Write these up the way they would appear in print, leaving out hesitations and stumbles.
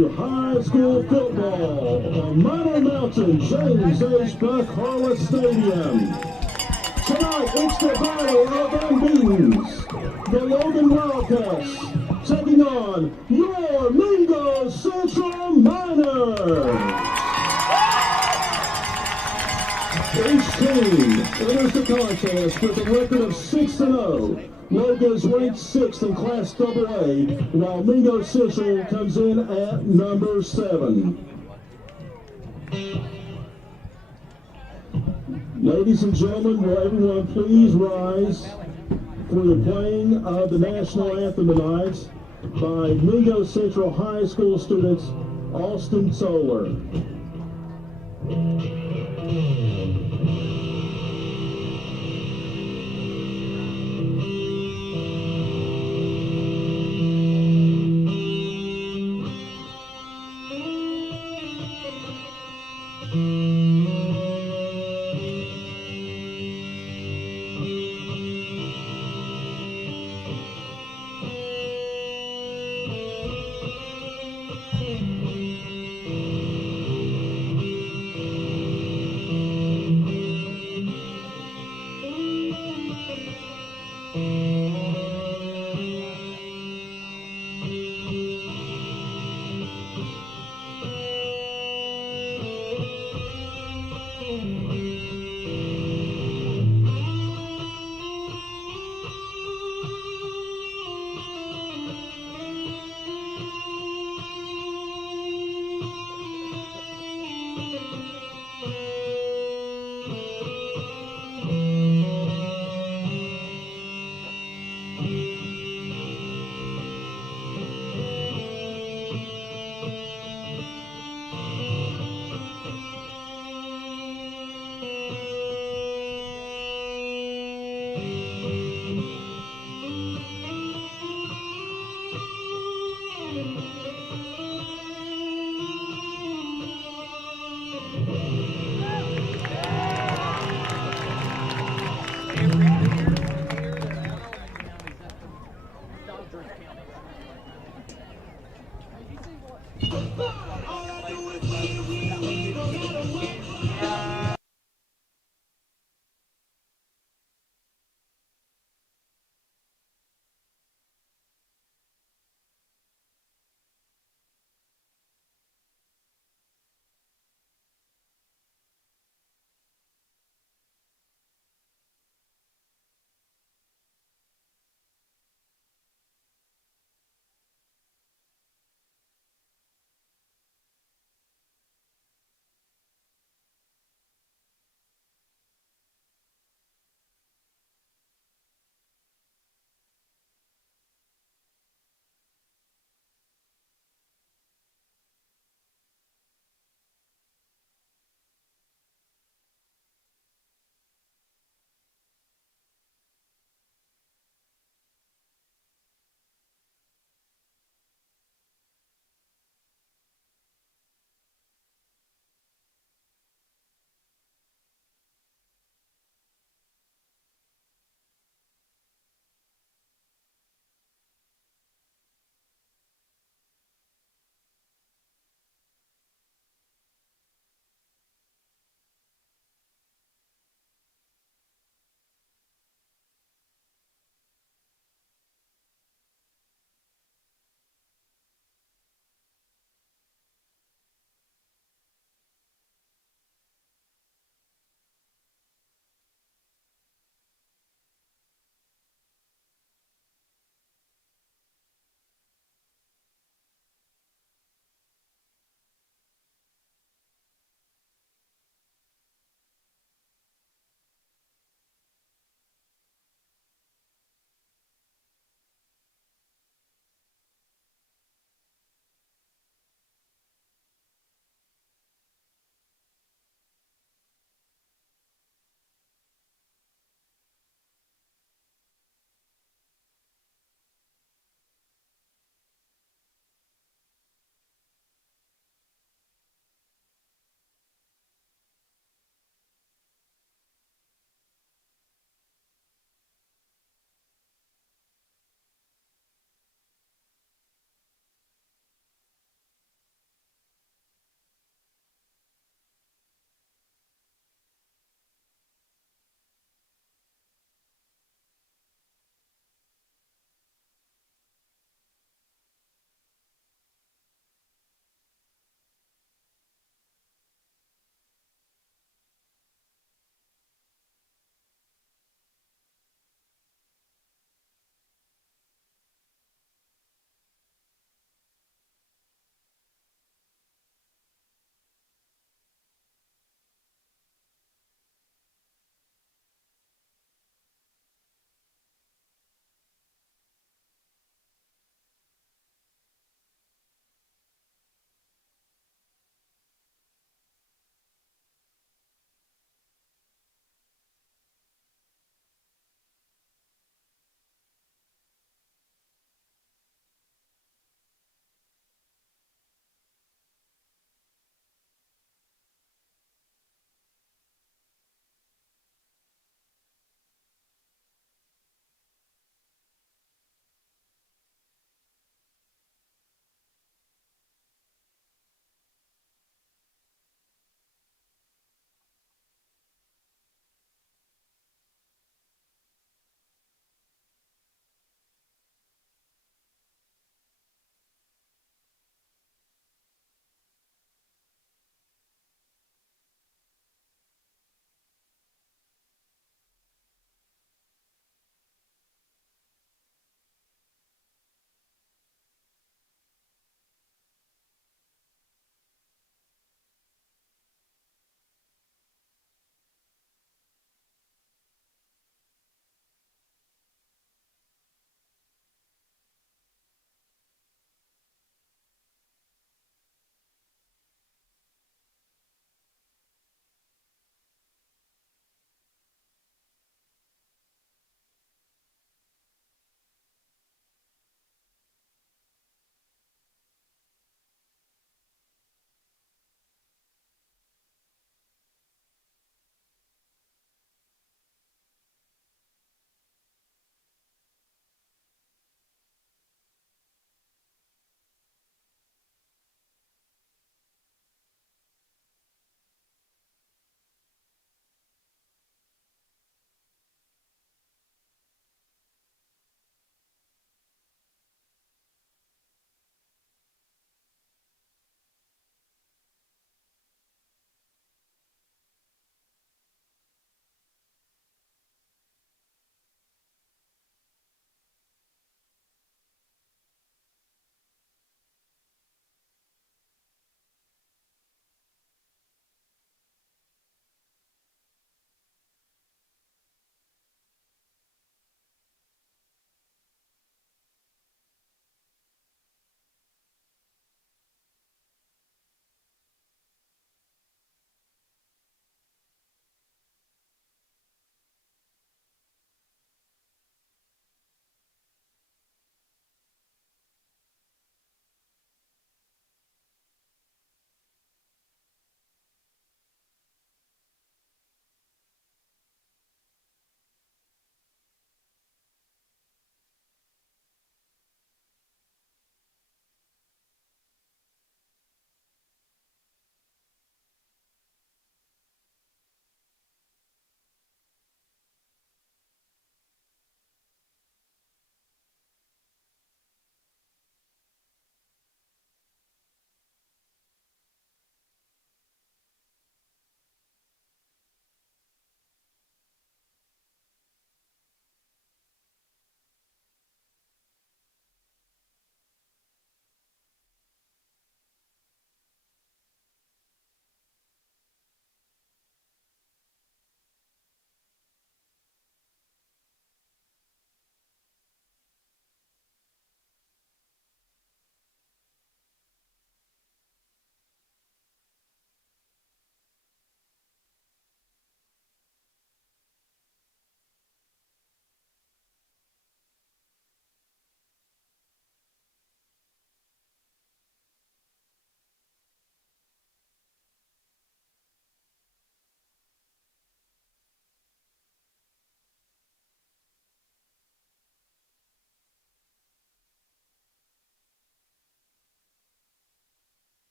High school football on Minor Mountain James H. Buck Harless Stadium. Tonight it's the battle of unbeatens. The Logan Wildcats taking on your Mingo Central Miners. Each team enters the contest with a record of 6-0. Logan is ranked 6th in Class AA, while Mingo Central comes in at number 7. Ladies and gentlemen, will everyone please rise for the playing of the national anthem tonight by Mingo Central High School students Austin Solar.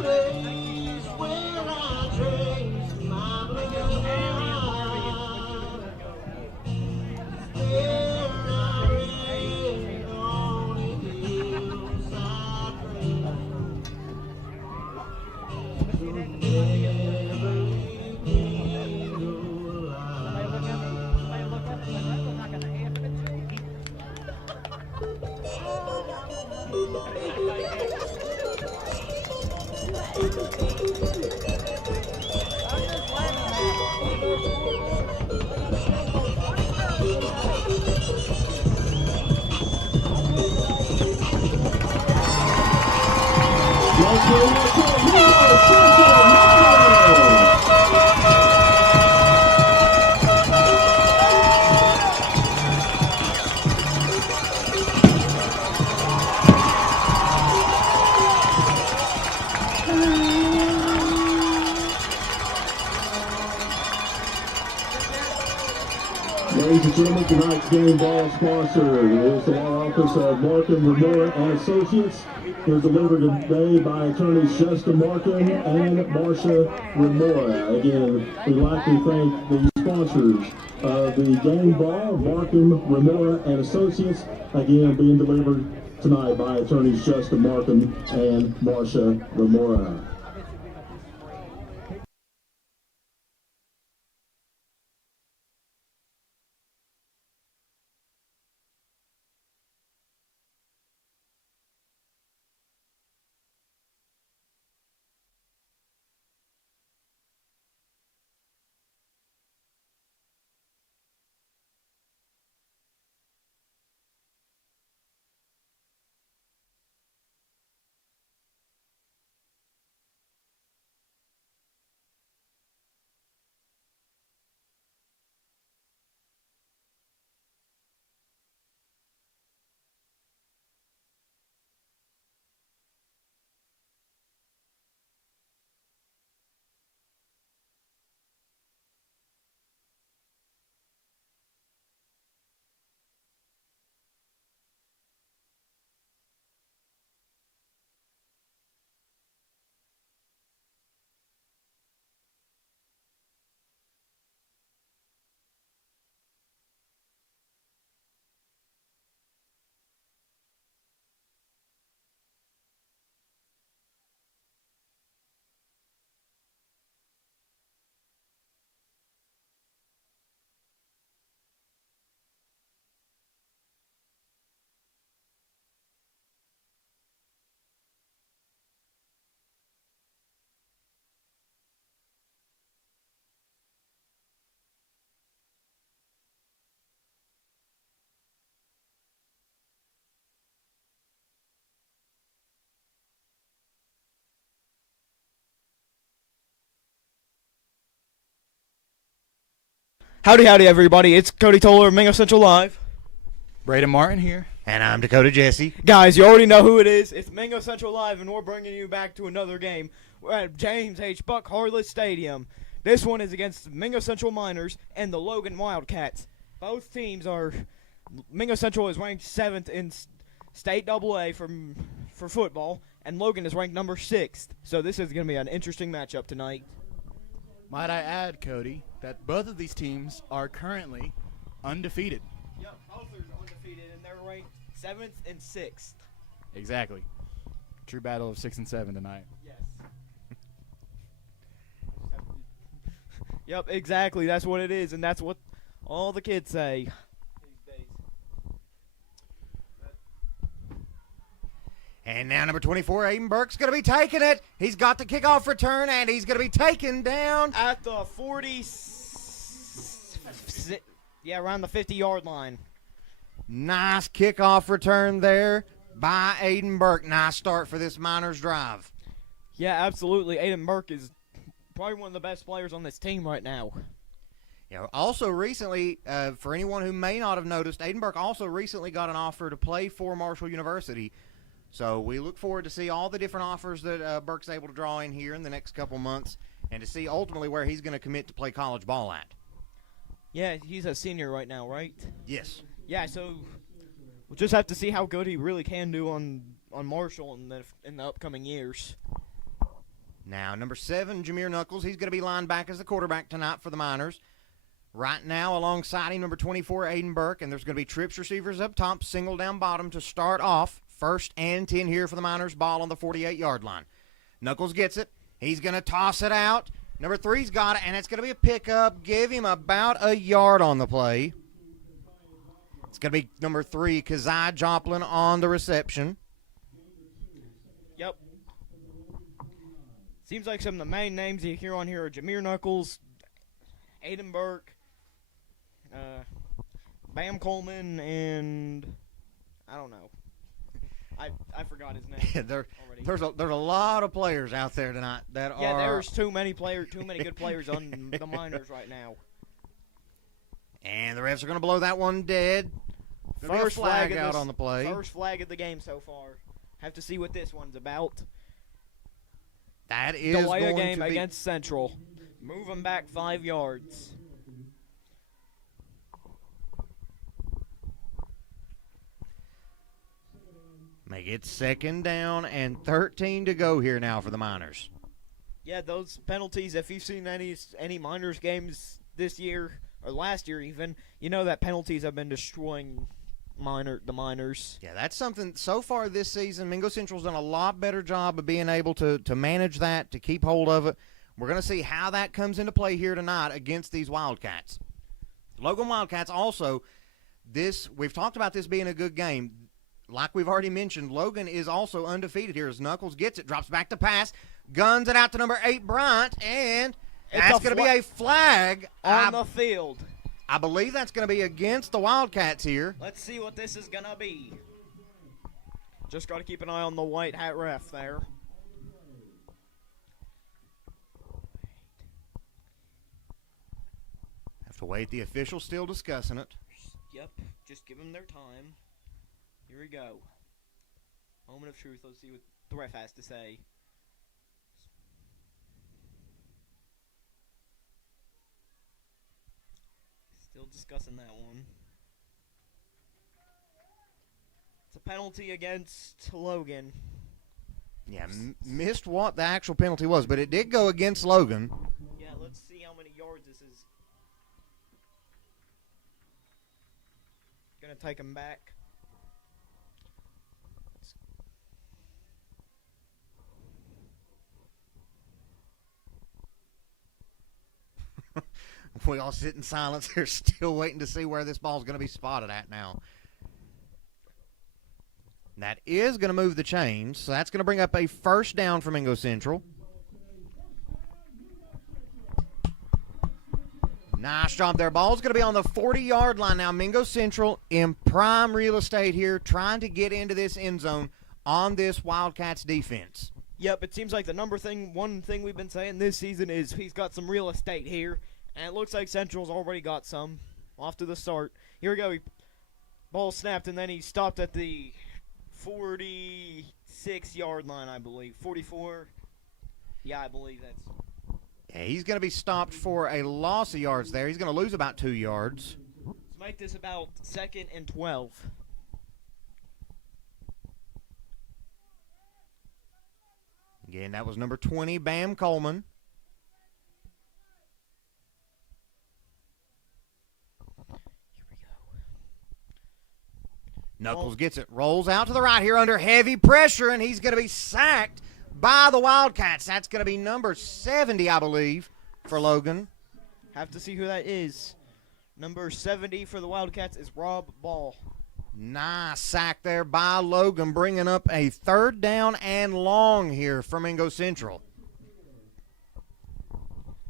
place where I trace my blood. There I read on the hillside trail. Never leave me alive. Ladies and gentlemen, tonight's game ball sponsor is the law office of Markham, Remora and Associates. It was delivered today by attorneys Justin Markham and Marcia Remora. Again, we'd like to thank the sponsors of the game ball, Markham, Remora and Associates. Again, being delivered tonight by attorneys Justin Markham and Marcia Remora. Howdy, howdy, everybody. It's Cody Toller of Mingo Central Live. Braden Martin here. And I'm Dakota Jesse. Guys, you already know who it is. It's Mingo Central Live, and we're bringing you back to another game. We're at James H. Buck Harless Stadium. This one is against Mingo Central Miners and the Logan Wildcats. Both teams are... Mingo Central is ranked 7th in State AA for football, and Logan is ranked number 6th. So this is going to be an interesting matchup tonight. Might I add, Cody, that both of these teams are currently undefeated. Yep, both are undefeated, and they're ranked 7th and 6th. Exactly. True battle of 6 and 7 tonight. Yes. Yep, exactly. That's what it is, and that's what all the kids say these days. And now number 24, Aiden Burke's going to be taking it. He's got the kickoff return, and he's going to be taken down. At the 40, around the 50-yard line. Nice kickoff return there by Aiden Burke. Nice start for this Miners drive. Yeah, absolutely. Aiden Burke is probably one of the best players on this team right now. You know, also recently, for anyone who may not have noticed, Aiden Burke also recently got an offer to play for Marshall University. So we look forward to see all the different offers that Burke's able to draw in here in the next couple months and to see ultimately where he's going to commit to play college ball at. Yeah, he's a senior right now, right? Yes. Yeah, so we'll just have to see how good he really can do on Marshall in the upcoming years. Now, number 7, Jameer Knuckles. He's going to be lined back as the quarterback tonight for the Miners. Right now, alongside him, number 24, Aiden Burke. And there's going to be trips receivers up top, single down bottom to start off. 1st and 10 here for the Miners. Ball on the 48-yard line. Knuckles gets it. He's going to toss it out. Number 3's got it, and it's going to be a pickup. Give him about a yard on the play. It's going to be number 3, Kazai Joplin, on the reception. Yep. Seems like some of the main names you hear on here are Jameer Knuckles, Aiden Burke, Bam Coleman, and I don't know. I forgot his name. There's a lot of players out there tonight that are. Yeah, there's too many good players on the Miners right now. And the refs are going to blow that one dead. First flag out on the play. First flag of the game so far. Have to see what this one's about. That is delay going a game to be against Central. Move them back 5 yards. Make it 2nd down and 13 to go here now for the Miners. Yeah, those penalties, if you've seen any Miners games this year or last year even, you know that penalties have been destroying the Miners. Yeah, that's something so far this season. Mingo Central's done a lot better job of being able to manage that, to keep hold of it. We're going to see how that comes into play here tonight against these Wildcats. Logan Wildcats also, we've talked about this being a good game. Like we've already mentioned, Logan is also undefeated here as Knuckles gets it, drops back to pass, guns it out to number 8, Bryant, and that's going to be a flag on the field. I believe that's going to be against the Wildcats here. Let's see what this is going to be. Just got to keep an eye on the white hat ref there. Have to wait. The official's still discussing it. Yep, just give them their time. Here we go. Moment of truth. Let's see what the ref has to say. Still discussing that one. It's a penalty against Logan. Yeah, missed what the actual penalty was, but it did go against Logan. Yeah, let's see how many yards this is. Gonna take him back. We all sit in silence here, still waiting to see where this ball's going to be spotted at now. That is going to move the chains, so that's going to bring up a 1st down for Mingo Central. Nice job there. Ball's going to be on the 40-yard line now. Mingo Central in prime real estate here, trying to get into this end zone on this Wildcats defense. Yep, it seems like one thing we've been saying this season is he's got some real estate here. And it looks like Central's already got some off to the start. Here we go. Ball snapped, and then he stopped at the 46-yard line, I believe. 44. Yeah, I believe that's. Yeah, he's going to be stopped for a loss of yards there. He's going to lose about 2 yards. Let's make this about 2nd and 12. Again, that was number 20, Bam Coleman. Knuckles gets it, rolls out to the right here under heavy pressure, and he's going to be sacked by the Wildcats. That's going to be number 70, I believe, for Logan. Have to see who that is. Number 70 for the Wildcats is Rob Ball. Nice sack there by Logan, bringing up a 3rd down and long here for Mingo Central.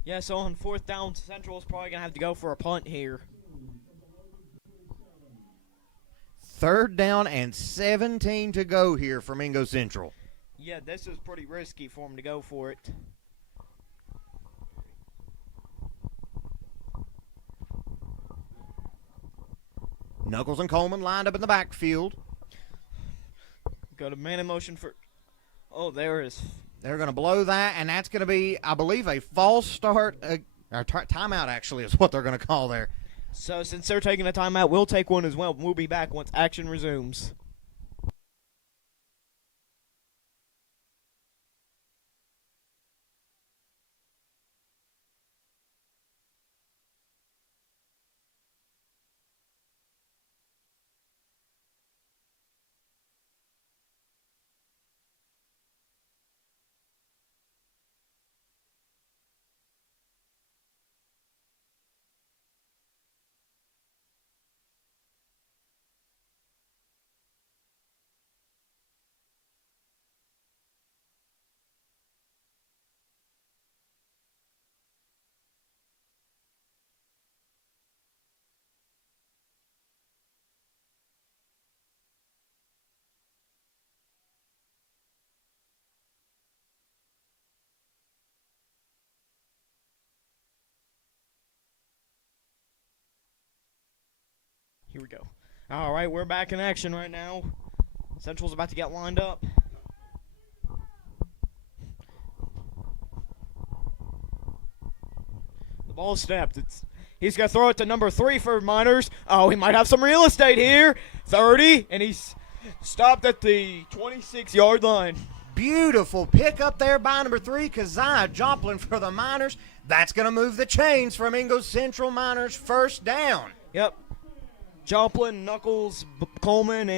Yeah, so on 4th down, Central is probably going to have to go for a punt here. 3rd down and 17 to go here for Mingo Central. Yeah, this is pretty risky for him to go for it. Knuckles and Coleman lined up in the backfield. Got a man in motion for. Oh, there it is. They're going to blow that, and that's going to be, I believe, a false start. Or timeout, actually, is what they're going to call there. So since they're taking a timeout, we'll take one as well. We'll be back once action resumes. – Here we go. All right, we're back in action right now. Central's about to get lined up. The ball snapped. He's going to throw it to number 3 for Miners. Oh, he might have some real estate here. 30, and he's stopped at the 26-yard line. Beautiful pick up there by number 3, Keziah Joplin for the Miners. That's going to move the chains for Mingo Central Miners. First down. Yep. Joplin, Knuckles, Coleman,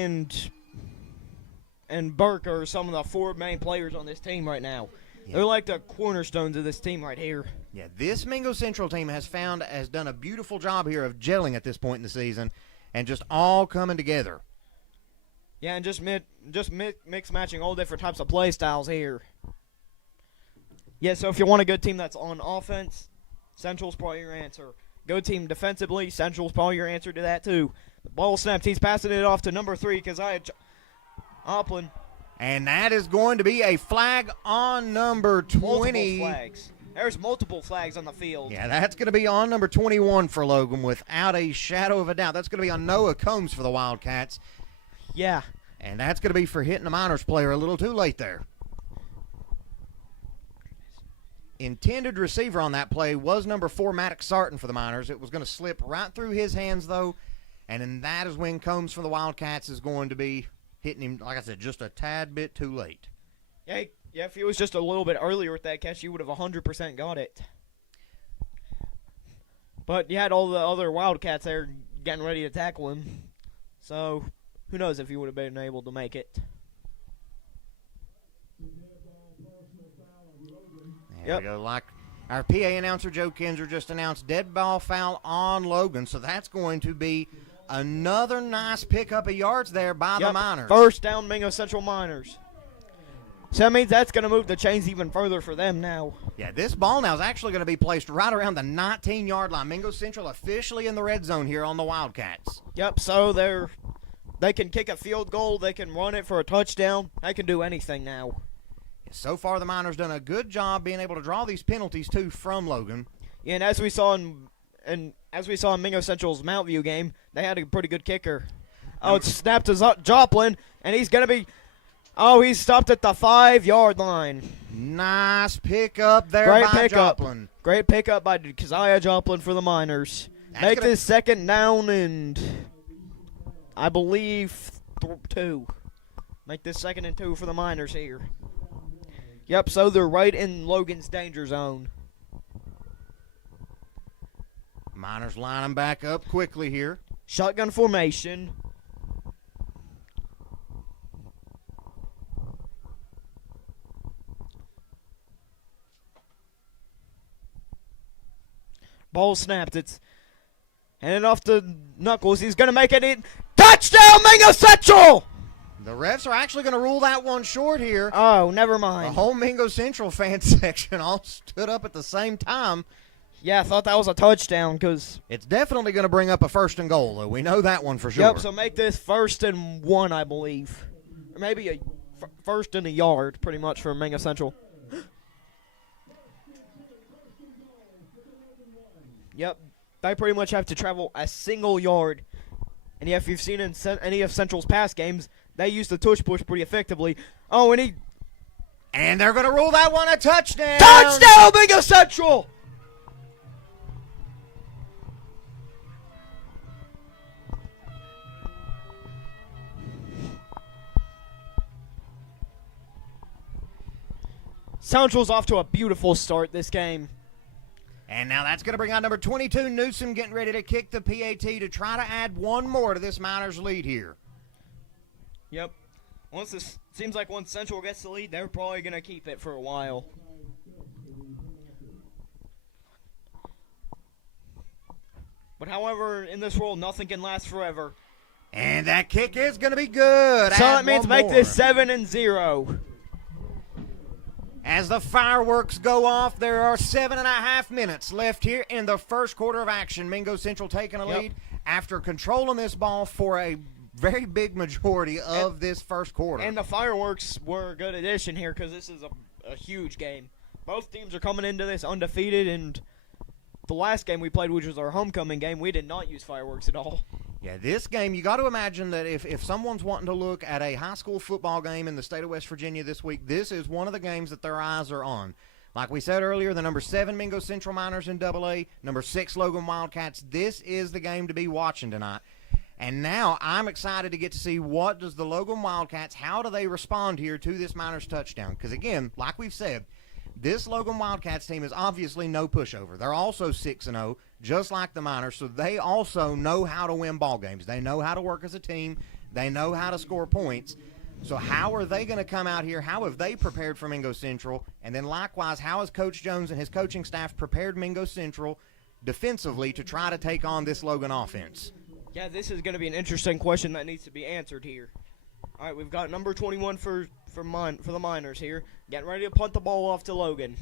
and Burke are some of the 4 main players on this team right now. Yeah. They're like the cornerstones of this team right here. Yeah, this Mingo Central team has done a beautiful job here of gelling at this point in the season and just all coming together. Yeah, and just mix matching all different types of play styles here. Yeah, so if you want a good team that's on offense, Central's probably your answer. Good team defensively, Central's probably your answer to that too. The ball snapped. He's passing it off to number 3, Keziah Joplin. And that is going to be a flag on number 20. Multiple flags. There's multiple flags on the field. Yeah, that's going to be on number 21 for Logan without a shadow of a doubt. That's going to be on Noah Combs for the Wildcats. Yeah. And that's going to be for hitting the Miners player a little too late there. Intended receiver on that play was number 4, Maddox Sarton for the Miners. It was going to slip right through his hands, though, and then that is when Combs for the Wildcats is going to be hitting him, like I said, just a tad bit too late. Yeah, if he was just a little bit earlier with that catch, you would have 100% got it. But you had all the other Wildcats there getting ready to tackle him, so who knows if he would have been able to make it. There we go. Like our PA announcer, Joe Kinzer, just announced dead ball foul on Logan, so that's going to be another nice pickup of yards there by the Miners. First down, Mingo Central Miners. So that means that's going to move the chains even further for them now. Yeah, this ball now is actually going to be placed right around the 19-yard line. Mingo Central officially in the red zone here on the Wildcats. Yep, so they can kick a field goal, they can run it for a touchdown, they can do anything now. So far, the Miners done a good job being able to draw these penalties too from Logan. Yeah, and as we saw in Mingo Central's Mount View game, they had a pretty good kicker. Oh, it's snapped to Joplin, and he's gonna be. Oh, he's stopped at the 5-yard line. Nice pickup there by Joplin. Great pickup by Keziah Joplin for the Miners. Make this second down and I believe 2. Make this 2nd and 2 for the Miners here. Yep, so they're right in Logan's danger zone. Miners lining back up quickly here. Shotgun formation. Ball snapped. It's handed off to Knuckles. He's going to make it in. Touchdown, Mingo Central! The refs are actually going to rule that one short here. Oh, never mind. The whole Mingo Central fan section all stood up at the same time. Yeah, I thought that was a touchdown because it's definitely going to bring up a 1st and goal, though. We know that one for sure. Yep, so make this 1st and 1, I believe. Or maybe a 1st and a yard, pretty much, for Mingo Central. Yep, they pretty much have to travel a single yard. And if you've seen in any of Central's past games, they use the tush push pretty effectively. Oh, and they're going to rule that one a touchdown. Touchdown, Mingo Central! Central's off to a beautiful start this game. And now that's going to bring out number 22, Newsom, getting ready to kick the PAT to try to add one more to this Miners lead here. Yep. Seems like once Central gets the lead, they're probably going to keep it for a while. But however, in this world, nothing can last forever. And that kick is going to be good. So that means make this 7-0. As the fireworks go off, there are 7.5 minutes left here in the first quarter of action. Mingo Central taking a lead after controlling this ball for a very big majority of this first quarter. And the fireworks were a good addition here because this is a huge game. Both teams are coming into this undefeated, and the last game we played, which was our homecoming game, we did not use fireworks at all. Yeah, this game, you got to imagine that if someone's wanting to look at a high school football game in the state of West Virginia this week, this is one of the games that their eyes are on. Like we said earlier, the number 7 Mingo Central Miners in AA, number 6 Logan Wildcats, this is the game to be watching tonight. And now I'm excited to get to see what does the Logan Wildcats, how do they respond here to this Miners touchdown? Because, again, like we've said, this Logan Wildcats team is obviously no pushover. They're also 6-0, just like the Miners, so they also know how to win ball games. They know how to work as a team. They know how to score points. So how are they going to come out here? How have they prepared for Mingo Central? And then likewise, how has Coach Jones and his coaching staff prepared Mingo Central defensively to try to take on this Logan offense? Yeah, this is going to be an interesting question that needs to be answered here. All right, we've got number 21 for the Miners here. Getting ready to punt the ball off to Logan.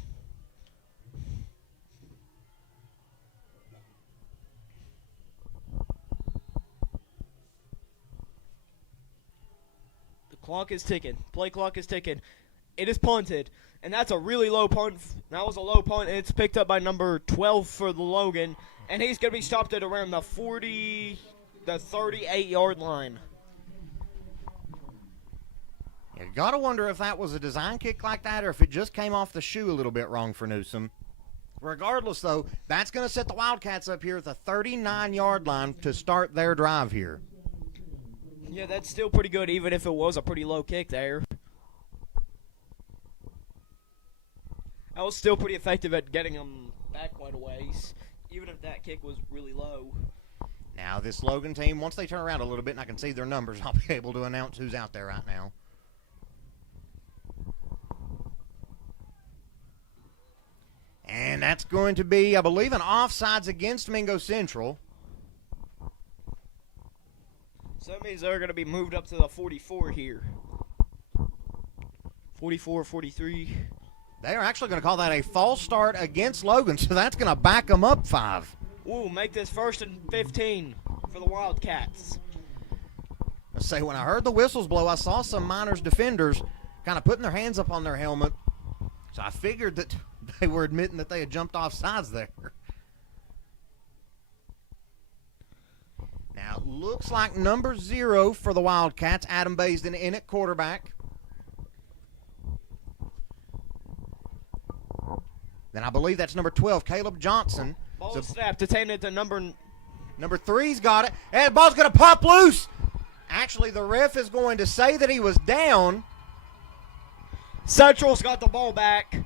The clock is ticking. Play clock is ticking. It is punted, and that's a really low punt. That was a low punt, and it's picked up by number 12 for the Logan, and he's going to be stopped at around the 38-yard line. You got to wonder if that was a design kick like that or if it just came off the shoe a little bit wrong for Newsom. Regardless, though, that's going to set the Wildcats up here at the 39-yard line to start their drive here. Yeah, that's still pretty good, even if it was a pretty low kick there. That was still pretty effective at getting them back quite a ways, even if that kick was really low. Now, this Logan team, once they turn around a little bit and I can see their numbers, I'll be able to announce who's out there right now. And that's going to be, I believe, an offsides against Mingo Central. So that means they're going to be moved up to the 44 here. 44, 43. They are actually going to call that a false start against Logan, so that's going to back them up 5. Ooh, make this 1st and 15 for the Wildcats. I say, when I heard the whistles blow, I saw some Miners defenders kind of putting their hands up on their helmet. So I figured that they were admitting that they had jumped off sides there. Now, looks like number 0 for the Wildcats, Adam Baisden in at quarterback. Then I believe that's number 12, Caleb Johnson. Ball snapped to take it to number 3's got it. And the ball's going to pop loose. Actually, the ref is going to say that he was down. Central's got the ball back.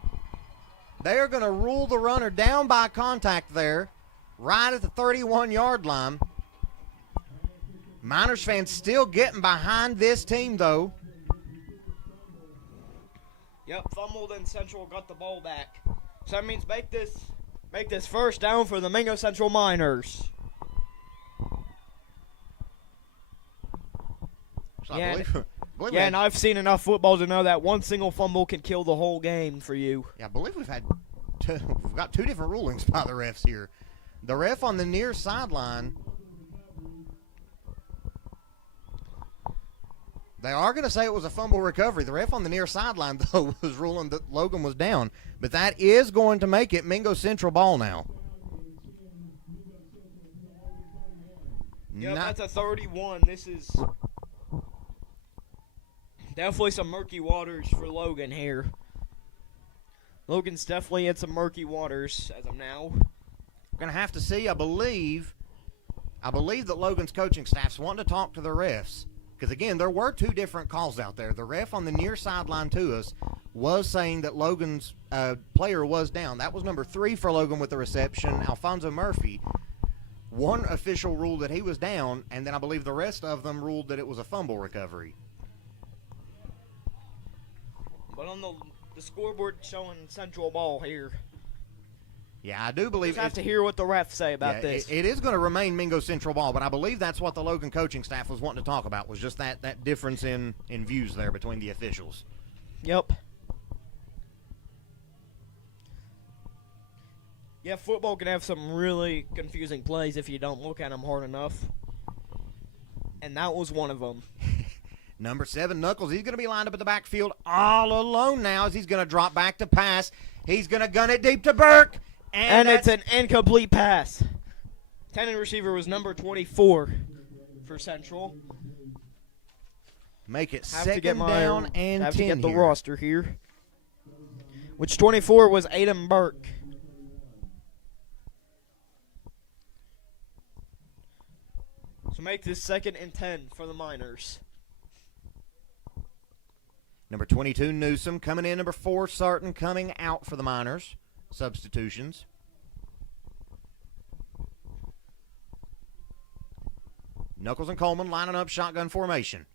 They are going to rule the runner down by contact there, right at the 31-yard line. Miners fans still getting behind this team, though. Yep, fumbled and Central got the ball back. So that means make this 1st down for the Mingo Central Miners. So Yeah, I believe and I've seen enough football to know that one single fumble can kill the whole game for you. Yeah, I believe we've got 2 different rulings by the refs here. The ref on the near sideline, they are going to say it was a fumble recovery. The ref on the near sideline, though, was ruling that Logan was down. But that is going to make it Mingo Central ball now. Yep, that's a 31. This is definitely some murky waters for Logan here. Logan's definitely in some murky waters as of now. We're going to have to see. I believe that Logan's coaching staff's wanting to talk to the refs. Because, again, there were 2 different calls out there. The ref on the near sideline to us was saying that Logan's player was down. That was number 3 for Logan with the reception, Alfonso Murphy. One official ruled that he was down, and then I believe the rest of them ruled that it was a fumble recovery. But on the scoreboard showing Central ball here. Yeah, I do believe. Just have to hear what the refs say about this. It is going to remain Mingo Central ball, but I believe that's what the Logan coaching staff was wanting to talk about, was just that difference in views there between the officials. Yep. Yeah, football can have some really confusing plays if you don't look at them hard enough. And that was one of them. Number 7, Knuckles, he's going to be lined up at the backfield all alone now as he's going to drop back to pass. He's going to gun it deep to Burke. And it's an incomplete pass. Intended receiver was number 24. for Central. Make it Have to get second down and have 10 to get the here. roster here. Which 24 was Aiden Burke. So make this 2nd and 10 for the Miners. Number 22, Newsom. Coming in, number 4, Sarton. Coming out for the Miners. Substitutions. Knuckles and Coleman lining up shotgun formation.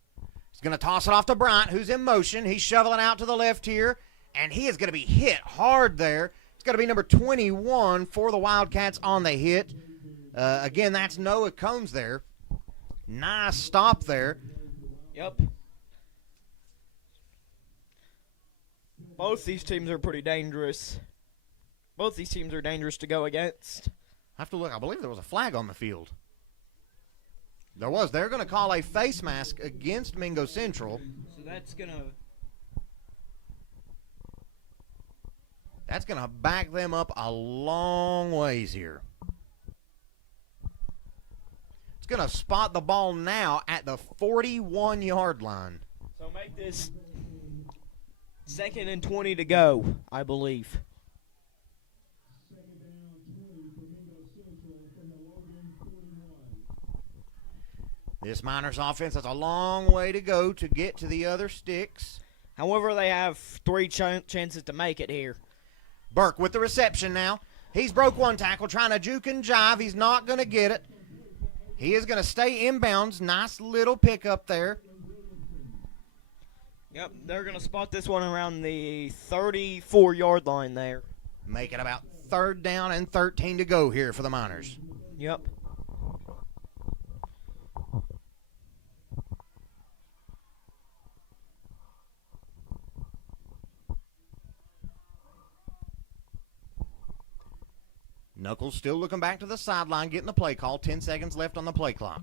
He's going to toss it off to Bryant, who's in motion. He's shoveling out to the left here, and he is going to be hit hard there. It's going to be number 21 for the Wildcats on the hit. Again, that's Noah Combs there. Nice stop there. Yep. Both these teams are pretty dangerous. Both these teams are dangerous to go against. I have to look. I believe there was a flag on the field. There was. They're going to call a face mask against Mingo Central. So that's going to back them up a long ways here. It's going to spot the ball now at the 41-yard line. So make this 2nd and 20 to go, I believe. This Miners offense has a long way to go to get to the other sticks. However, they have 3 chances to make it here. Burke with the reception now. He's broke one tackle, trying to juke and jive. He's not going to get it. He is going to stay inbounds. Nice little pickup there. Yep, they're going to spot this one around the 34-yard line there. Make it about 3rd down and 13 to go here for the Miners. Yep. Knuckles still looking back to the sideline, getting the play call. 10 seconds left on the play clock.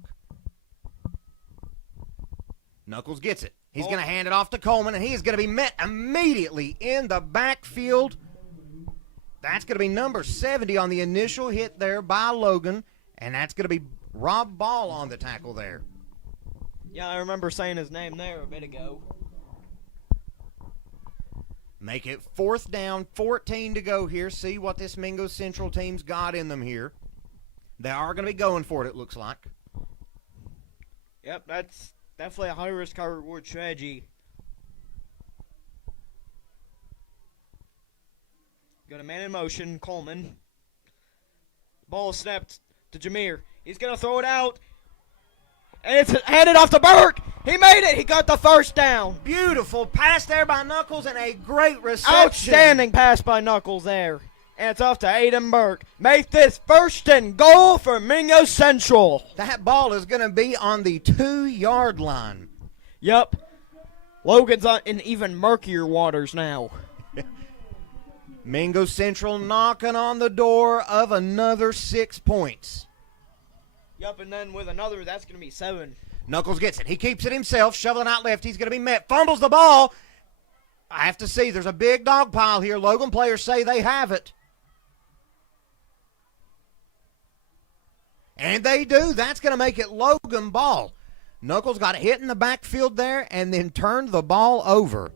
Knuckles gets it. He's going to hand it off to Coleman, and he is going to be met immediately in the backfield. That's going to be number 70 on the initial hit there by Logan, and that's going to be Rob Ball on the tackle there. Yeah, I remember saying his name there a bit ago. Make it 4th down, 14 to go here. See what this Mingo Central team's got in them here. They are going to be going for it, it looks like. Yep, that's definitely a high-risk, high-reward strategy. Got a man in motion, Coleman. Ball snapped to Jameer. He's going to throw it out. And it's handed off to Burke. He made it. He got the 1st down. Beautiful pass there by Knuckles and a great reception. Outstanding pass by Knuckles there. And it's off to Aiden Burke. Make this 1st and goal for Mingo Central. That ball is going to be on the 2-yard line. Yep. Logan's in even murkier waters now. Mingo Central knocking on the door of another 6 points. Yep, and then with another, that's going to be 7. Knuckles gets it. He keeps it himself, shoveling out left. He's going to be met. Fumbles the ball. I have to see. There's a big dog pile here. Logan players say they have it. And they do. That's going to make it Logan ball. Knuckles got hit in the backfield there and then turned the ball over.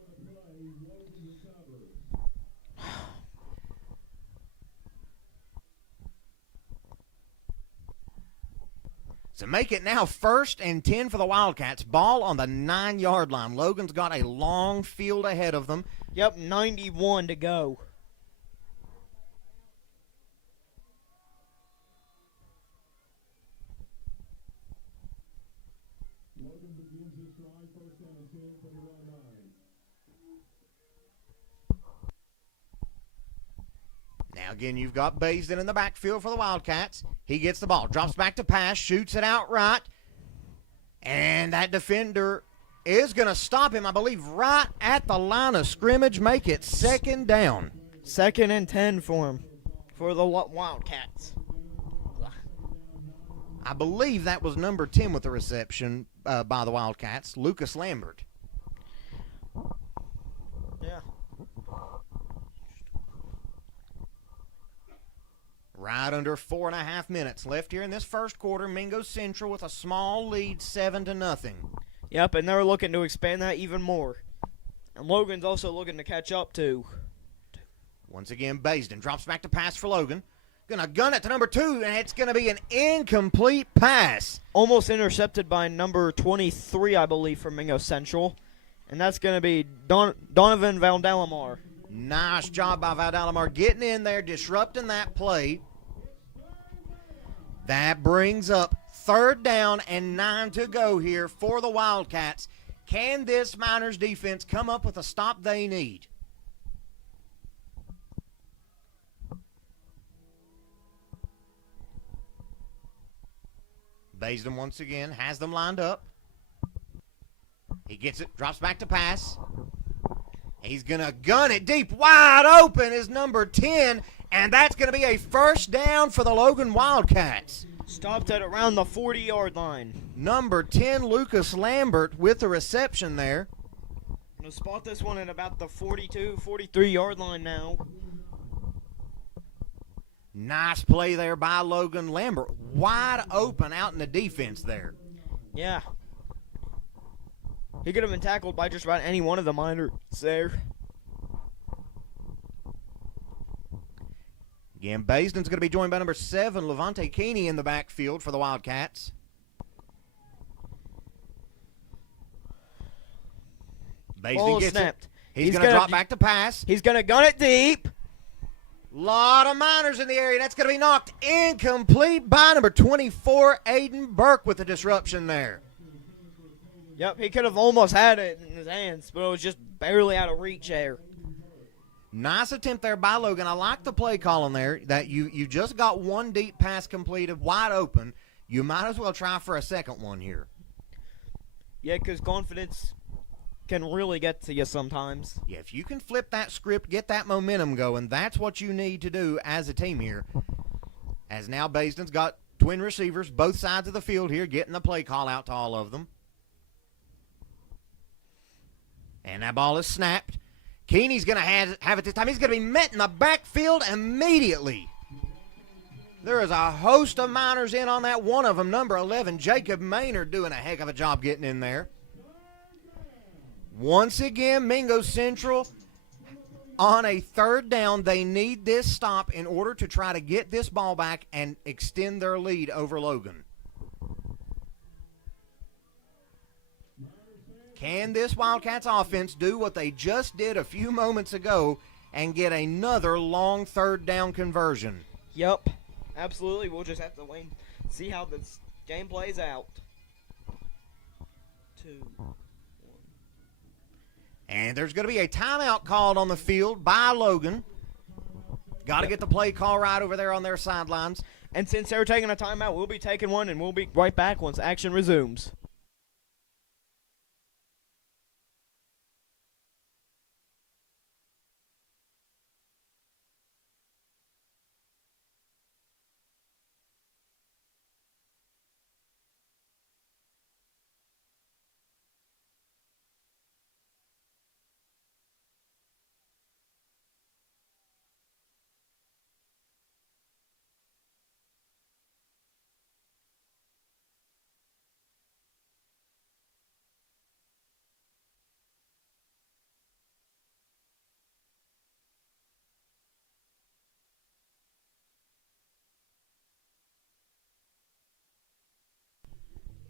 So make it now 1st and 10 for the Wildcats. Ball on the 9-yard line. Logan's got a long field ahead of them. Yep, 91 to go. Now, again, you've got Baisden in the backfield for the Wildcats. He gets the ball, drops back to pass, shoots it out right. And that defender is going to stop him, I believe, right at the line of scrimmage. Make it 2nd down. 2nd and 10 for him, for the Wildcats. I believe that was number 10 with the reception by the Wildcats, Lucas Lambert. Yeah. Right Right under 4.5 minutes left here in this first quarter. Mingo Central with a small lead, 7-0. Yep, and they're looking to expand that even more. And Logan's also looking to catch up too. Once again, Baisden drops back to pass for Logan. Gonna gun it to number 2, and it's gonna be an incomplete pass. Almost intercepted by number 23, I believe, from Mingo Central. And that's going to be Donovan Valdalamar. Nice job by Valdalamar getting in there, disrupting that play. That brings up 3rd down and 9 to go here for the Wildcats. Can this Miners defense come up with a stop they need? Baisden once again has them lined up. He gets it, drops back to pass. He's going to gun it deep. Wide open is number 10, and that's going to be a 1st down for the Logan Wildcats. Stopped at around the 40-yard line. Number 10, Lucas Lambert, with the reception there. Going to spot this one at about the 42, 43-yard line now. Nice play there by Logan Lambert. Wide open out in the defense there. Yeah. He could have been tackled by just about any one of the Miners there. Again, Baisden's going to be joined by number 7, Levante Keeney, in the backfield for the Wildcats. Baisden gets snapped. it. He's going to drop back to pass. He's going to gun it deep. Lot of Miners in the area. That's going to be knocked incomplete by number 24, Aiden Burke, with the disruption there. Yep, he could have almost had it in his hands, but it was just barely out of reach there. Nice attempt there by Logan. I like the play calling there, that you just got one deep pass completed, wide open. You might as well try for a second one here. Yeah, because confidence can really get to you sometimes. Yeah, if you can flip that script, get that momentum going, that's what you need to do as a team here. As now Baisden's got twin receivers, both sides of the field here, getting the play call out to all of them. And that ball is snapped. Keeney's going to have it this time. He's going to be met in the backfield immediately. There is a host of Miners in on that. One of them, number 11, Jacob Maynard, doing a heck of a job getting in there. Once again, Mingo Central on a 3rd down. They need this stop in order to try to get this ball back and extend their lead over Logan. Can this Wildcats offense do what they just did a few moments ago and get another long 3rd down conversion? Yep, absolutely. We'll just have to wait and see how this game plays out. 2, 1. And there's going to be a timeout called on the field by Logan. Got to get the play call right over there on their sidelines. And since they're taking a timeout, we'll be taking one, and we'll be right back once action resumes.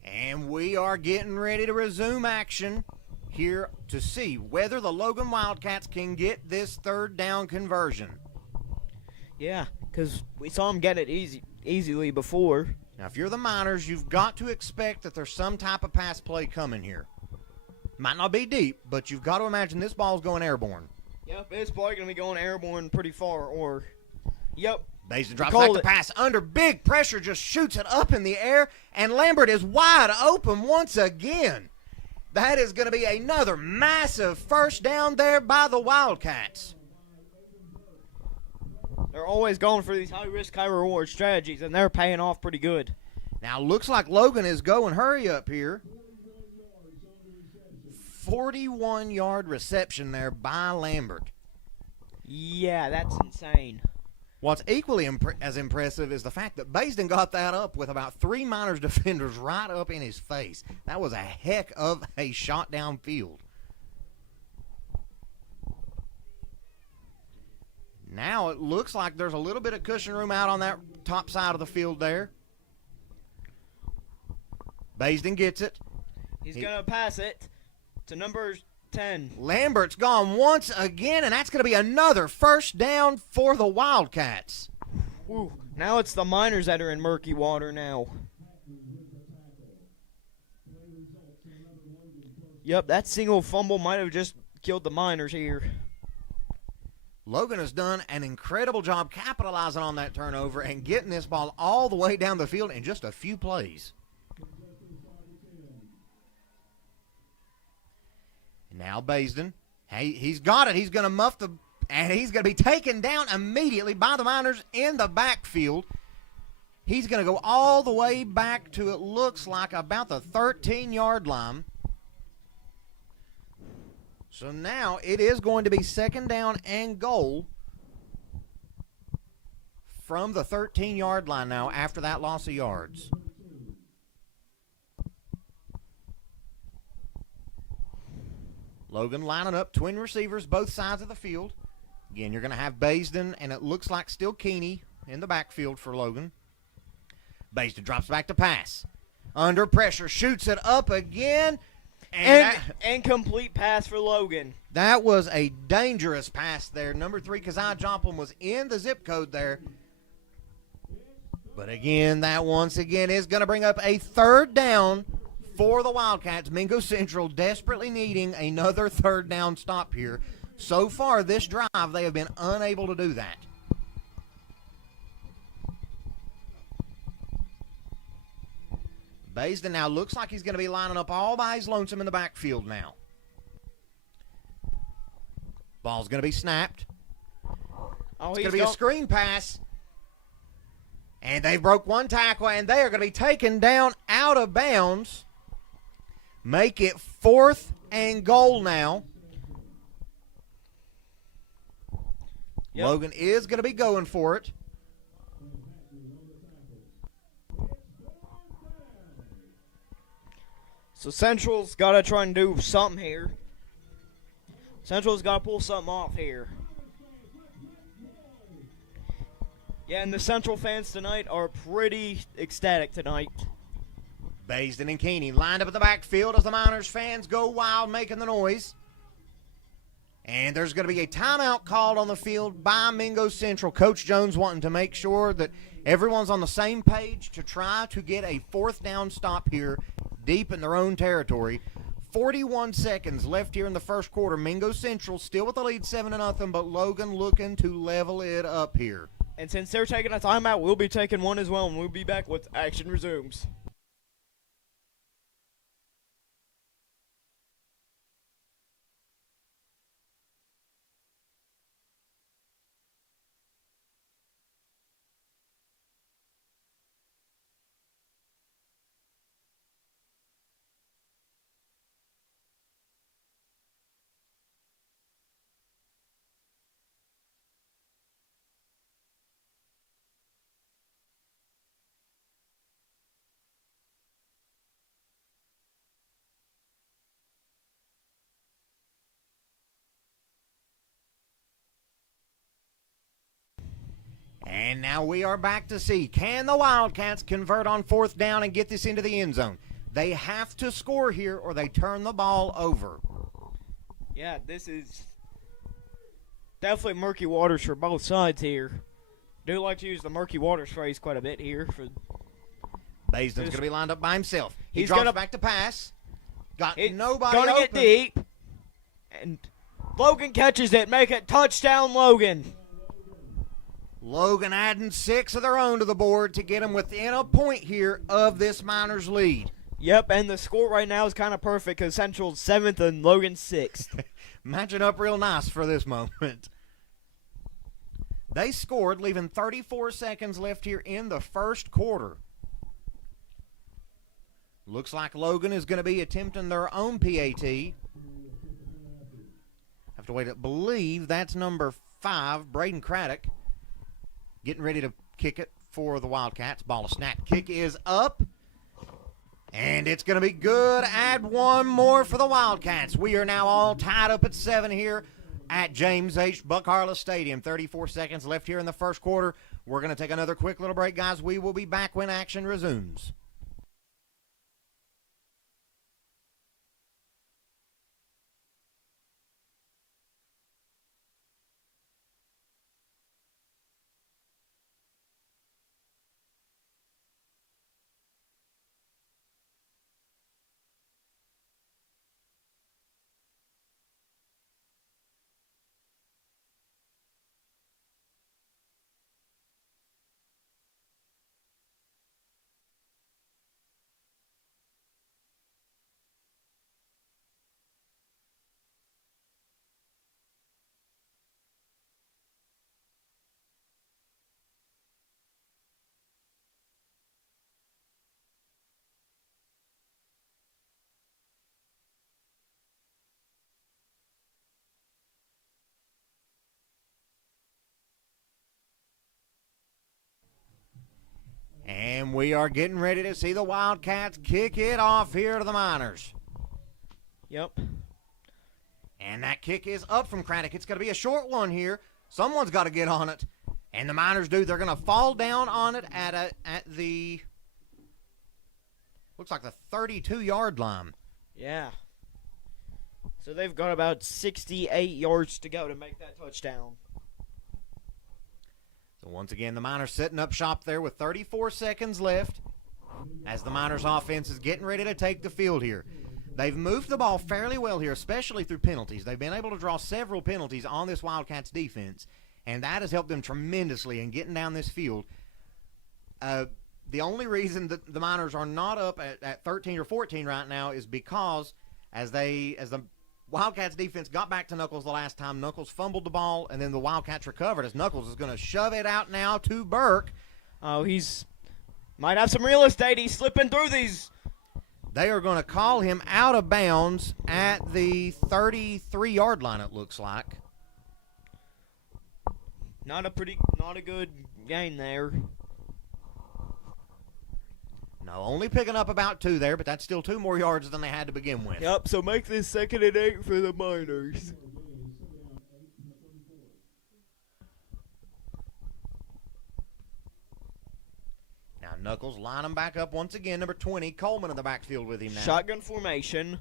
And we are getting ready to resume action here to see whether the Logan Wildcats can get this 3rd down conversion. Yeah, because we saw them get it easily before. Now, if you're the Miners, you've got to expect that there's some type of pass play coming here. Might not be deep, but you've got to imagine this ball's going airborne. Yep, it's probably going to be going airborne pretty far, or... Yep. Baisden drops back to pass under big pressure, just shoots it up in the air, and Lambert is wide open once again. That is going to be another massive 1st down there by the Wildcats. They're always going for these high-risk, high-reward strategies, and they're paying off pretty good. Now, looks like Logan is going hurry up here. 41-yard reception there by Lambert. Yeah, that's insane. What's equally as impressive is the fact that Baisden got that up with about 3 Miners defenders right up in his face. That was a heck of a shot downfield. Now it looks like there's a little bit of cushion room out on that top side of the field there. Baisden gets it. He's going to pass it to number 10. Lambert's gone once again, and that's going to be another first down for the Wildcats. Whew. Now it's the Miners that are in murky water now. Yep, that single fumble might have just killed the Miners here. Logan has done an incredible job capitalizing on that turnover and getting this ball all the way down the field in just a few plays. Now Baisden, hey, he's got it. He's going to muff the, and he's going to be taken down immediately by the Miners in the backfield. He's going to go all the way back to, it looks like, about the 13-yard line. So now it is going to be second down and goal from the 13-yard line now after that loss of yards. Logan lining up, twin receivers both sides of the field. Again, you're going to have Baisden, and it looks like still Keeney in the backfield for Logan. Baisden drops back to pass. Under pressure, shoots it up again. And incomplete pass for Logan. That was a dangerous pass there. Number 3, Keziah Joplin, was in the zip code there. But again, that once again is going to bring up a third down for the Wildcats. Mingo Central desperately needing another third down stop here. So far this drive, they have been unable to do that. Baisden now looks like he's going to be lining up all by his lonesome in the backfield now. Ball's going to be snapped. Oh, It's going to be a screen pass. And they broke one tackle, and they are going to be taken down out of bounds. Make it 4th and goal now. Yep. Logan is going to be going for it. So Central's got to try and do something here. Central's got to pull something off here. Yeah, and the Central fans tonight are pretty ecstatic tonight. Baisden and Keeney lined up at the backfield as the Miners fans go wild making the noise. And there's going to be a timeout called on the field by Mingo Central. Coach Jones wanting to make sure that everyone's on the same page to try to get a 4th down stop here deep in their own territory. 41 seconds left here in the first quarter. Mingo Central still with the lead 7-0, but Logan looking to level it up here. And since they're taking a timeout, we'll be taking one as well, and we'll be back with action resumes. And now we are back to see, can the Wildcats convert on 4th down and get this into the end zone? They have to score here or they turn the ball over. Yeah, this is definitely murky waters for both sides here. Do like to use the murky waters phrase quite a bit here. Baisden's going to be lined up by himself. He He's drops gonna- back to pass. Got nobody Gonna open. get deep. And Logan catches it. Make it touchdown, Logan. Logan adding 6 of their own to the board to get them within a point here of this Miners lead. Yep, and the score right now is kind of perfect because Central's 7th and Logan's 6th. Matching up real nice for this moment. They scored, leaving 34 seconds left here in the first quarter. Looks like Logan is going to be attempting their own PAT. Have to wait to believe that's number 5, Braden Craddock. getting ready to kick it for the Wildcats. Ball snap. Kick is up. And it's going to be good. Add one more for the Wildcats. We are now all tied up at 7 here at James H. Buck Harless Stadium. 34 seconds left here in the first quarter. We're going to take another quick little break, guys. We will be back when action resumes. And we are getting ready to see the Wildcats kick it off here to the Miners. Yep. And that kick is up from Craddock. It's going to be a short one here. Someone's got to get on it. And the Miners do. They're going to fall down on it at the, looks like the 32-yard line. Yeah. So they've got about 68 yards to go to make that touchdown. So once again, the Miners setting up shop there with 34 seconds left as the Miners offense is getting ready to take the field here. They've moved the ball fairly well here, especially through penalties. They've been able to draw several penalties on this Wildcats defense, and that has helped them tremendously in getting down this field. The only reason that the Miners are not up at 13 or 14 right now is because as the Wildcats defense got back to Knuckles the last time, Knuckles fumbled the ball, and then the Wildcats recovered as Knuckles is going to shove it out now to Burke. Oh, he's might have some real estate. He's slipping through these. They are going to call him out of bounds at the 33-yard line, it looks like. Not a good gain there. No, only picking up about 2 there, but that's still 2 more yards than they had to begin with. Yep, so make this 2nd and 8 for the Miners. Now Knuckles line him back up once again. Number 20, Coleman in the backfield with him now. Shotgun formation.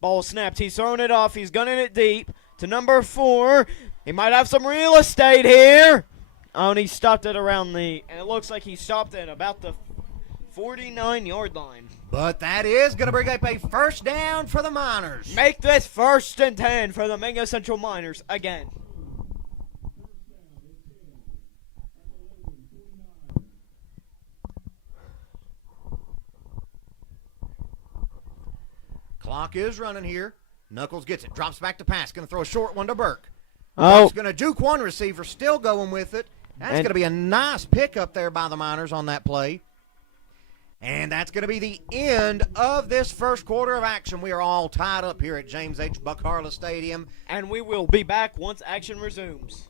Ball snapped. He's throwing it off. He's gunning it deep to number 4. He might have some real estate here. Oh, and he stopped it around and it looks like he stopped at about the 49-yard line. But that is going to bring up a first down for the Miners. Make this 1st and 10 for the Mingo Central Miners again. Clock is running here. Knuckles gets it. Drops back to pass. Going to throw a short one to Burke. Oh. Burke's going to juke one receiver. Still going with it. That's going to be a nice pickup there by the Miners on that play. And that's going to be the end of this first quarter of action. We are all tied up here at James H. Buck Harless Stadium. And we will be back once action resumes.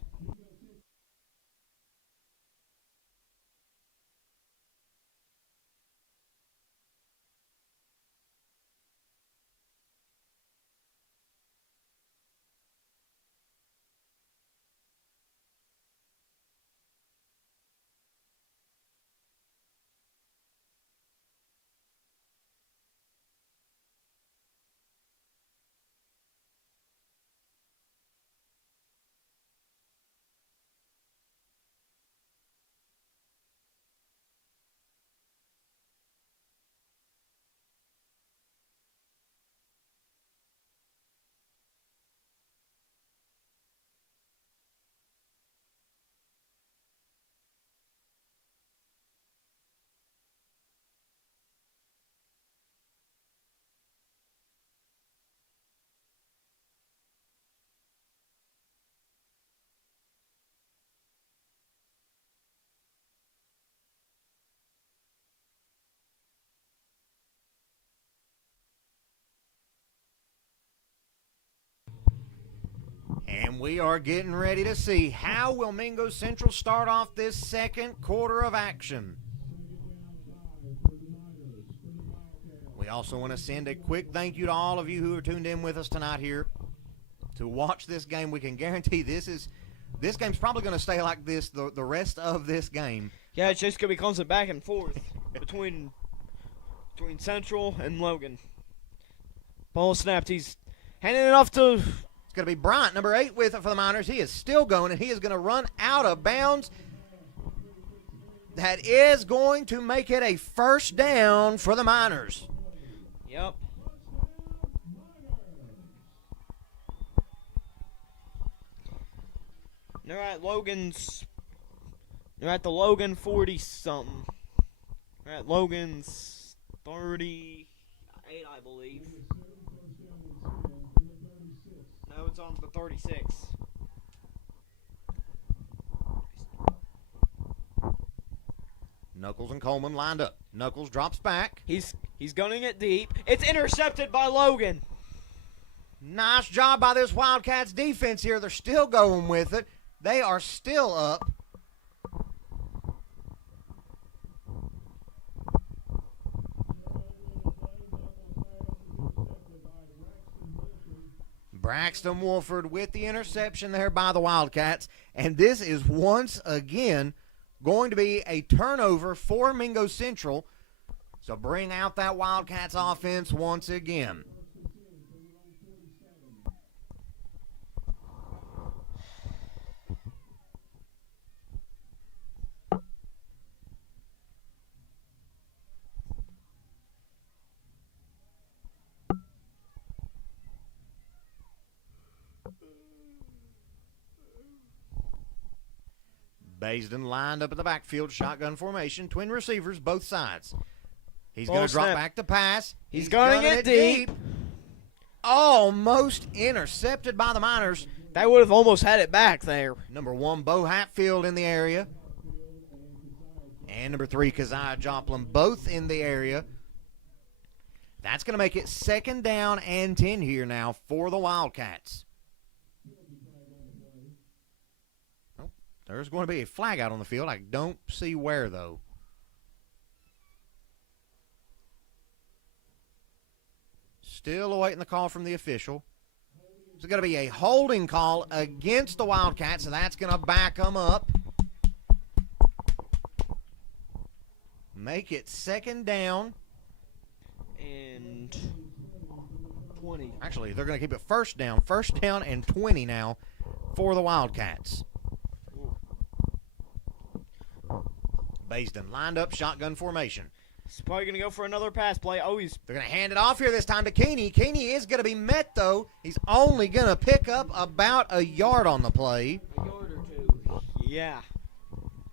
And we are getting ready to see how will Mingo Central start off this second quarter of action. We also want to send a quick thank you to all of you who are tuned in with us tonight here to watch this game. We can guarantee this game's probably going to stay like this the rest of this game. Yeah, it's just going to be constant back and forth between Central and Logan. Ball snapped. He's handing it off to... It's going to be Bryant, number 8, with it for the Miners. He is still going, and he is going to run out of bounds. That is going to make it a first down for the Miners. Yep. They're at the Logan 40-something. They're at Logan's 38, I believe. No, it's on the 36. Knuckles and Coleman lined up. Knuckles drops back. He's gunning it deep. It's intercepted by Logan. Nice job by this Wildcats defense here. They're still going with it. They are still up. Braxton Wolford with the interception there by the Wildcats. And this is once again going to be a turnover for Mingo Central. So bring out that Wildcats offense once again. Baisden lined up in the backfield, shotgun formation, twin receivers, both sides. He's going to drop back to pass. He's gunning it deep. Almost intercepted by the Miners. They would have almost had it back there. Number 1, Bo Hatfield in the area. And number 3, Keziah Joplin, both in the area. That's going to make it second down and 10 here now for the Wildcats. There's going to be a flag out on the field. I don't see where, though. Still awaiting the call from the official. It's going to be a holding call against the Wildcats, so that's going to back them up. Make it second down. And 20. Actually, they're going to keep it first down. First down and 20 now for the Wildcats. Baisden lined up, shotgun formation. He's probably going to go for another pass play. Oh, They're going to hand it off here this time to Keeney. Keeney is going to be met, though. He's only going to pick up about a yard on the play. A yard or two. Yeah.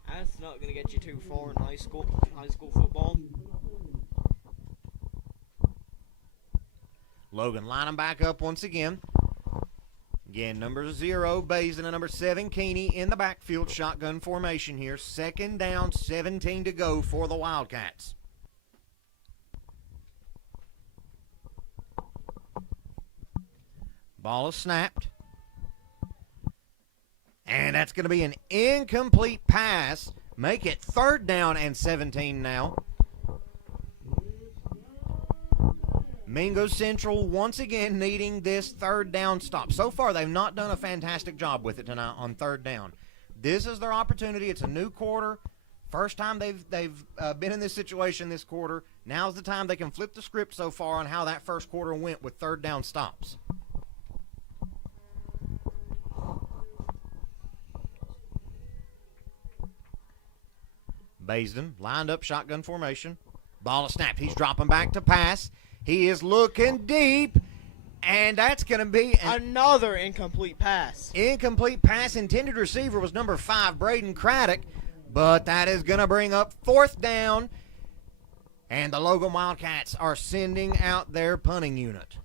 That's not going to get you too far in high school football. Logan lining back up once again. Again, number 0, Baisden, and number 7, Keeney in the backfield, shotgun formation here. Second down, 17 to go for the Wildcats. Ball is snapped. And that's going to be an incomplete pass. Make it third down and 17 now. Mingo Central once again needing this third down stop. So far, they've not done a fantastic job with it tonight on third down. This is their opportunity. It's a new quarter. First time they've been in this situation this quarter. Now's the time they can flip the script so far on how that first quarter went with third down stops. Baisden lined up, shotgun formation. Ball is snapped. He's dropping back to pass. He is looking deep, and that's going to be another incomplete pass. Incomplete pass. Intended receiver was number 5, Braden Craddock, but that is going to bring up fourth down, and the Logan Wildcats are sending out their punting unit.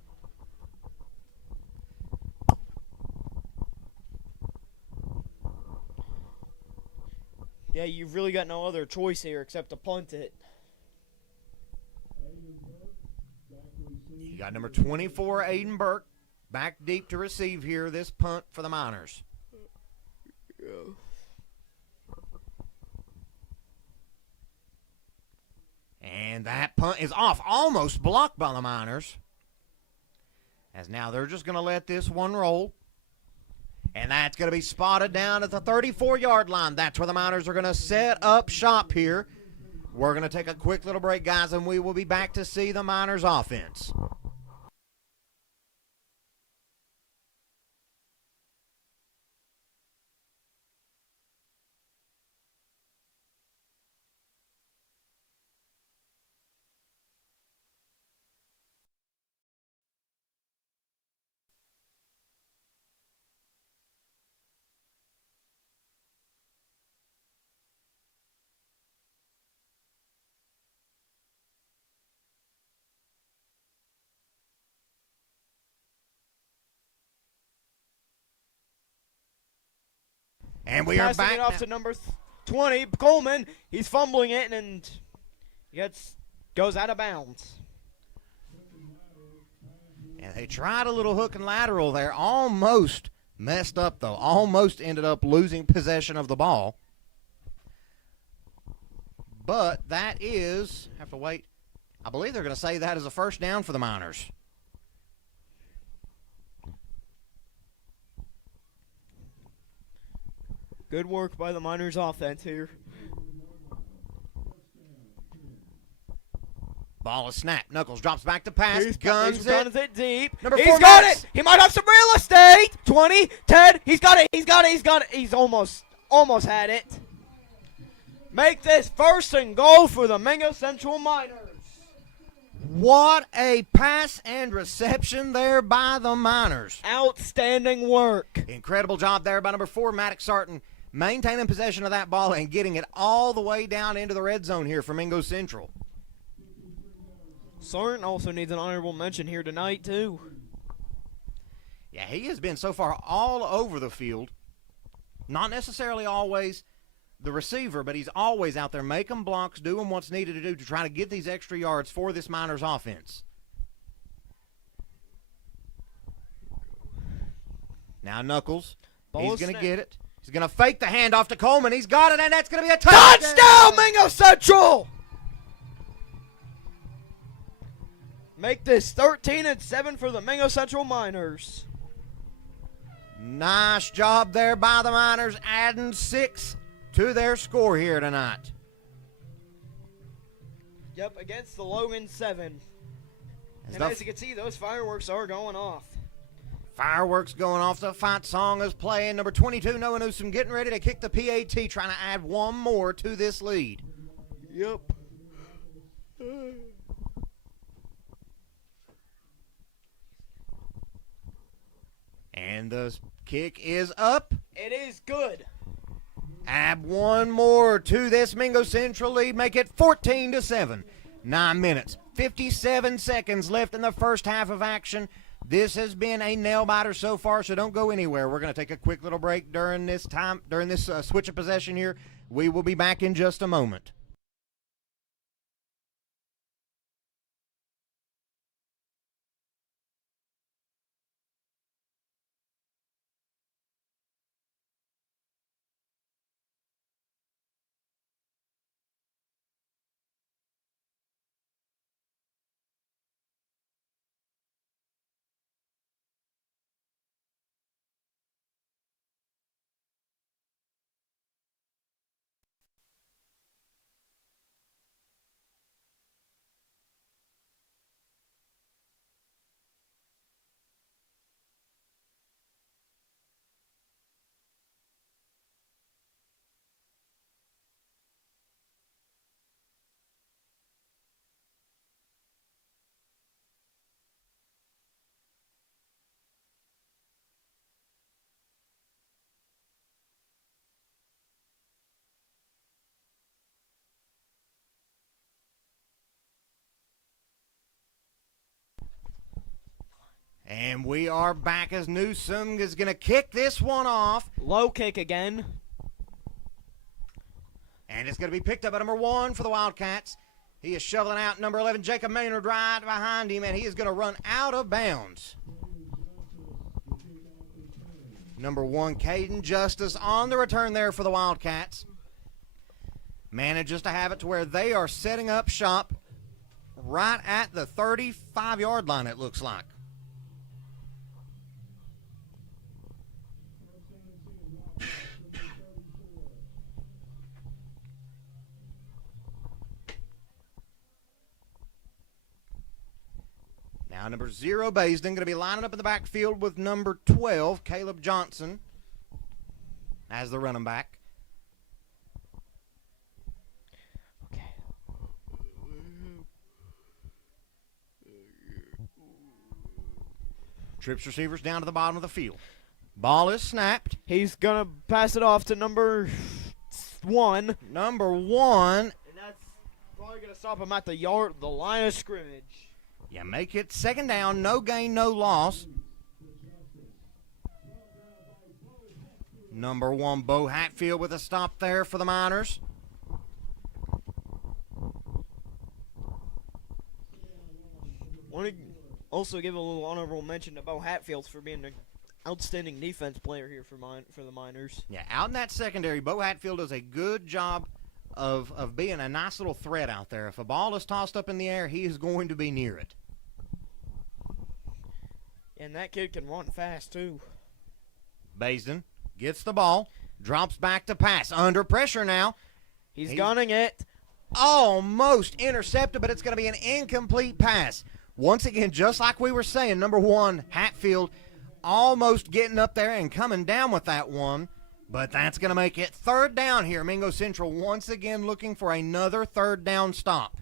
Yeah, you've really got no other choice here except to punt it. You got number 24, Aiden Burke. back deep to receive here this punt for the Miners. And that punt is off, almost blocked by the Miners. As now they're just going to let this one roll. And that's going to be spotted down at the 34-yard line. That's where the Miners are going to set up shop here. We're going to take a quick little break, guys, and we will be back to see the Miners offense. And we are Passing back it off now. to number 20, Coleman. He's fumbling it and goes out of bounds. And they tried a little hook and lateral there. Almost messed up, though. Almost ended up losing possession of the ball. But that is, have to wait. I believe they're going to say that is a first down for the Miners. Good work by the Miners offense here. Ball is snapped. Knuckles drops back to pass. He's Guns it deep. Number He's 4 got Max. it. He might have some real estate. 20, 10. He's got it. He's got it. He's got it. He's almost had it. Make this first and goal for the Mingo Central Miners. What a pass and reception there by the Miners. Outstanding work. Incredible job there by number 4, Maddox Sarton, maintaining possession of that ball and getting it all the way down into the red zone here for Mingo Central. Sarton also needs an honorable mention here tonight, too. Yeah, he has been so far all over the field. Not necessarily always the receiver, but he's always out there making blocks, doing what's needed to do to try to get these extra yards for this Miners offense. Now Knuckles, he's going to get it. He's going to fake the handoff to Coleman. He's got it, and that's going to be a touchdown! Touchdown, Mingo Central! Make this 13-7 for the Mingo Central Miners. Nice job there by the Miners, adding 6 to their score here tonight. Yep, against the Logan 7. And as you can see, those fireworks are going off. Fireworks going off. The fight song is playing. Number 22, Noah Newsom, getting ready to kick the PAT, trying to add one more to this lead. Yep. And the kick is up. It is good. Add one more to this Mingo Central lead. Make it 14-7. 9 minutes, 57 seconds left in the first half of action. This has been a nail-biter so far, so don't go anywhere. We're going to take a quick little break during this switch of possession here. We will be back in just a moment. And we are back as Newsom is going to kick this one off. Low kick again. And it's going to be picked up at number 1 for the Wildcats. He is shoveling out number 11, Jacob Maynard, right behind him, and he is going to run out of bounds. Number 1, Caden Justice on the return there for the Wildcats. Manages to have it to where they are setting up shop right at the 35-yard line, it looks like. Now number 0, Baisden, going to be lining up in the backfield with number 12, Caleb Johnson, as the running back. Trips receivers down to the bottom of the field. Ball is snapped. He's going to pass it off to number 1. Number 1. And that's probably going to stop him at the line of scrimmage. Yeah, make it 2nd down, no gain, no loss. Number 1, Bo Hatfield with a stop there for the Miners. Want to also give a little honorable mention to Bo Hatfield for being an outstanding defense player here for the Miners. Yeah, out in that secondary, Bo Hatfield does a good job of being a nice little threat out there. If a ball is tossed up in the air, he is going to be near it. And that kid can run fast, too. Baisden gets the ball, drops back to pass. Under pressure now. He's gunning it. Almost intercepted, but it's going to be an incomplete pass. Once again, just like we were saying, number 1, Hatfield, almost getting up there and coming down with that one. But that's going to make it 3rd down here. Mingo Central once again looking for another 3rd down stop.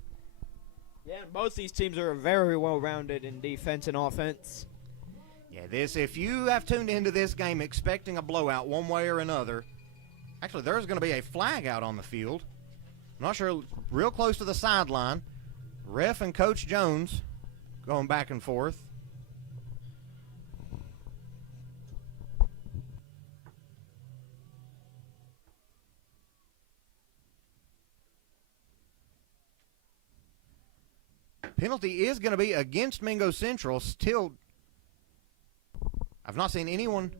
Yeah, both these teams are very well-rounded in defense and offense. Yeah, if you have tuned into this game expecting a blowout one way or another, actually there's going to be a flag out on the field. I'm not sure, real close to the sideline. Ref and Coach Jones going back and forth. Penalty is going to be against Mingo Central. Still, I've not seen anyone.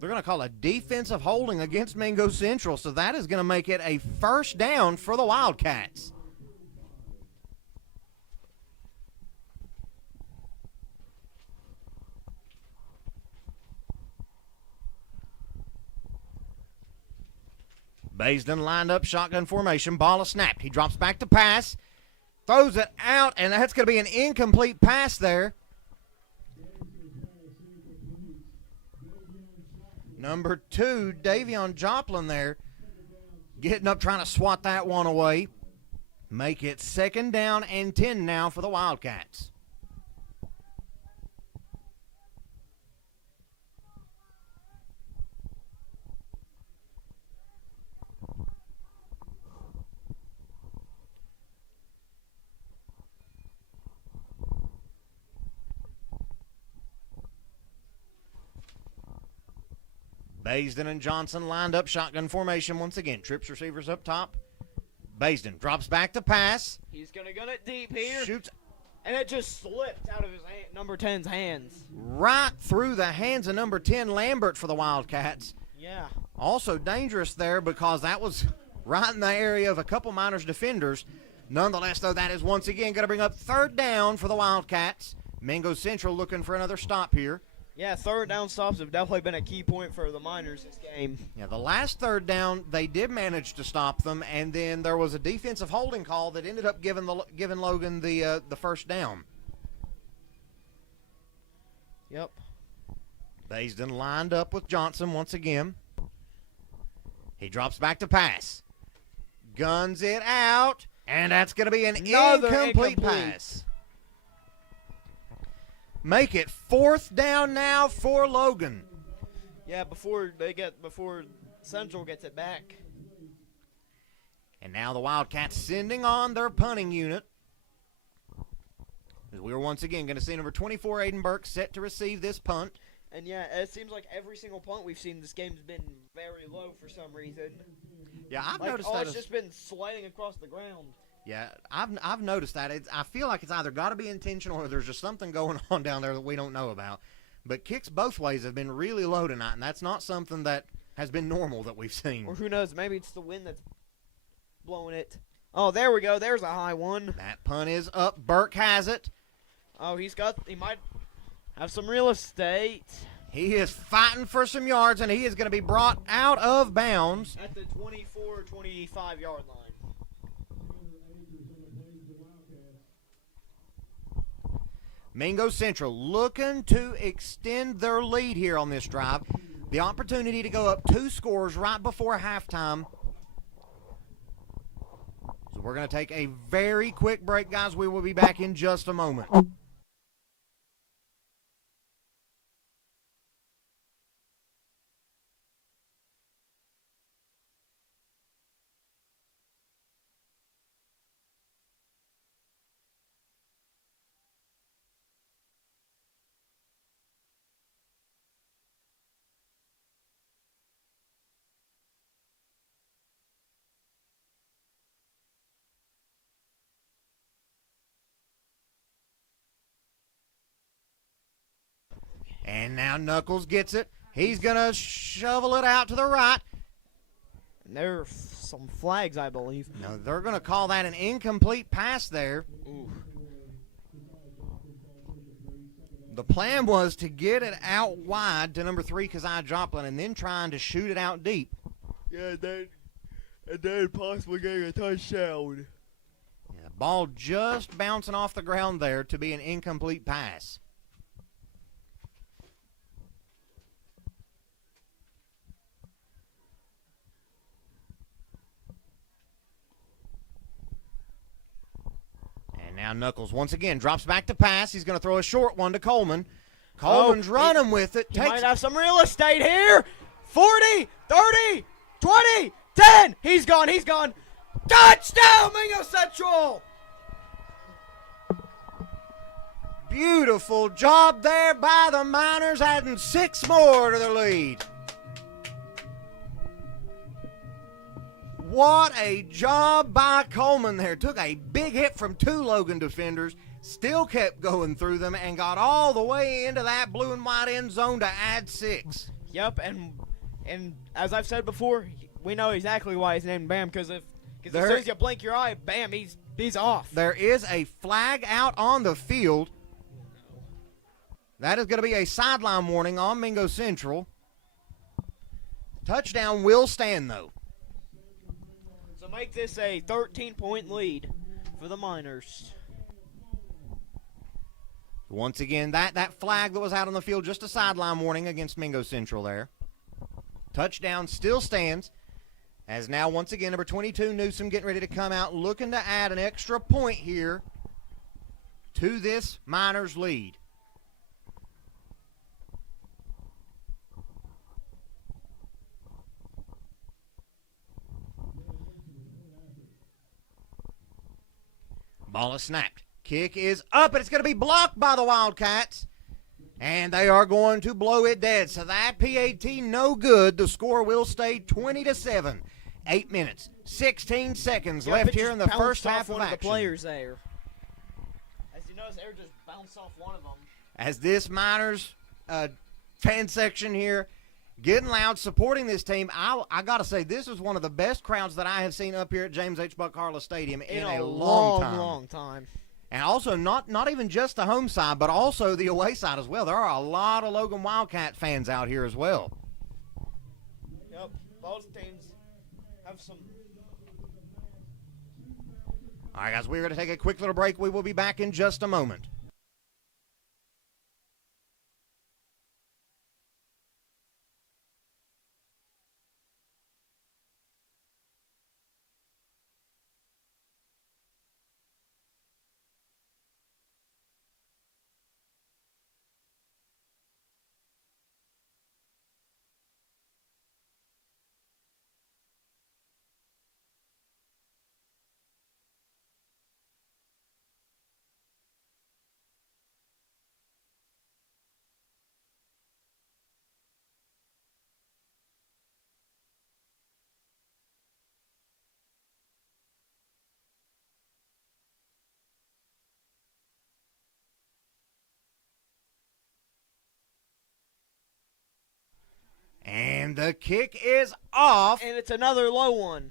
They're going to call a defensive holding against Mingo Central, so that is going to make it a 1st down for the Wildcats. Baisden lined up, shotgun formation, ball is snapped. He drops back to pass, throws it out, and that's going to be an incomplete pass there. Number 2, Davion Joplin there, getting up trying to swat that one away. Make it 2nd down and 10 now for the Wildcats. Baisden and Johnson lined up, shotgun formation once again. Trips receivers up top. Baisden drops back to pass. He's going to gun it deep here. Shoots. And it just slipped out of his number 10's hands. Right through the hands of number 10, Lambert, for the Wildcats. Yeah. Also dangerous there because that was right in the area of a couple Miners defenders. Nonetheless, though, that is once again going to bring up 3rd down for the Wildcats. Mingo Central looking for another stop here. Yeah, 3rd down stops have definitely been a key point for the Miners this game. Yeah, the last 3rd down, they did manage to stop them, and then there was a defensive holding call that ended up giving Logan the 1st down. Yep. Baisden lined up with Johnson once again. He drops back to pass. Guns it out, and that's going to be an incomplete pass. Make it 4th down now for Logan. Yeah, before Central gets it back. And now the Wildcats sending on their punting unit. We're once again going to see number 24, Aiden Burke, set to receive this punt. And yeah, it seems like every single punt we've seen this game's been very low for some reason. Yeah, I've noticed that. It's just been sliding across the ground. Yeah, I've noticed that. I feel like it's either got to be intentional or there's just something going on down there that we don't know about. But kicks both ways have been really low tonight, and that's not something that has been normal that we've seen. Or who knows, maybe it's the wind that's blowing it. Oh, there we go. There's a high one. That punt is up. Burke has it. Oh, he might have some real estate. He is fighting for some yards, and he is going to be brought out of bounds. At the 24-25 yard line. Mingo Central looking to extend their lead here on this drive. The opportunity to go up 2 scores right before halftime. So we're going to take a very quick break, guys. We will be back in just a moment. And now Knuckles gets it. He's going to shovel it out to the right. And there are some flags, I believe. No, they're going to call that an incomplete pass there. Ooh. The plan was to get it out wide to number 3, Keziah Joplin, and then trying to shoot it out deep. Yeah, and then possibly getting a touchdown. Yeah, ball just bouncing off the ground there to be an incomplete pass. Now Knuckles once again drops back to pass. He's going to throw a short one to Coleman. Coleman's running with it. He might have some real estate here. 40, 30, 20, 10. He's gone. He's gone. Touchdown, Mingo Central. Beautiful job there by the Miners, adding 6 more to their lead. What a job by Coleman there. Took a big hit from 2 Logan defenders, still kept going through them, and got all the way into that blue and white end zone to add 6. Yep, and as I've said before, we know exactly why he's named Bam, because as soon as you blink your eye, bam, he's off. There is a flag out on the field. That is going to be a sideline warning on Mingo Central. Touchdown will stand, though. So make this a 13-point lead for the Miners. Once again, that flag that was out on the field, just a sideline warning against Mingo Central there. Touchdown still stands. As now, once again, number 22, Newsom, getting ready to come out, looking to add an extra point here to this Miners lead. Ball is snapped. Kick is up, and it's going to be blocked by the Wildcats. And they are going to blow it dead. So that PAT no good. The score will stay 20-7. 8 minutes, 16 seconds left here in the first half of one action. Of the players there. As you notice, air just bounced off one of them. As this Miners fan section here getting loud, supporting this team. I got to say, this is one of the best crowds that I have seen up here at James H. Buck Harless Stadium in a long time. And also, not even just the home side, but also the away side as well. There are a lot of Logan Wildcat fans out here as well. Yep, both teams have some. All right, guys, we're going to take a quick little break. We will be back in just a moment. And the kick is off. And it's another low one.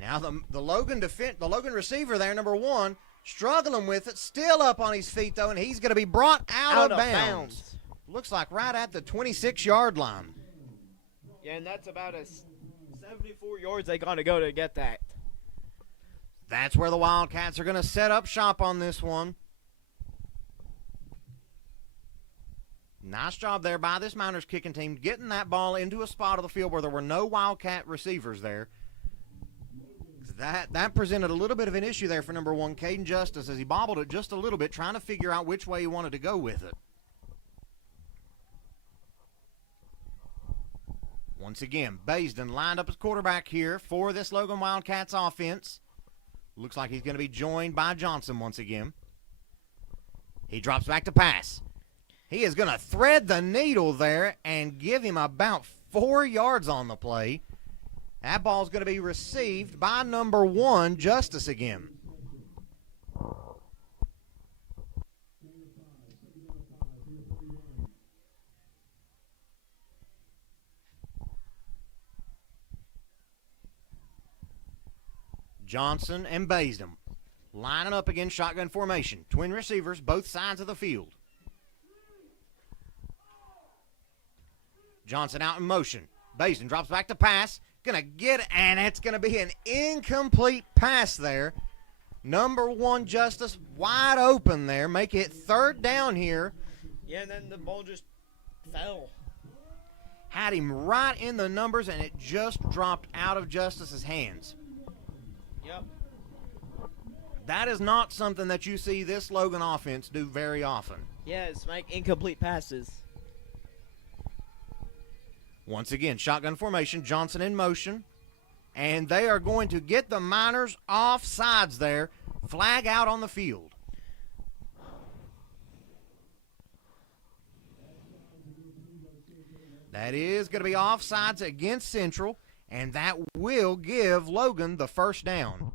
Now the Logan receiver there, number 1, struggling with it, still up on his feet though, and he's going to be brought out of bounds. Looks like right at the 26-yard line. Yeah, and that's about 74 yards they got to go to get that. That's where the Wildcats are going to set up shop on this one. Nice job there by this Miners kicking team, getting that ball into a spot of the field where there were no Wildcat receivers there. That presented a little bit of an issue there for number 1, Caden Justice, as he bobbled it just a little bit, trying to figure out which way he wanted to go with it. Once again, Baisden lined up as quarterback here for this Logan Wildcats offense. Looks like he's going to be joined by Johnson once again. He drops back to pass. He is going to thread the needle there and give him about 4 yards on the play. That ball's going to be received by number 1, Justice again. Johnson and Baisden lining up again, shotgun formation. Twin receivers, both sides of the field. Johnson out in motion. Baisden drops back to pass. Going to get it, and it's going to be an incomplete pass there. Number 1, Justice, wide open there. Make it 3rd down here. Yeah, and then the ball just fell. Had him right in the numbers, and it just dropped out of Justice's hands. Yep. That is not something that you see this Logan offense do very often. Yes, make incomplete passes. Once again, shotgun formation, Johnson in motion. And they are going to get the Miners off sides there. Flag out on the field. That is going to be offsides against Central. And that will give Logan the 1st down.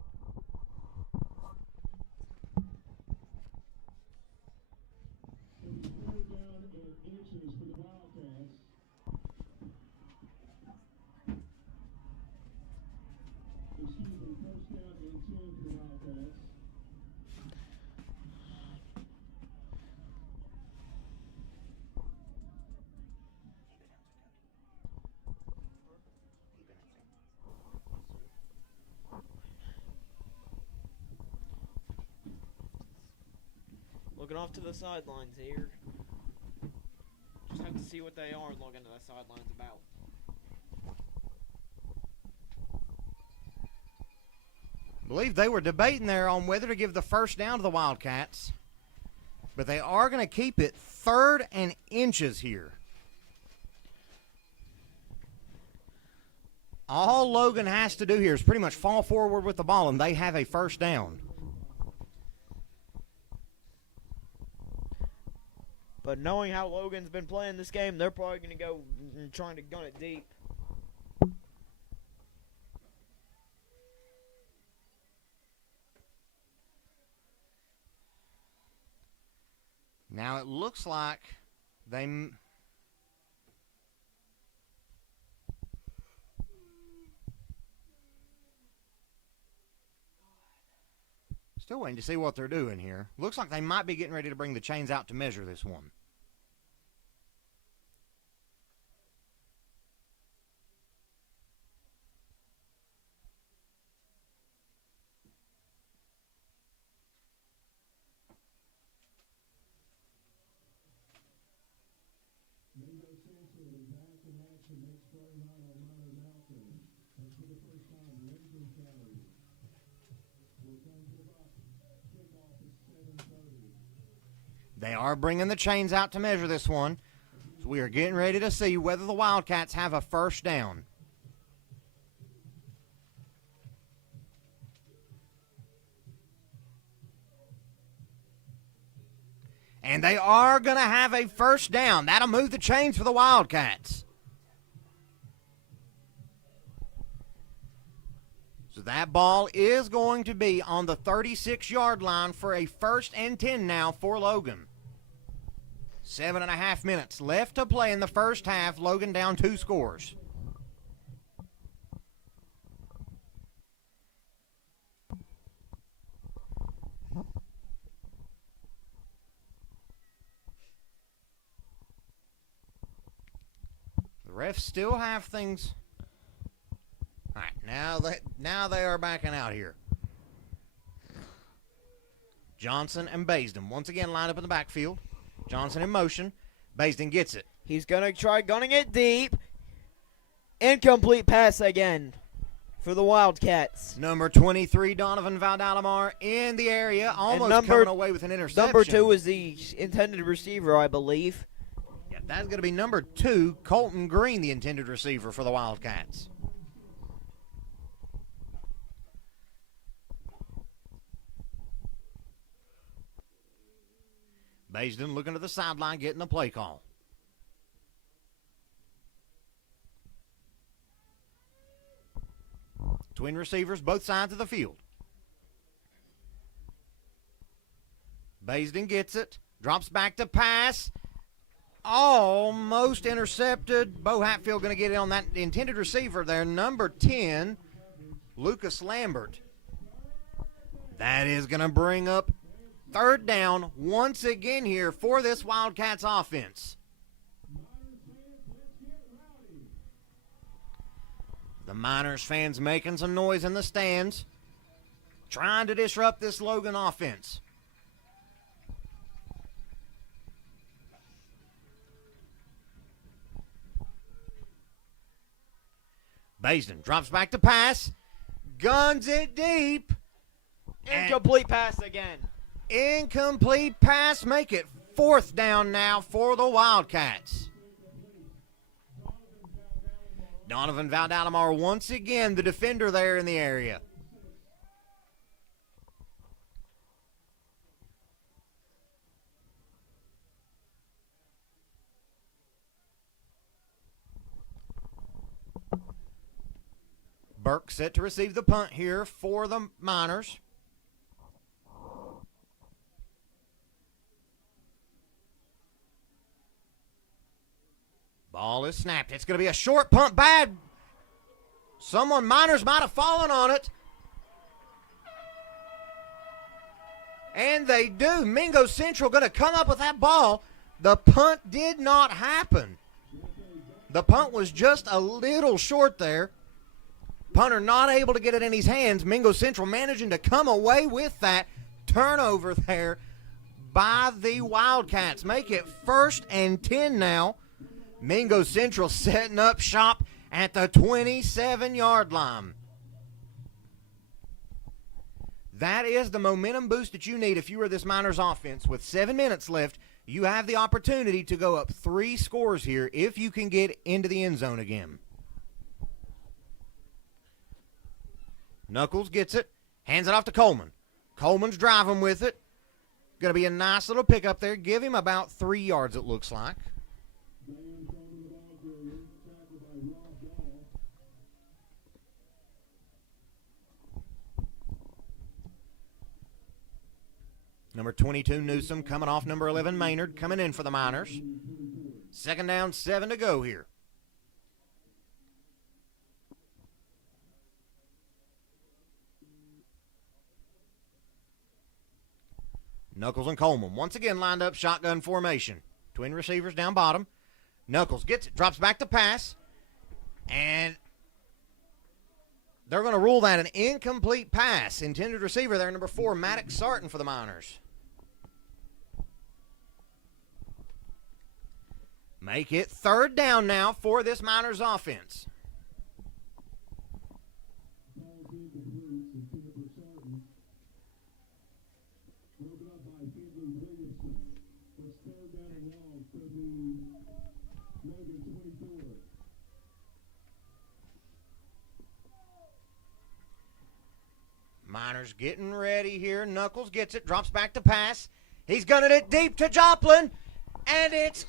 Looking off to the sidelines here. Just have to see what they are looking to the sidelines about. I believe they were debating there on whether to give the 1st down to the Wildcats. But they are going to keep it 3rd and inches here. All Logan has to do here is pretty much fall forward with the ball, and they have a 1st down. But knowing how Logan's been playing this game, they're probably going to go trying to gun it deep. Now it looks like they... Still waiting to see what they're doing here. Looks like they might be getting ready to bring the chains out to measure this one. Mingo Central is back in action next Friday night on Minor Mountain. And for the first time, Lincoln County will come to the box. Kickoff is 7:30. They are bringing the chains out to measure this one. So we are getting ready to see whether the Wildcats have a 1st down. And they are going to have a 1st down. That'll move the chains for the Wildcats. So that ball is going to be on the 36-yard line for a 1st and 10 now for Logan. 7.5 minutes left to play in the first half. Logan down 2 scores. The refs still have things. All right, now they are backing out here. Johnson and Baisden once again lined up in the backfield. Johnson in motion. Baisden gets it. He's going to try gunning it deep. Incomplete pass again for the Wildcats. Number 23, Donovan Valdalamar in the area, almost coming away with an interception. Number 2 is the intended receiver, I believe. Yeah, that's going to be number 2, Colton Green, the intended receiver for the Wildcats. Baisden looking to the sideline, getting the play call. Twin receivers, both sides of the field. Baisden gets it, drops back to pass. Almost intercepted. Bo Hatfield going to get it on that intended receiver there, number 10, Lucas Lambert. That is going to bring up third down once again here for this Wildcats offense. The Miners fans making some noise in the stands, trying to disrupt this Logan offense. Baisden drops back to pass, guns it deep. Incomplete pass again. Incomplete pass, make it fourth down now for the Wildcats. Donovan Valdalamar once again the defender there in the area. Burke set to receive the punt here for the Miners. Ball is snapped. It's going to be a short punt. Bad. Miners might have fallen on it. And they do. Mingo Central going to come up with that ball. The punt did not happen. The punt was just a little short there. Punter not able to get it in his hands. Mingo Central managing to come away with that turnover there by the Wildcats. Make it 1st and 10 now. Mingo Central setting up shop at the 27-yard line. That is the momentum boost that you need if you are this Miners offense. With 7 minutes left, you have the opportunity to go up 3 scores here if you can get into the end zone again. Knuckles gets it, hands it off to Coleman. Coleman's driving with it. Going to be a nice little pickup there. Give him about 3 yards, it looks like. Number 22, Newsom, coming off number 11, Maynard, coming in for the Miners. 2nd down, 7 to go here. Knuckles and Coleman once again lined up shotgun formation. Twin receivers down bottom. Knuckles gets it, drops back to pass, and they're going to rule that an incomplete pass. Intended receiver there, number 4, Maddox Sarton for the Miners. Make it 3rd down now for this Miners offense. Miners getting ready here. Knuckles gets it, drops back to pass. He's gunning it deep to Joplin, and it's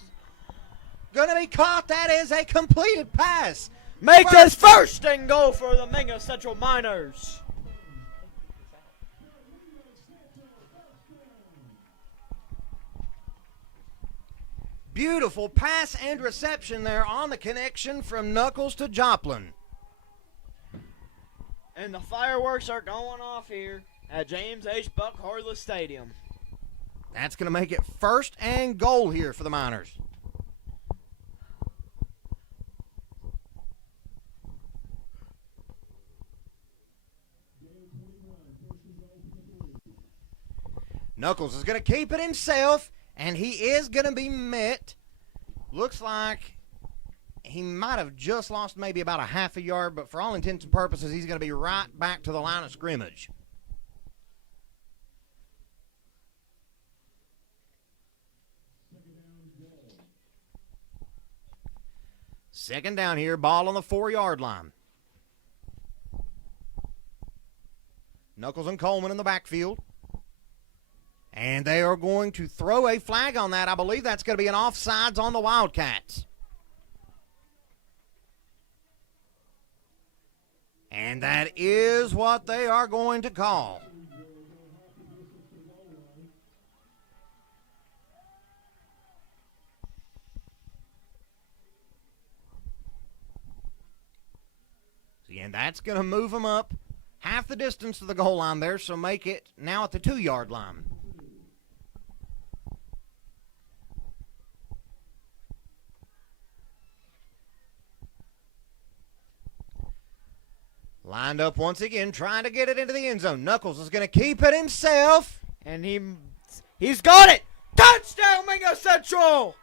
going to be caught. That is a completed pass. Make this 1st and goal for the Mingo Central Miners. Beautiful pass and reception there on the connection from Knuckles to Joplin. And the fireworks are going off here at James H. Buck Harless Stadium. That's going to make it 1st and goal here for the Miners. Knuckles is going to keep it himself, and he is going to be met. Looks like he might have just lost maybe about a half a yard, but for all intents and purposes, he's going to be right back to the line of scrimmage. Second down here, ball on the 4-yard line. Knuckles and Coleman in the backfield. And they are going to throw a flag on that. I believe that's going to be an offsides on the Wildcats. And that is what they are going to call. And that's going to move them up half the distance to the goal line there, so make it now at the 2-yard line. Lined up once again, trying to get it into the end zone. Knuckles is going to keep it himself. And he's got it! Touchdown, Mingo Central!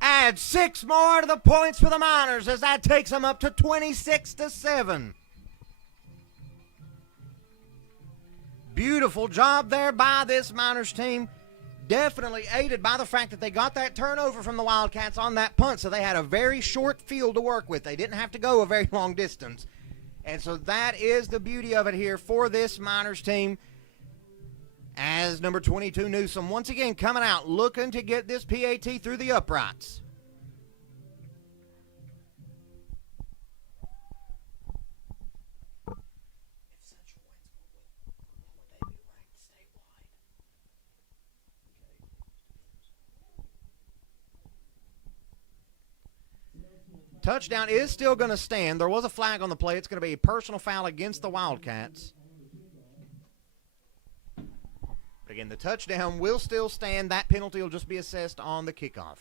Add 6 more to the points for the Miners as that takes them up to 26-7. Beautiful job there by this Miners team. Definitely aided by the fact that they got that turnover from the Wildcats on that punt, so they had a very short field to work with. They didn't have to go a very long distance. And so that is the beauty of it here for this Miners team. As number 22, Newsom, once again coming out, looking to get this PAT through the uprights. Touchdown is still going to stand. There was a flag on the play. It's going to be a personal foul against the Wildcats. Again, the touchdown will still stand. That penalty will just be assessed on the kickoff.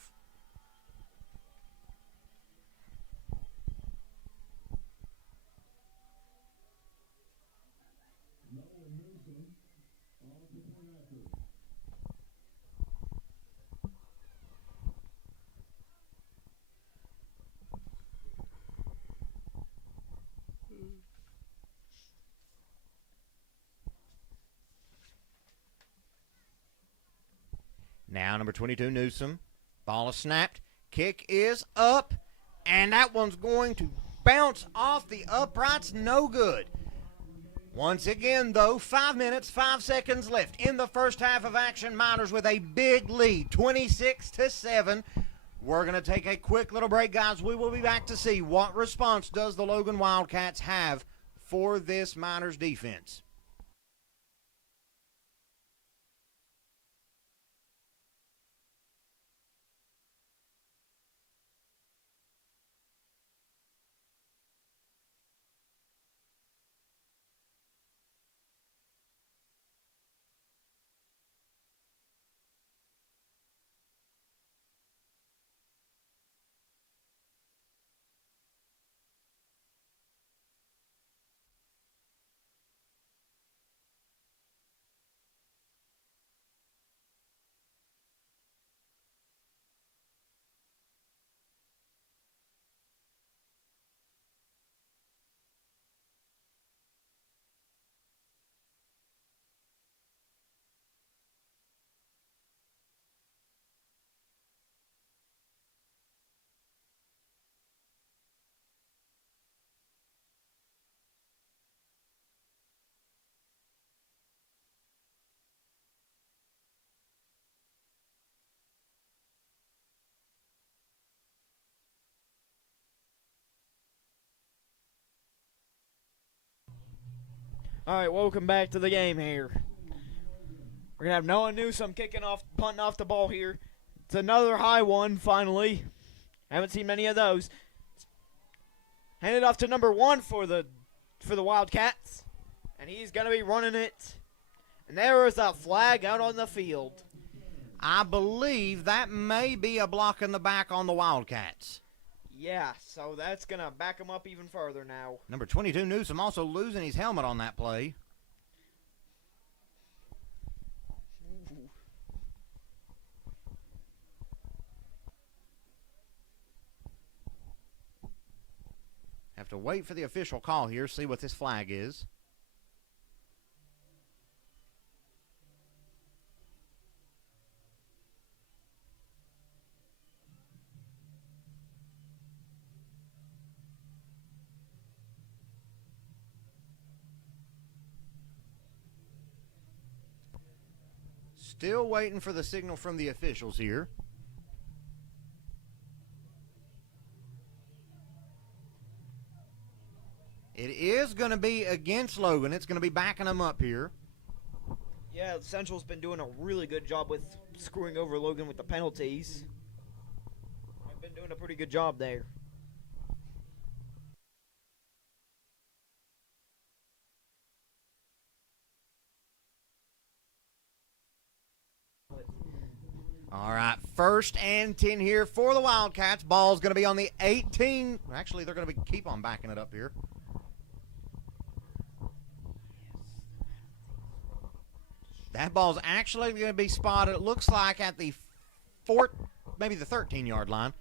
Now, number 22, Newsom. Ball is snapped. Kick is up. And that one's going to bounce off the uprights. No good. Once again, though, 5 minutes, 5 seconds left in the first half of action. Miners with a big lead, 26-7. We're going to take a quick little break, guys. We will be back to see what response does the Logan Wildcats have for this Miners defense. All right, welcome back to the game here. We're going to have Noah Newsom punting off the ball here. It's another high one, finally. Haven't seen many of those. Handed off to number 1 for the Wildcats. And he's going to be running it. And there is a flag out on the field. I believe that may be a block in the back on the Wildcats. Yeah, so that's going to back him up even further now. Number 22, Newsom, also losing his helmet on that play. Have to wait for the official call here, see what this flag is. Still waiting for the signal from the officials here. It is going to be against Logan. It's going to be backing him up here. Yeah, Central's been doing a really good job with screwing over Logan with the penalties. They've been doing a pretty good job there. All right, 1st and 10 here for the Wildcats. Ball's going to be on the 18. Actually, they're going to keep on backing it up here. That ball's actually going to be spotted, it looks like, at the maybe the 13-yard line.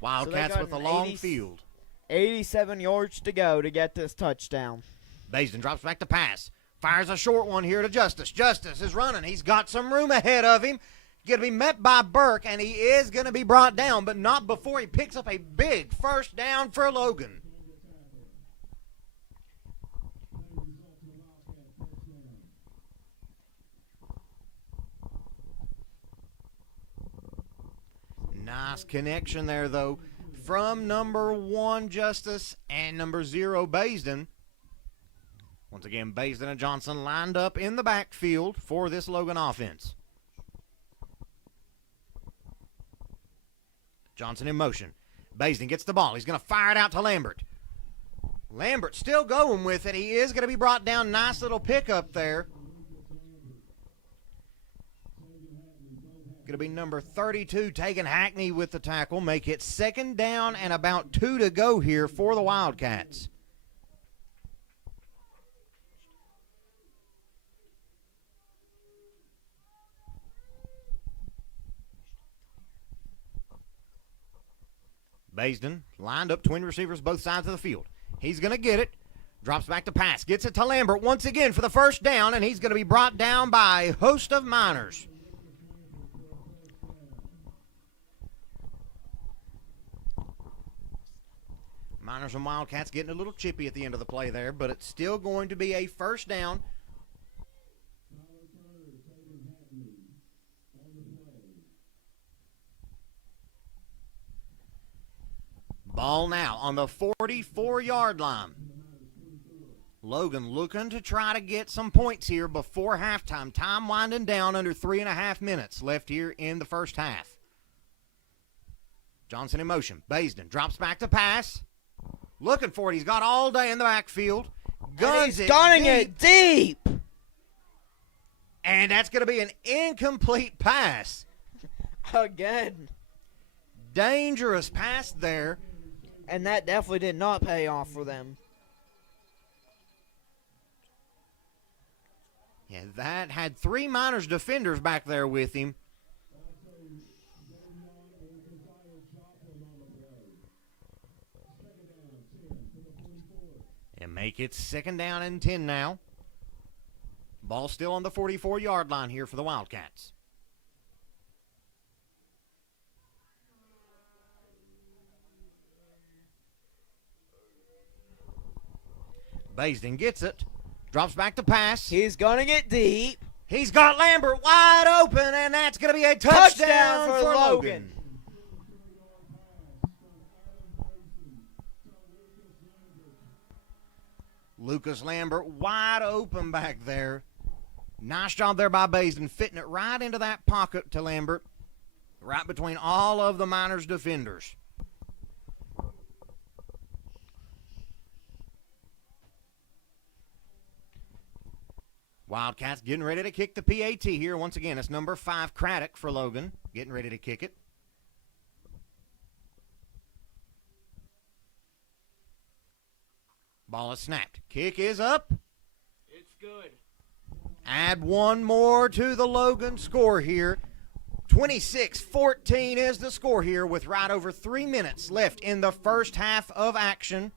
Wildcats with a long field. 87 yards to go to get this touchdown. Basin drops back to pass. Fires a short one here to Justice. Justice is running. He's got some room ahead of him. Going to be met by Burke, and he is going to be brought down, but not before he picks up a big first down for Logan. Nice connection there, though, from number 1, Justice, and number 0, Basin. Once again, Basin and Johnson lined up in the backfield for this Logan offense. Johnson in motion. Basin gets the ball. He's going to fire it out to Lambert. Lambert still going with it. He is going to be brought down. Nice little pickup there. Going to be number 32, taking Hackney with the tackle. Make it 2nd down and about 2 to go here for the Wildcats. Baisden lined up, twin receivers both sides of the field. He's going to get it. Drops back to pass. Gets it to Lambert once again for the first down, and he's going to be brought down by a host of Miners. Miners and Wildcats getting a little chippy at the end of the play there, but it's still going to be a first down. Ball now on the 44-yard line. Logan looking to try to get some points here before halftime. Time winding down, under 3.5 minutes left here in the first half. Johnson in motion. Baisden drops back to pass. Looking for it. He's got all day in the backfield. Guns it gunning it deep. And that's going to be an incomplete pass. Again. Dangerous pass there. And that definitely did not pay off for them. Yeah, that had 3 Miners defenders back there with him. And make it 2nd down and 10 now. Ball still on the 44-yard line here for the Wildcats. Baisden gets it. Drops back to pass. He's gunning it deep. He's got Lambert wide open, and that's going to be a touchdown for Logan. Lucas Lambert wide open back there. Nice job there by Baisden, fitting it right into that pocket to Lambert. right between all of the Miners defenders. Wildcats getting ready to kick the PAT here. Once again, it's number 5, Craddock for Logan, getting ready to kick it. Ball is snapped. Kick is up. It's good. Add one more to the Logan score here. 26-14 is the score here with right over 3 minutes left in the first half of action.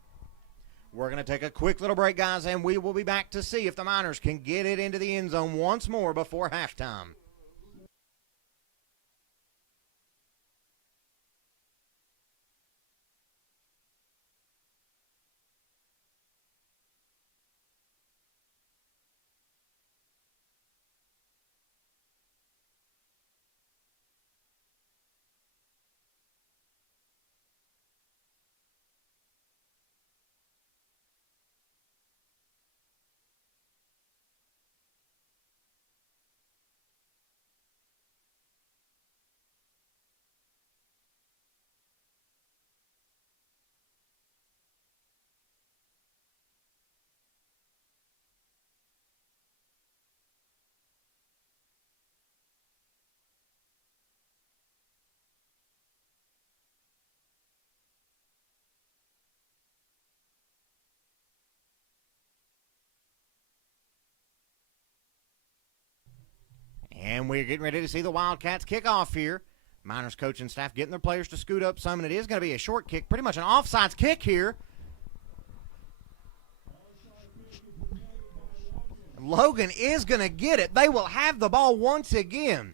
We're going to take a quick little break, guys, and we will be back to see if the Miners can get it into the end zone once more before halftime. And we're getting ready to see the Wildcats kick off here. Miners coaching staff getting their players to scoot up some, and it is going to be a short kick, pretty much an offsides kick here. Logan is going to get it. They will have the ball once again.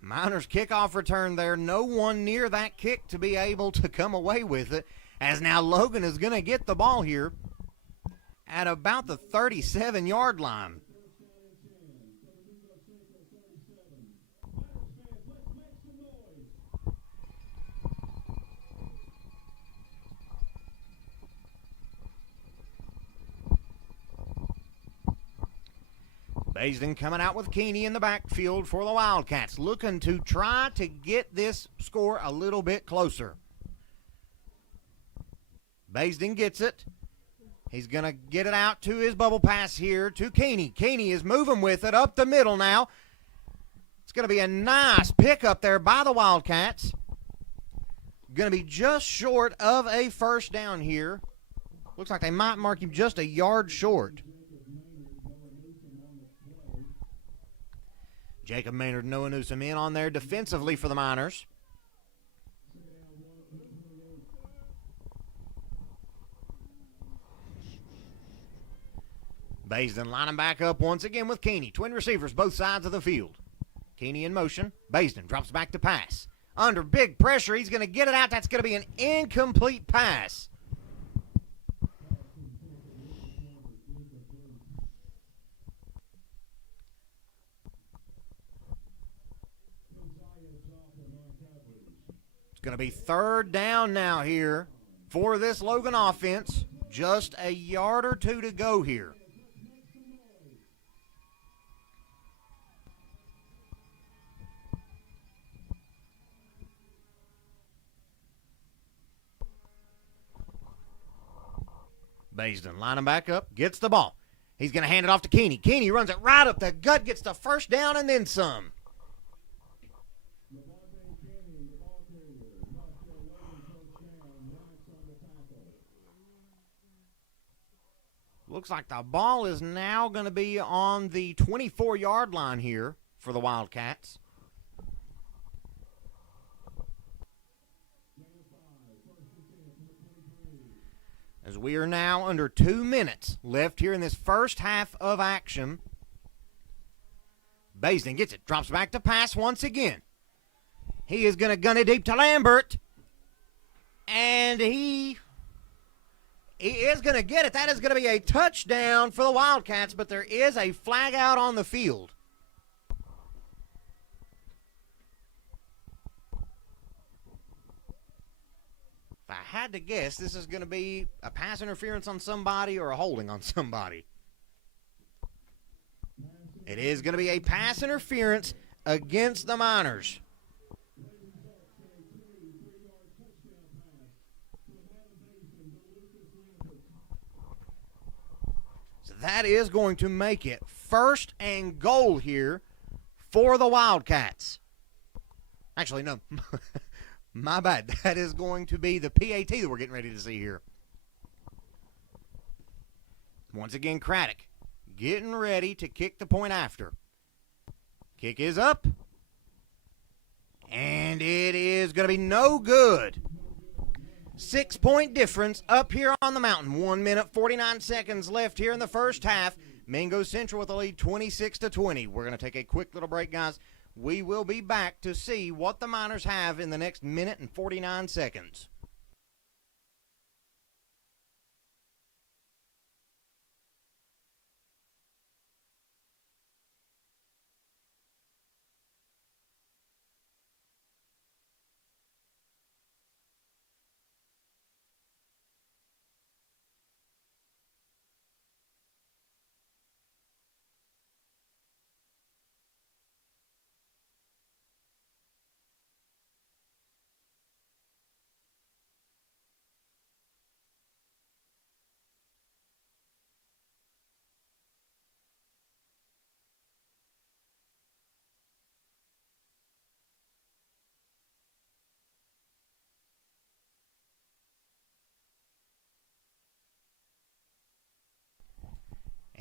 Miners kickoff return there. No one near that kick to be able to come away with it. As now Logan is going to get the ball here at about the 37-yard line. Baisden coming out with Keeney in the backfield for the Wildcats, looking to try to get this score a little bit closer. Baisden gets it. He's going to get it out to his bubble pass here to Keeney. Keeney is moving with it up the middle now. It's going to be a nice pickup there by the Wildcats. Going to be just short of a first down here. Looks like they might mark him just a yard short. Jacob Maynard, Noah Newsom in on there defensively for the Miners. Baisden lining back up once again with Keeney. Twin receivers both sides of the field. Keeney in motion. Baisden drops back to pass. Under big pressure, he's going to get it out. That's going to be an incomplete pass. It's going to be third down now here for this Logan offense. Just a yard or two to go here. Baisden lining back up, gets the ball. He's going to hand it off to Keeney. Keeney runs it right up the gut, gets the first down and then some. Looks like the ball is now going to be on the 24-yard line here for the Wildcats. As we are now under 2 minutes left here in this first half of action. Baisden gets it, drops back to pass once again. He is going to gun it deep to Lambert. And he is going to get it. That is going to be a touchdown for the Wildcats, but there is a flag out on the field. If I had to guess, this is going to be a pass interference on somebody or a holding on somebody. It is going to be a pass interference against the Miners. So that is going to make it 1st and goal here for the Wildcats. Actually, no. My bad. That is going to be the PAT that we're getting ready to see here. Once again, Craddock getting ready to kick the point after. Kick is up. And it is going to be no good. 6-point difference up here on the mountain. 1 minute, 49 seconds left here in the first half. Mingo Central with the lead 26-20. We're going to take a quick little break, guys. We will be back to see what the Miners have in the next minute and 49 seconds.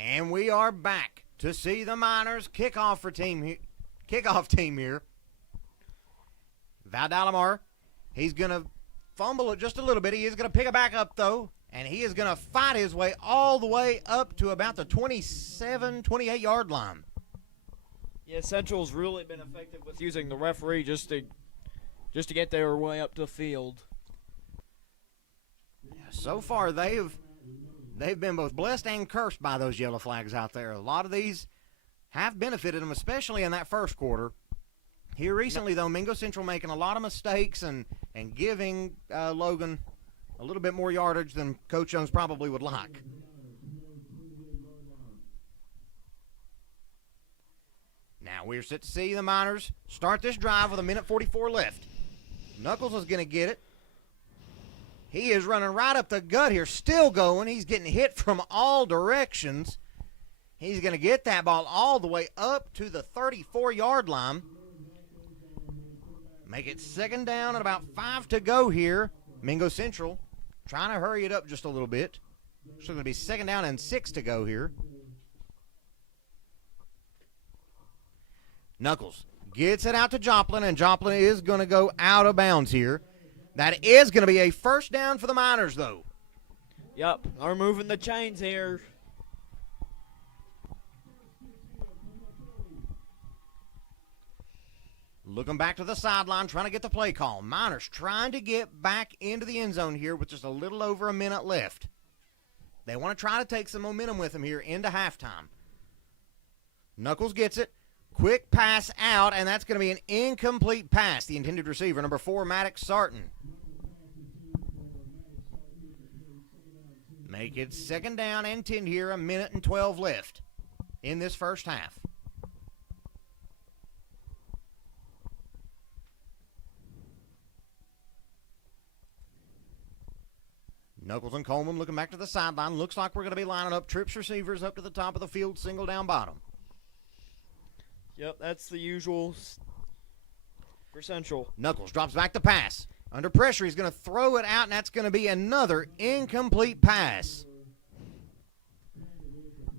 And we are back to see the Miners kickoff team here. Valdalamar, he's going to fumble it just a little bit. He is going to pick it back up, though, and he is going to fight his way all the way up to about the 27, 28-yard line. Yeah, Central's really been effective with using the referee just to get their way up to the field. So far, they've been both blessed and cursed by those yellow flags out there. A lot of these have benefited them, especially in that first quarter. Here recently, though, Mingo Central making a lot of mistakes and giving Logan a little bit more yardage than Coach Jones probably would like. Now we're set to see the Miners start this drive with 1:44 left. Knuckles is going to get it. He is running right up the gut here, still going. He's getting hit from all directions. He's going to get that ball all the way up to the 34-yard line. Make it 2nd down and about 5 to go here. Mingo Central trying to hurry it up just a little bit. So going to be 2nd down and 6 to go here. Knuckles gets it out to Joplin, and Joplin is going to go out of bounds here. That is going to be a 1st down for the Miners, though. Yep, they're moving the chains here. Looking back to the sideline, trying to get the play call. Miners trying to get back into the end zone here with just a little over a minute left. They want to try to take some momentum with them here into halftime. Knuckles gets it. Quick pass out, and that's going to be an incomplete pass. The intended receiver, number 4, Maddox Sarton. Make it 2nd down and 10 here, 1:12 left in this first half. Knuckles and Coleman looking back to the sideline. Looks like we're going to be lining up trips receivers up to the top of the field, single down bottom. Yep, that's the usual for Central. Knuckles drops back the pass. Under pressure, he's going to throw it out, and that's going to be another incomplete pass.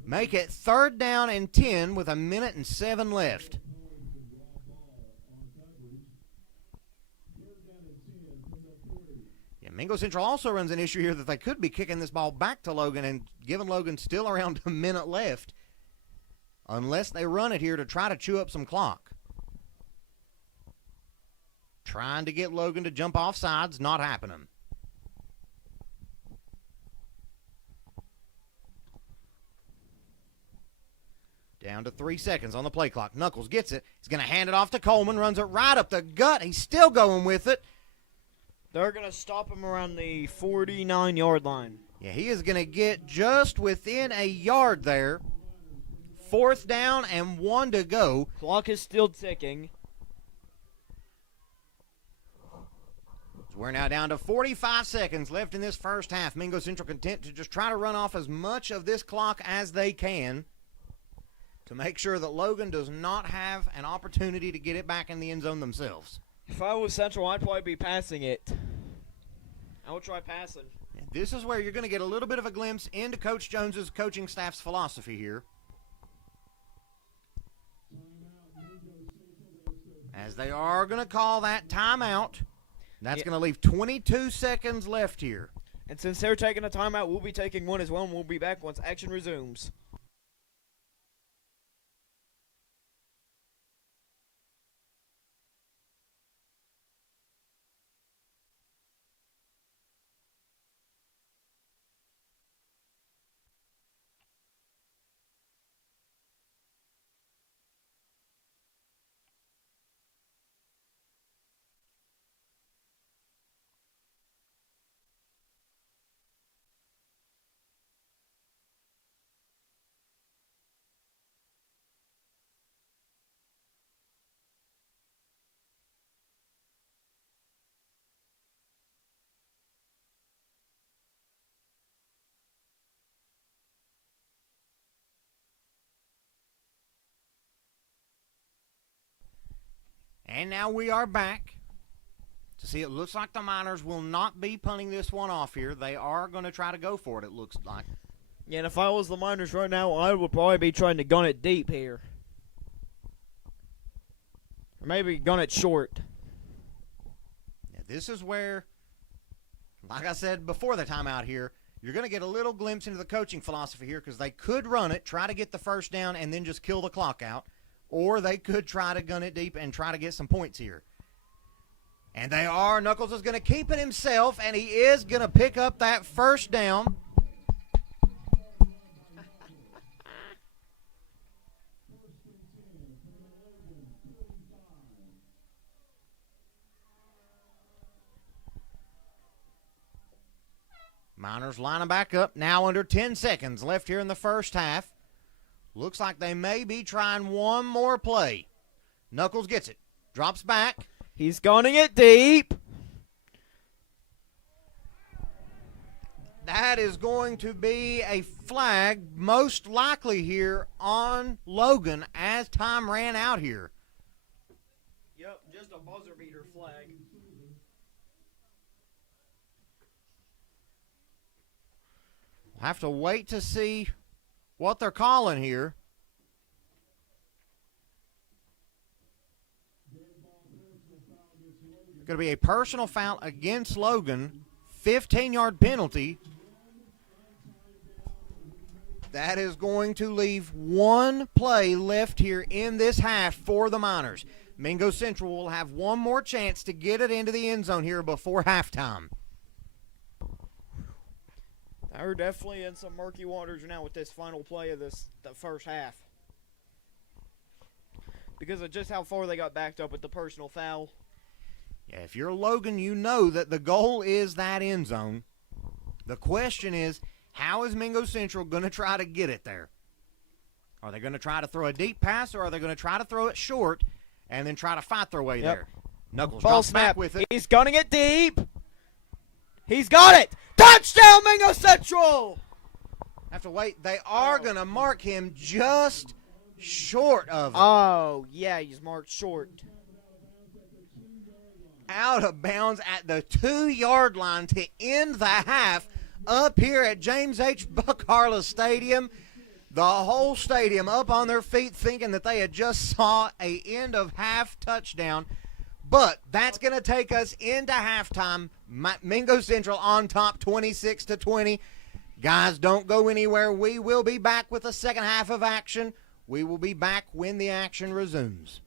Make it 3rd down and 10 with 1:07 left. Yeah, Mingo Central also runs an issue here that they could be kicking this ball back to Logan and giving Logan still around a minute left, unless they run it here to try to chew up some clock. Trying to get Logan to jump off sides, not happening. Down to 3 seconds on the play clock. Knuckles gets it. He's going to hand it off to Coleman, runs it right up the gut. He's still going with it. They're going to stop him around the 49-yard line. Yeah, he is going to get just within a yard there. 4th down and 1 to go. Clock is still ticking. We're now down to 45 seconds left in this first half. Mingo Central content to just try to run off as much of this clock as they can to make sure that Logan does not have an opportunity to get it back in the end zone themselves. If I was Central, I'd probably be passing it. I would try passing. This is where you're going to get a little bit of a glimpse into Coach Jones's coaching staff's philosophy here. As they are going to call that timeout. That's going to leave 22 seconds left here. And since they're taking a timeout, we'll be taking one as well, and we'll be back once action resumes. And now we are back to see. It looks like the Miners will not be punting this one off here. They are going to try to go for it, it looks like. Yeah, and if I was the Miners right now, I would probably be trying to gun it deep here. Or maybe gun it short. Now, this is where, like I said before the timeout here, you're going to get a little glimpse into the coaching philosophy here because they could run it, try to get the first down, and then just kill the clock out. Or they could try to gun it deep and try to get some points here. And they are. Knuckles is going to keep it himself, and he is going to pick up that first down. Miners lining back up. Now under 10 seconds left here in the first half. Looks like they may be trying one more play. Knuckles gets it. Drops back. He's gunning it deep. That is going to be a flag, most likely here on Logan as time ran out here. Yep, just a buzzer beater flag. We'll have to wait to see what they're calling here. Going to be a personal foul against Logan. 15-yard penalty. That is going to leave one play left here in this half for the Miners. Mingo Central will have one more chance to get it into the end zone here before halftime. They're definitely in some murky waters now with this final play of the first half. Because of just how far they got backed up with the personal foul. Yeah, if you're Logan, you know that the goal is that end zone. The question is, how is Mingo Central going to try to get it there? Are they going to try to throw a deep pass, or are they going to try to throw it short and then try to fight their way there? Knuckles Ball drops snap back with it. He's gunning it deep. He's got it. Touchdown, Mingo Central. Have to wait. They are going to mark him just short of it. Oh, yeah, he's marked short. Out of bounds at the 2-yard line to end the half up here at James H. Buck Harless Stadium. The whole stadium up on their feet thinking that they had just saw a end of half touchdown. But that's going to take us into halftime. Mingo Central on top 26-20. Guys, don't go anywhere. We will be back with the second half of action. We will be back when the action resumes.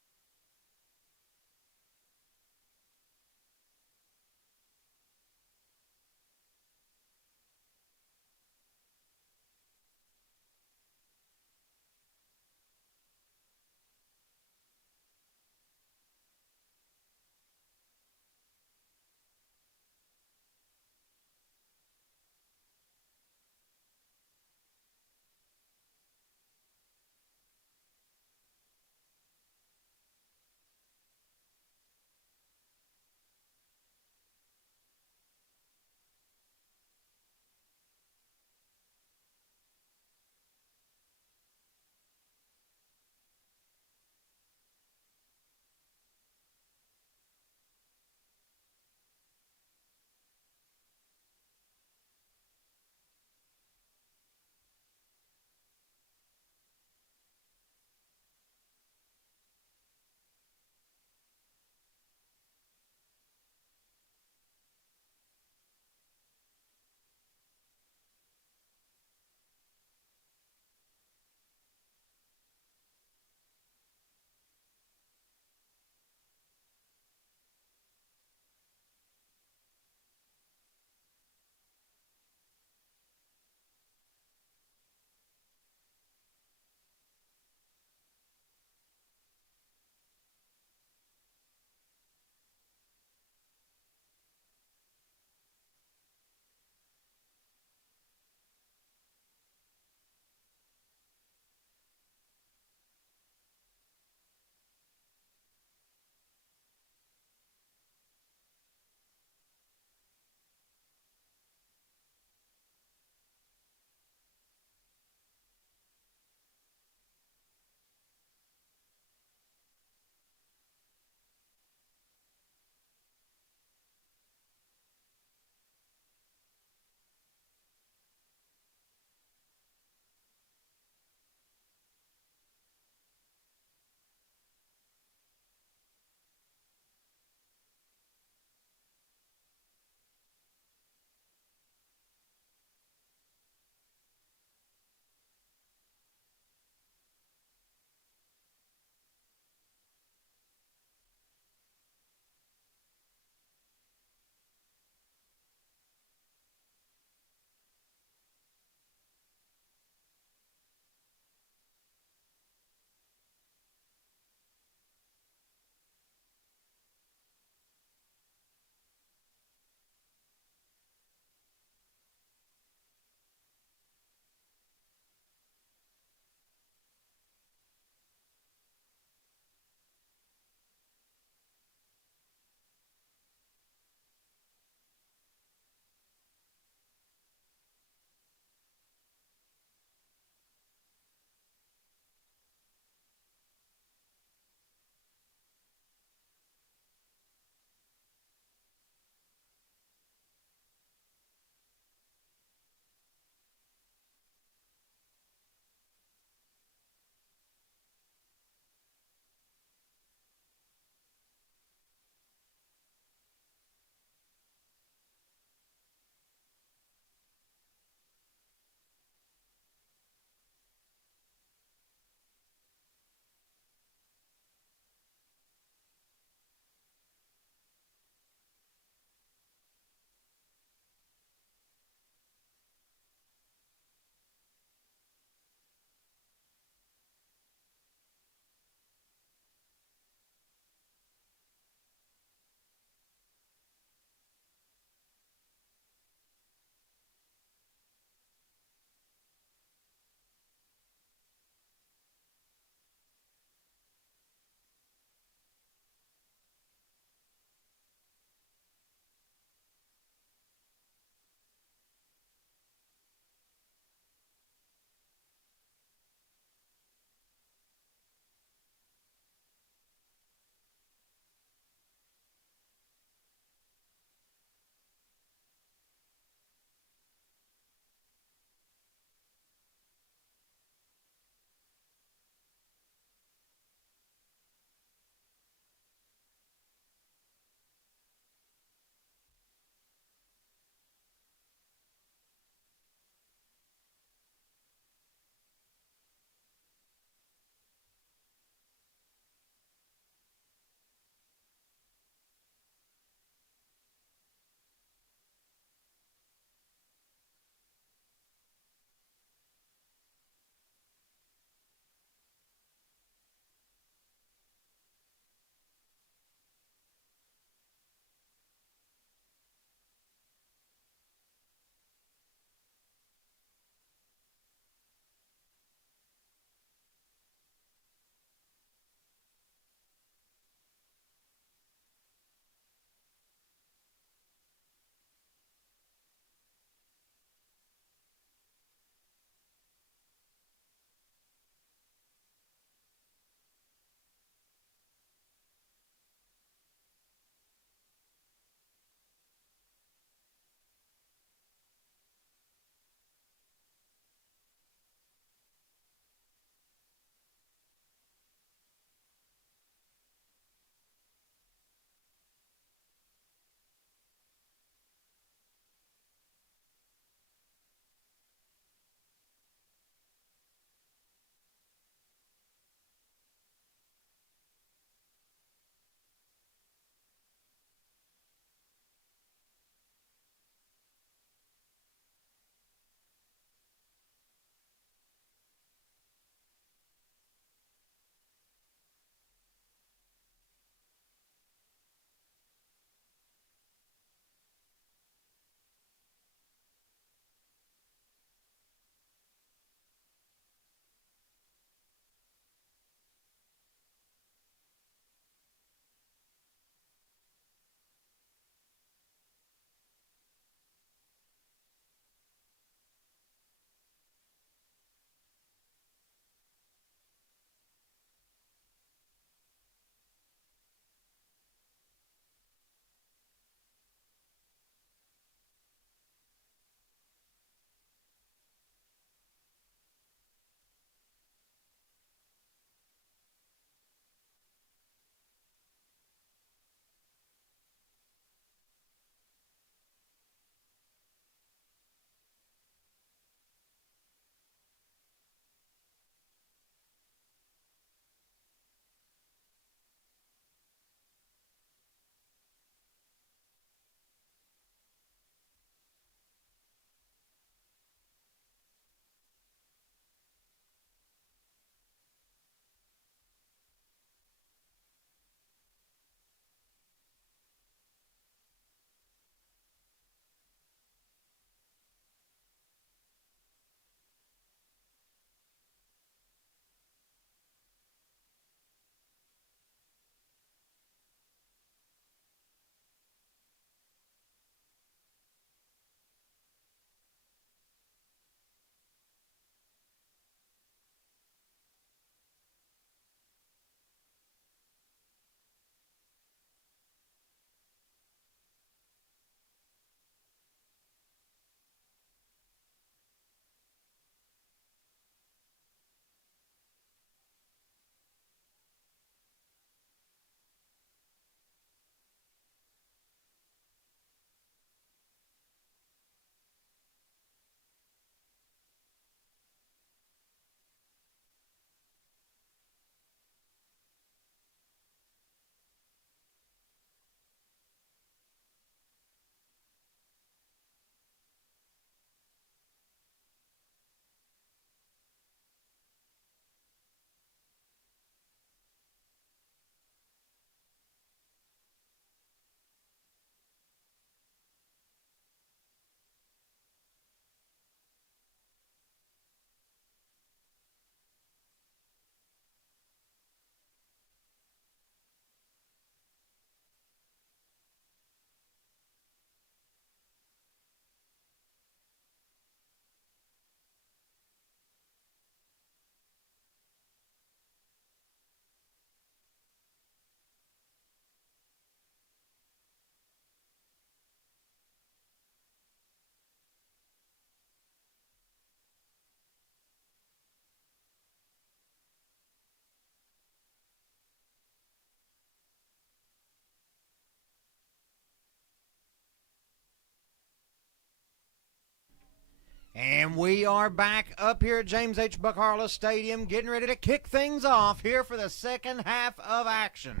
And we are back up here at James H. Buck Harless Stadium, getting ready to kick things off here for the second half of action.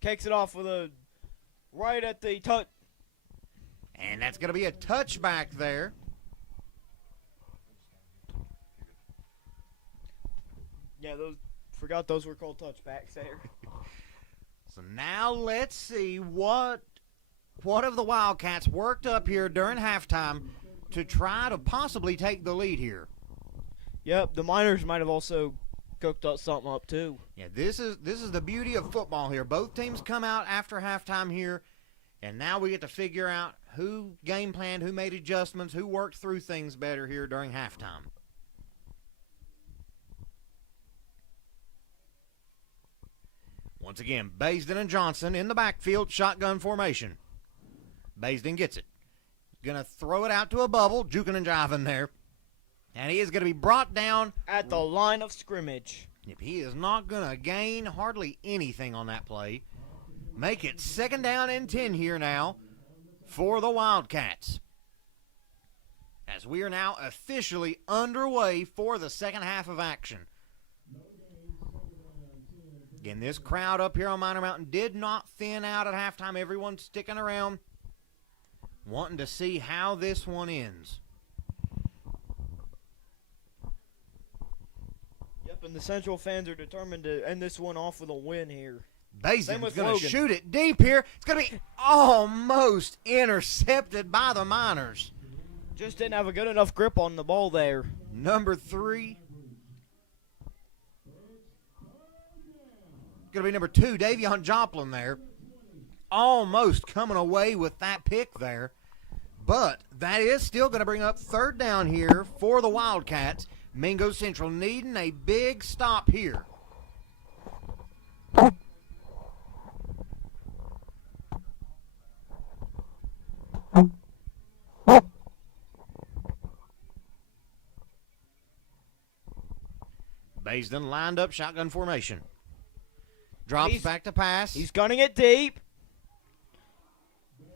Kicks it off with a right at the touch. And that's going to be a touchback there. Yeah, forgot those were called touchbacks there. So now let's see what of the Wildcats worked up here during halftime to try to possibly take the lead here. Yep, the Miners might have also cooked up something up too. Yeah, this is the beauty of football here. Both teams come out after halftime here, and now we get to figure out who game planned, who made adjustments, who worked through things better here during halftime. Once again, Baisden and Johnson in the backfield, shotgun formation. Baisden gets it. Going to throw it out to a bubble, juking and jiving there. And he is going to be brought down at the line of scrimmage. If he is not going to gain hardly anything on that play. Make it 2nd down and 10 here now for the Wildcats. As we are now officially underway for the second half of action. Again, this crowd up here on Minor Mountain did not thin out at halftime. Everyone's sticking around, wanting to see how this one ends. Yep, and the Central fans are determined to end this one off with a win here. Basin's going to shoot it deep here. It's going to be almost intercepted by the Miners. Just didn't have a good enough grip on the ball there. Number 3. Going to be number 2, Davion Joplin there. Almost coming away with that pick there. But that is still going to bring up 3rd down here for the Wildcats. Mingo Central needing a big stop here. Baisden lined up, shotgun formation. Drops back to pass. He's gunning it deep.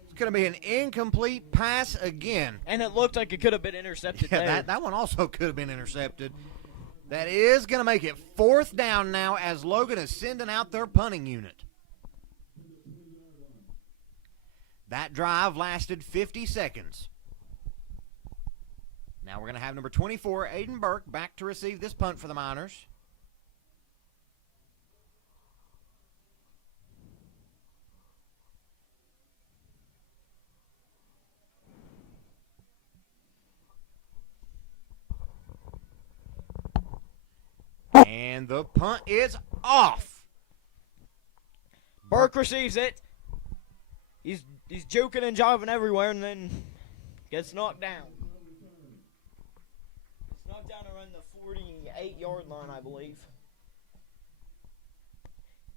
It's going to be an incomplete pass again. And it looked like it could have been intercepted there. That one also could have been intercepted. That is going to make it 4th down now as Logan is sending out their punting unit. That drive lasted 50 seconds. Now we're going to have number 24, Aiden Burke, back to receive this punt for the Miners. And the punt is off. Burke receives it. He's joking and jiving everywhere and then gets knocked down. It's knocked down around the 48-yard line, I believe.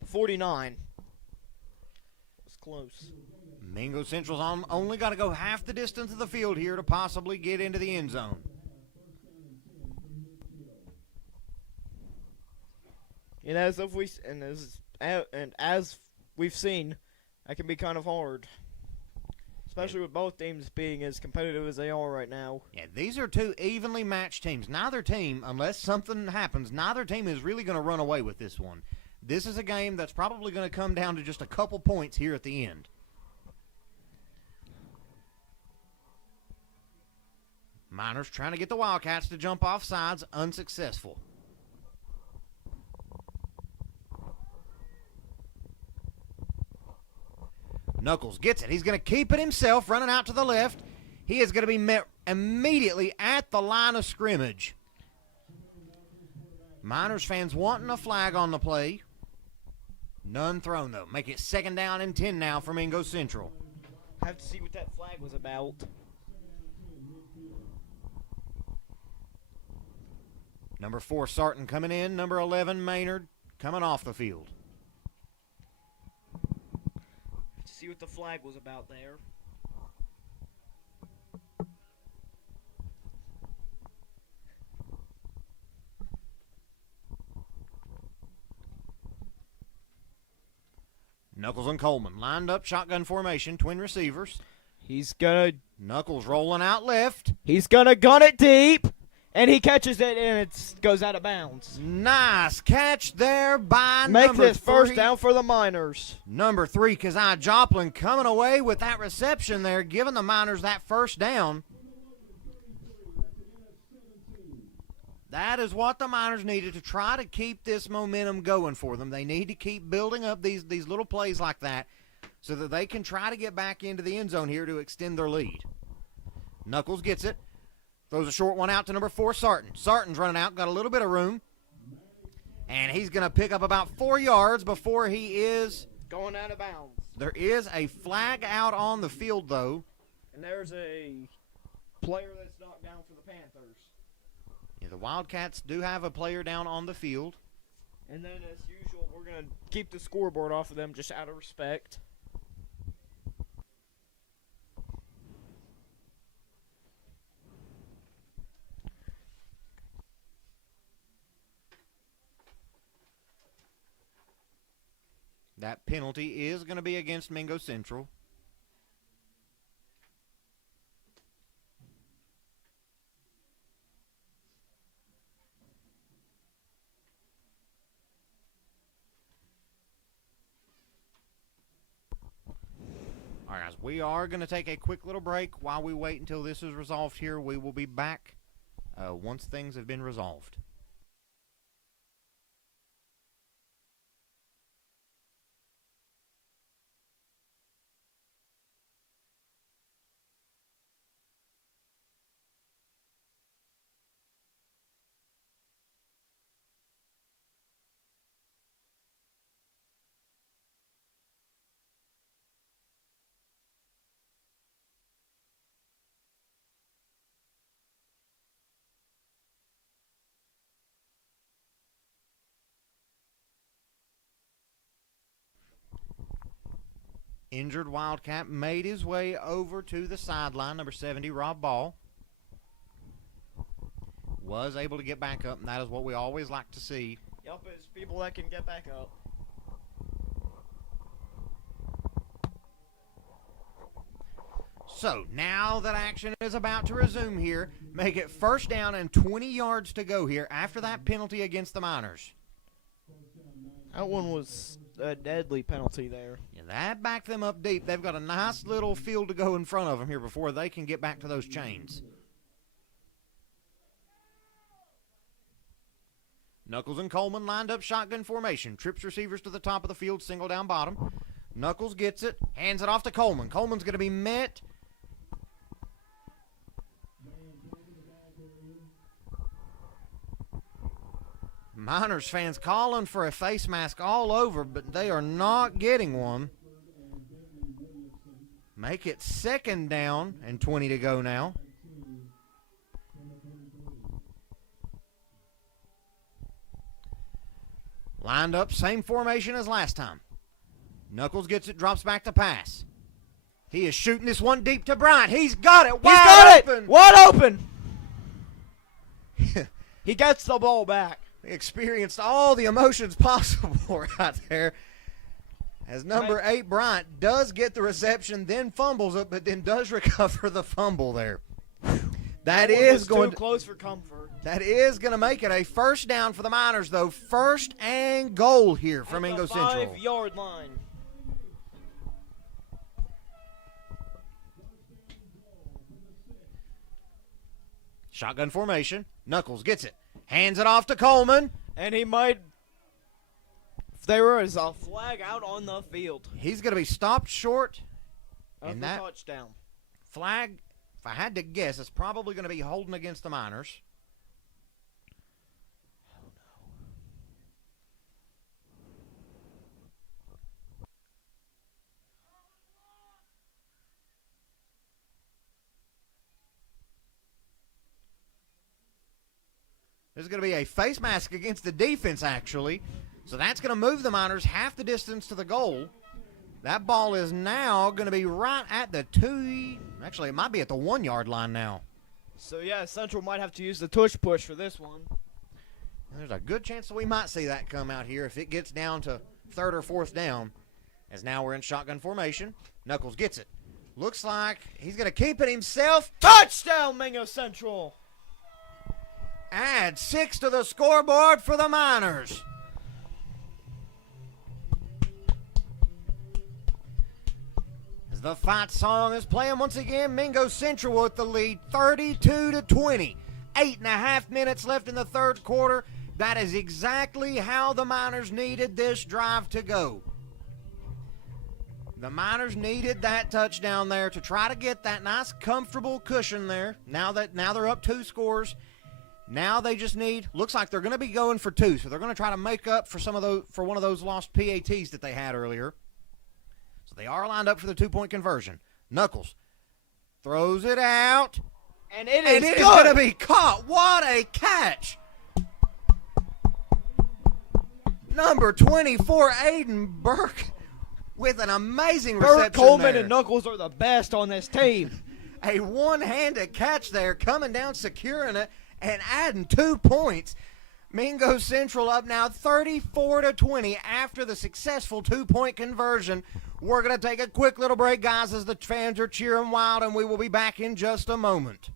49. It's close. Mingo Central's only got to go half the distance of the field here to possibly get into the end zone. And as we've seen, that can be kind of hard, especially with both teams being as competitive as they are right now. Yeah, these are 2 evenly matched teams. Neither team, unless something happens, neither team is really going to run away with this one. This is a game that's probably going to come down to just a couple points here at the end. Miners trying to get the Wildcats to jump off sides, unsuccessful. Knuckles gets it. He's going to keep it himself, running out to the left. He is going to be met immediately at the line of scrimmage. Miners fans wanting a flag on the play. None thrown, though. Make it 2nd down and 10 now for Mingo Central. Have to see what that flag was about. Number 4, Sarton coming in. Number 11, Maynard coming off the field. See what the flag was about there. Knuckles and Coleman lined up, shotgun formation, twin receivers. He's gonna Knuckles rolling out left. gun it deep, and he catches it, and it goes out of bounds. Nice catch there by Make number this first 3. down for the Miners. Number 3, Keziah Joplin coming away with that reception there, giving the Miners that first down. That is what the Miners needed to try to keep this momentum going for them. They need to keep building up these little plays like that so that they can try to get back into the end zone here to extend their lead. Knuckles gets it. Throws a short one out to number 4, Sarton. Sarton's running out, got a little bit of room. And he's going to pick up about 4 yards before he is Going out of bounds. There is a flag out on the field, though. And there's a player that's knocked down for the Panthers. Yeah, the Wildcats do have a player down on the field. And then, as usual, we're going to keep the scoreboard off of them just out of respect. That penalty is going to be against Mingo Central. All right, guys, we are going to take a quick little break while we wait until this is resolved here. We will be back once things have been resolved. Injured Wildcat made his way over to the sideline. Number 70, Rob Ball, was able to get back up, and that is what we always like to see. Yep, it's people that can get back up. So, now that action is about to resume here, make it first down and 20 yards to go here after that penalty against the Miners. That one was a deadly penalty there. Yeah, that backed them up deep. They've got a nice little field to go in front of them here before they can get back to those chains. Knuckles and Coleman lined up shotgun formation. Trips receivers to the top of the field, single down bottom. Knuckles gets it, hands it off to Coleman. Coleman's going to be met. Miners fans calling for a face mask all over, but they are not getting one. Make it second down and 20 to go now. Lined up, same formation as last time. Knuckles gets it, drops back to pass. He is shooting this one deep to Bryant. He's got it. Wide open. Wide open. He gets the ball back. Experienced all the emotions possible right there. As number 8, Bryant, does get the reception, then fumbles it, but then does recover the fumble there. That is going too close for comfort. That is going to make it a first down for the Miners, though. First and goal here from Mingo Central. 5-yard line. Shotgun formation. Knuckles gets it. Hands it off to Coleman. And he might. If there is a flag out on the field. He's going to be stopped short. Of And the that touchdown. flag, if I had to guess, it's probably going to be holding against the Miners. There's going to be a face mask against the defense, actually. So that's going to move the Miners half the distance to the goal. That ball is now going to be right at the 2. Actually, it might be at the 1-yard line now. So, yeah, Central might have to use the tush push for this one. There's a good chance that we might see that come out here if it gets down to 3rd or 4th down. As now we're in shotgun formation. Knuckles gets it. Looks like he's going to keep it himself. Touchdown, Mingo Central. Add 6 to the scoreboard for the Miners. As the fight song is playing once again, Mingo Central with the lead 32-20. 8.5 minutes left in the third quarter. That is exactly how the Miners needed this drive to go. The Miners needed that touchdown there to try to get that nice comfortable cushion there. Now they're up 2 scores. Now they just need, looks like they're going to be going for 2, so they're going to try to make up for one of those lost PATs that they had earlier. So they are lined up for the 2-point conversion. Knuckles throws it out, And it is going to be caught. What a catch! Number 24, Aiden Burke, with an amazing reception Burt Coleman there. and Knuckles are the best on this team. A one-handed catch there, coming down, securing it, and adding 2 points. Mingo Central up now 34-20 after the successful 2-point conversion. We're going to take a quick little break, guys, as the fans are cheering wild, and we will be back in just a moment.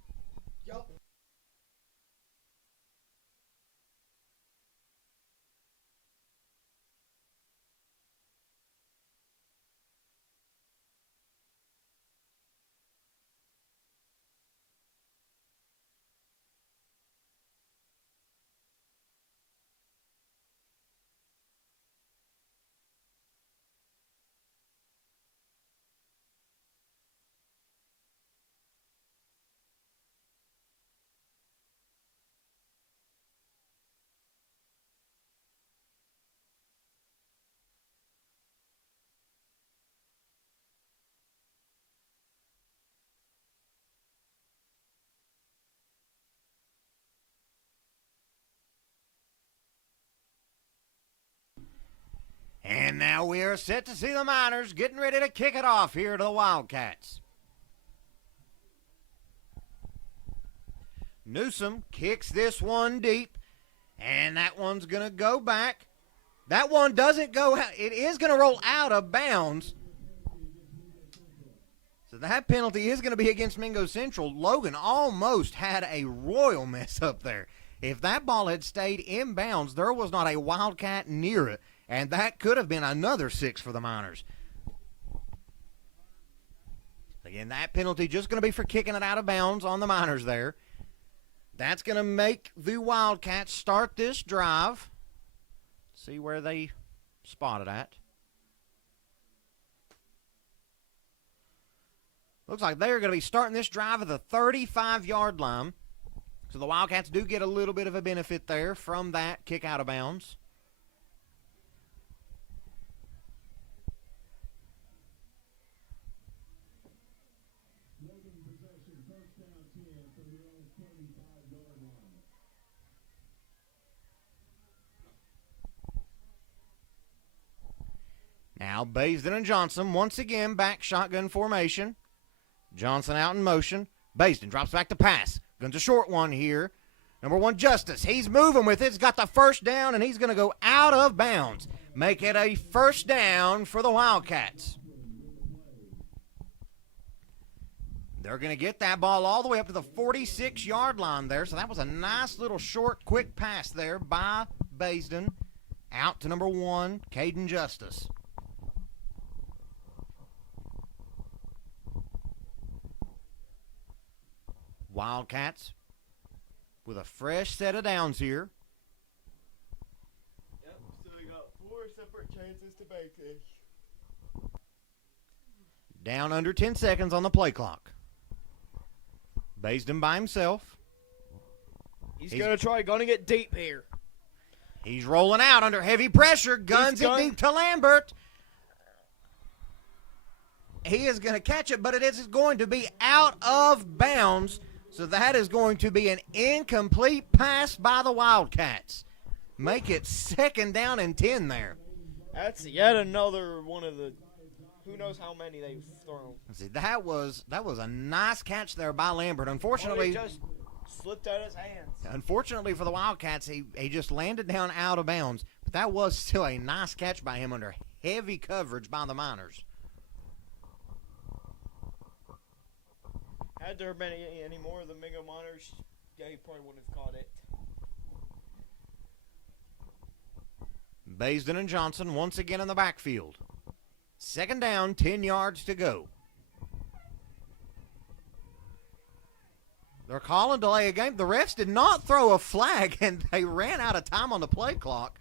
And now we are set to see the Miners getting ready to kick it off here to the Wildcats. Newsom kicks this one deep, and that one's going to go back. That one doesn't go out. It is going to roll out of bounds. So that penalty is going to be against Mingo Central. Logan almost had a royal mess up there. If that ball had stayed in bounds, there was not a Wildcat near it. And that could have been another 6 for the Miners. Again, that penalty just going to be for kicking it out of bounds on the Miners there. That's going to make the Wildcats start this drive. See where they spot it at. Looks like they're going to be starting this drive at the 35-yard line. So the Wildcats do get a little bit of a benefit there from that kick out of bounds. Now Baisden and Johnson once again back shotgun formation. Johnson out in motion. Baisden drops back to pass. Guns a short one here. Number 1, Justice. He's moving with it. He's got the first down, and he's going to go out of bounds. Make it a first down for the Wildcats. They're going to get that ball all the way up to the 46-yard line there. So that was a nice little short, quick pass there by Baisden. Out to number 1, Caden Justice. Wildcats with a fresh set of downs here. Yep, so we got 4 separate chances to make this. Down under 10 seconds on the play clock. Baisden by himself. He's going to try gunning it deep here. He's rolling out under heavy pressure. Guns it deep to Lambert. He is going to catch it, but it is going to be out of bounds. So that is going to be an incomplete pass by the Wildcats. Make it 2nd down and 10 there. That's yet another one of the who knows how many they've thrown. Let's see, that was a nice catch there by Lambert. Unfortunately, it just slipped out of his hands. Unfortunately for the Wildcats, he just landed down out of bounds. But that was still a nice catch by him under heavy coverage by the Miners. Had there been any more of the Mingo Miners, yeah, he probably wouldn't have caught it. Baisden and Johnson once again in the backfield. Second down, 10 yards to go. They're calling delay a game. The refs did not throw a flag, and they ran out of time on the play clock.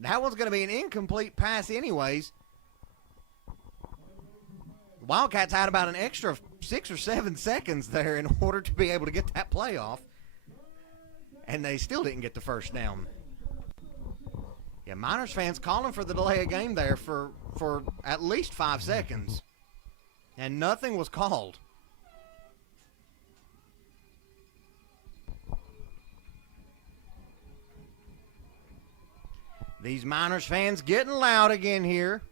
That one's going to be an incomplete pass anyways. The Wildcats had about an extra 6 or 7 seconds there in order to be able to get that play off, and they still didn't get the first down. Yeah, Miners fans calling for the delay of game there for at least 5 seconds, and nothing was called. These Miners fans getting loud again here.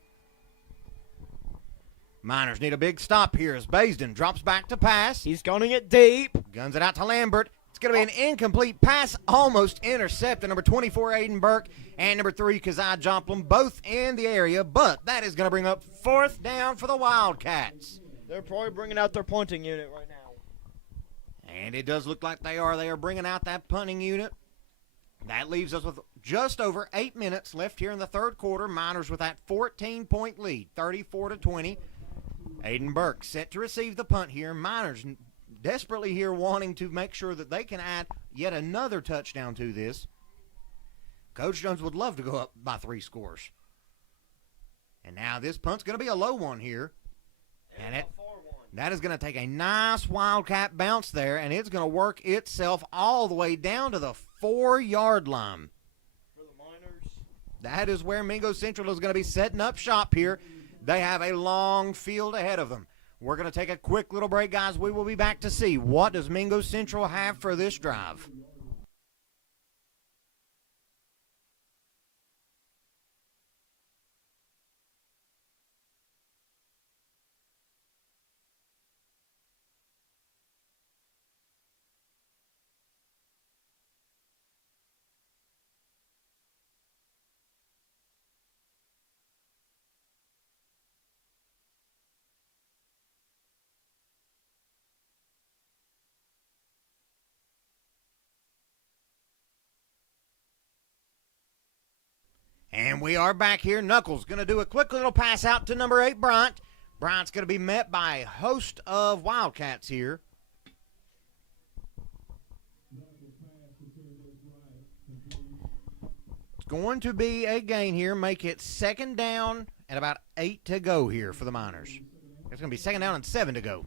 Miners need a big stop here as Baisden drops back to pass. He's gunning it deep. Guns it out to Lambert. It's going to be an incomplete pass, almost intercepted. Number 24, Aiden Burke, and number 3, Kazai Joplin, both in the area, but that is going to bring up 4th down for the Wildcats. They're probably bringing out their punting unit right now. And it does look like they are. They are bringing out that punting unit. That leaves us with just over 8 minutes left here in the third quarter. Miners with that 14-point lead, 34-20. Aiden Burke set to receive the punt here. Miners desperately here wanting to make sure that they can add yet another touchdown to this. Coach Jones would love to go up by 3 scores. And now this punt's going to be a low one here. And that is going to take a nice Wildcat bounce there, and it's going to work itself all the way down to the 4-yard line. For the Miners. That is where Mingo Central is going to be setting up shop here. They have a long field ahead of them. We're going to take a quick little break, guys. We will be back to see what does Mingo Central have for this drive. And we are back here. Knuckles going to do a quick little pass out to number 8, Bryant. Bryant's going to be met by a host of Wildcats here. It's going to be a gain here. Make it 2nd down and about 8 to go here for the Miners. It's going to be 2nd down and 7 to go.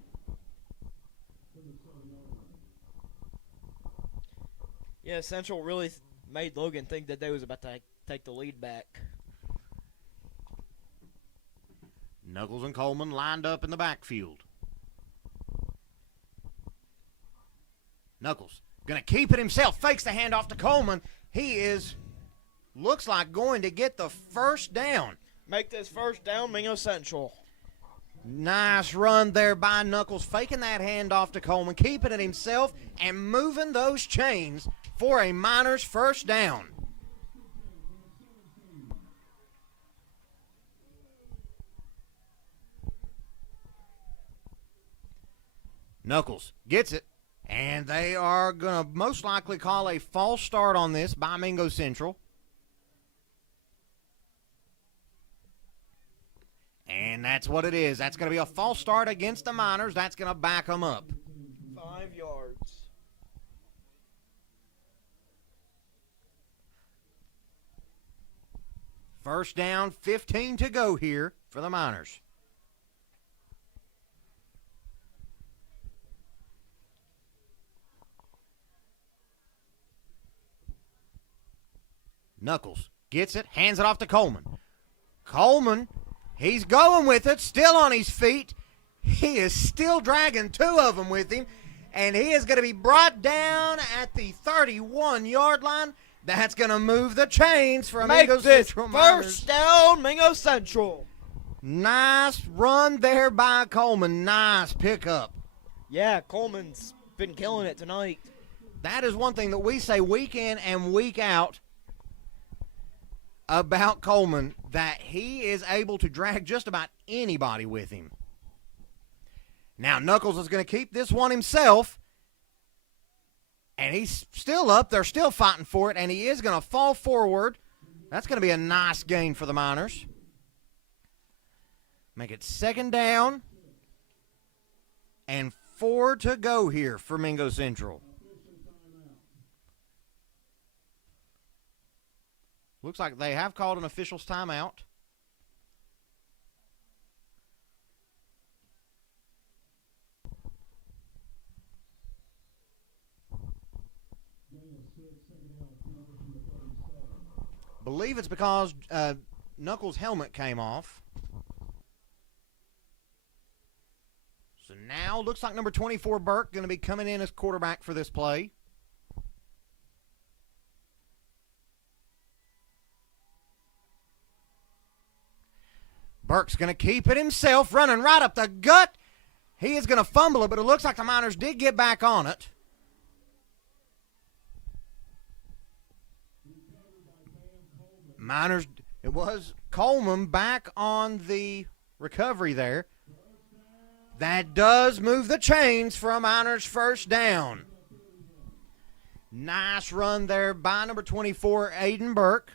Yeah, Central really made Logan think that they was about to take the lead back. Knuckles and Coleman lined up in the backfield. Knuckles going to keep it himself. Fakes the handoff to Coleman. He looks like going to get the first down. Make this first down, Mingo Central. Nice run there by Knuckles. Faking that handoff to Coleman. Keeping it himself and moving those chains for a Miners first down. Knuckles gets it, and they are going to most likely call a false start on this by Mingo Central. And that's what it is. That's going to be a false start against the Miners. That's going to back them up. 5 yards. First down, 15 to go here for the Miners. Knuckles gets it, hands it off to Coleman. Coleman, he's going with it, still on his feet. He is still dragging 2 of them with him, and he is going to be brought down at the 31-yard line. That's going to move the chains for Mingo Central Miners. First down, Mingo Central. Nice run there by Coleman. Nice pickup. Yeah, Coleman's been killing it tonight. That is one thing that we say week in and week out about Coleman, that he is able to drag just about anybody with him. Now Knuckles is going to keep this one himself. And he's still up. They're still fighting for it. And he is going to fall forward. That's going to be a nice gain for the Miners. Make it 2nd down. And 4 to go here for Mingo Central. Looks like they have called an official's timeout. Believe it's because Knuckles' helmet came off. So now looks like number 24, Burke, going to be coming in as quarterback for this play. Burke's going to keep it himself, running right up the gut. He is going to fumble it, but it looks like the Miners did get back on it. Miners, it was Coleman back on the recovery there. That does move the chains for a Miners 1st down. Nice run there by number 24, Aiden Burke.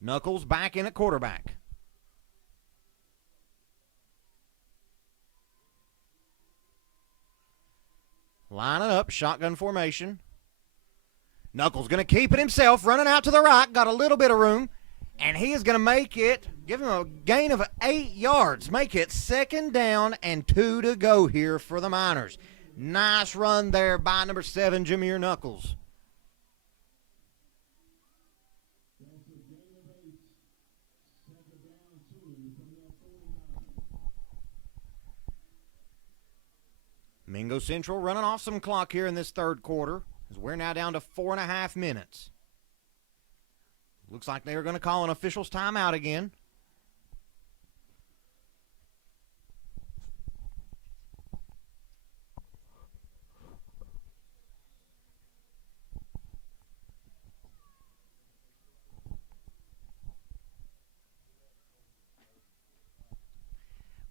Knuckles back in at quarterback. Line it up, shotgun formation. Knuckles going to keep it himself, running out to the right, got a little bit of room, and he is going to make it, give him a gain of 8 yards, make it 2nd down and 2 to go here for the Miners. Nice run there by number 7, Jameer Knuckles. Mingo Central running off some clock here in this 3rd quarter, as we're now down to 4.5 minutes. Looks like they are going to call an official's timeout again.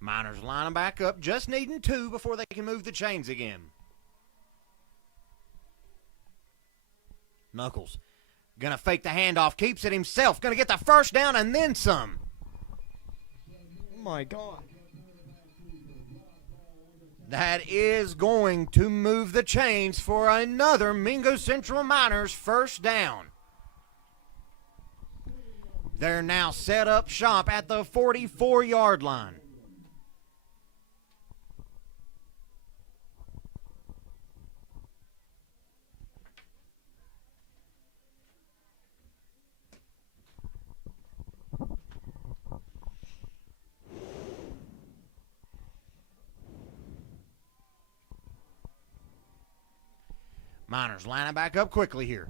Miners lining back up, just needing 2 before they can move the chains again. Knuckles gonna fake the handoff, keeps it himself, gonna get the 1st down and then some. Oh my God. That is going to move the chains for another Mingo Central Miners 1st down. They're now set up shop at the 44-yard line. Miners lining back up quickly here.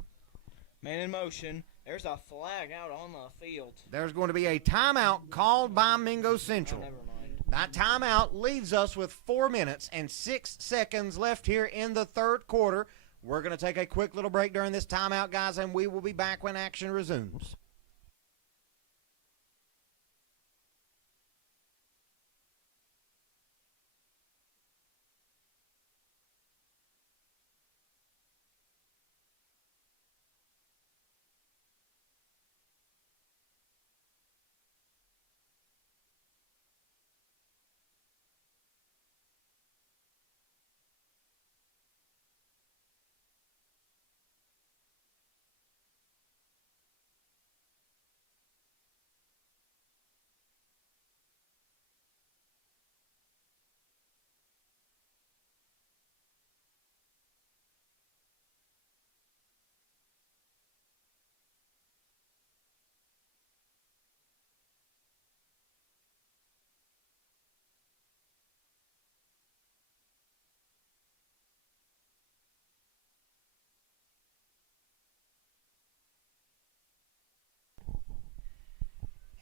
Man in motion. There's a flag out on the field. There's going to be a timeout called by Mingo Oh, Central. never mind. That timeout leaves us with 4 minutes and 6 seconds left here in the 3rd quarter. We're going to take a quick little break during this timeout, guys, and we will be back when action resumes.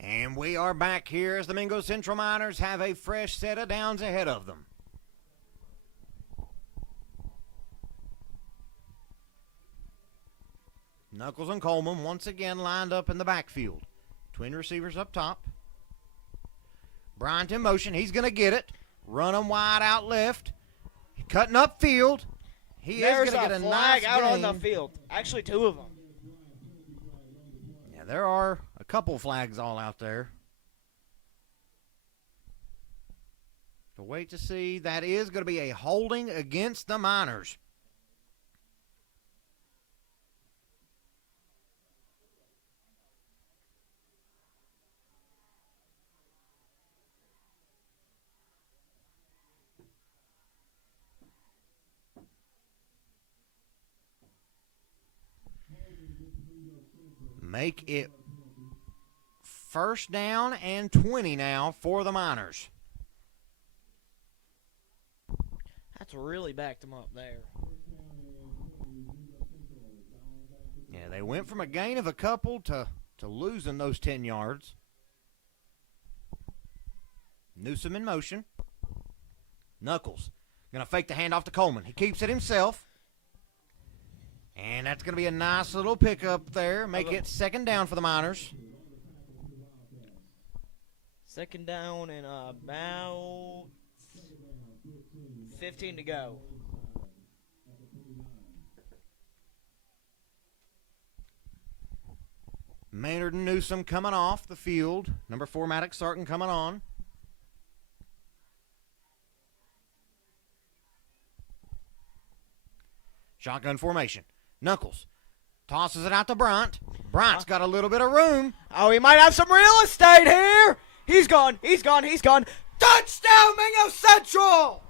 And we are back here as the Mingo Central Miners have a fresh set of downs ahead of them. Knuckles and Coleman once again lined up in the backfield. Twin receivers up top. Bryant in motion. He's going to get it. Run him wide out left. Cutting up field. He There's is going to a get a flag nice out on gain. the field. Actually, 2 of them. Yeah, there are a couple flags all out there. So wait to see. That is going to be a holding against the Miners. Make it first down and 20 now for the Miners. That's really backed them up there. Yeah, they went from a gain of a couple to losing those 10 yards. Newsom in motion. Knuckles going to fake the handoff to Coleman. He keeps it himself. And that's going to be a nice little pickup there. Make it second down for the Miners. Second down and about 15 to go. Maynard and Newsom coming off the field. Number 4, Maddox Sarton coming on. Shotgun formation. Knuckles tosses it out to Bryant. Bryant's got a little bit of room. Oh, he might have some real estate here. He's gone. He's gone. He's gone. Touchdown, Mingo Central!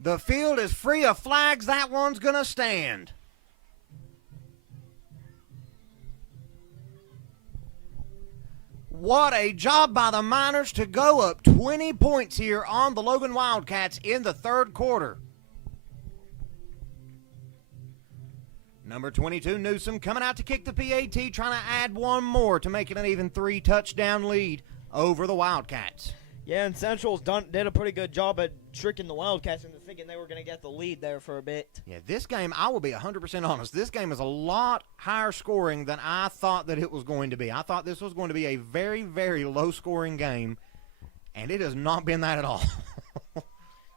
The field is free of flags. That one's going to stand. What a job by the Miners to go up 20 points here on the Logan Wildcats in the third quarter. Number 22, Newsom, coming out to kick the PAT, trying to add one more to make it an even 3-touchdown lead over the Wildcats. Yeah, and Central's did a pretty good job at tricking the Wildcats into thinking they were going to get the lead there for a bit. Yeah, this game, I will be 100% honest, this game is a lot higher scoring than I thought that it was going to be. I thought this was going to be a very, very low-scoring game, and it has not been that at all.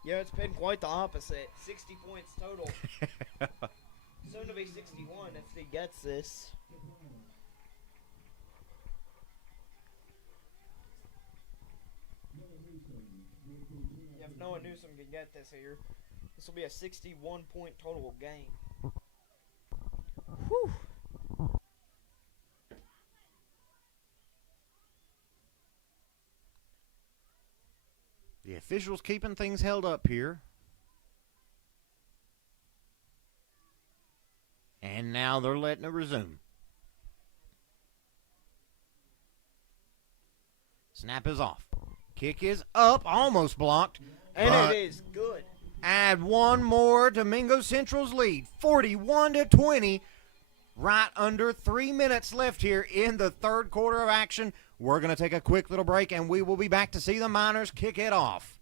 Yeah, it's been quite the opposite. 60 points total. Soon to be 61 if he gets this. Yeah, if Noah Newsom can get this here, this will be a 61-point total game. Whew. The officials keeping things held up here. And now they're letting it resume. Snap is off. Kick is up, almost blocked. And but it is good. add one more to Mingo Central's lead, 41-20. Right under 3 minutes left here in the third quarter of action. We're going to take a quick little break, and we will be back to see the Miners kick it off.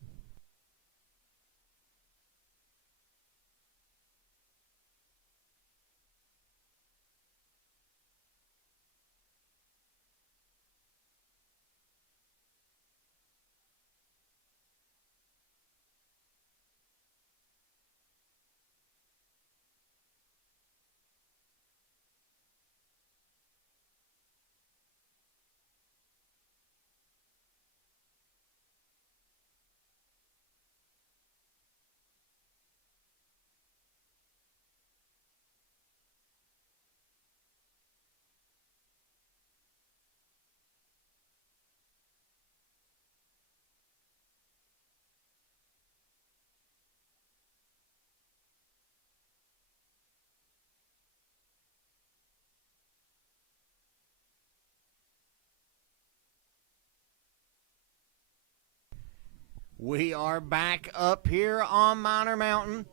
We are back up here on Miner Mountain.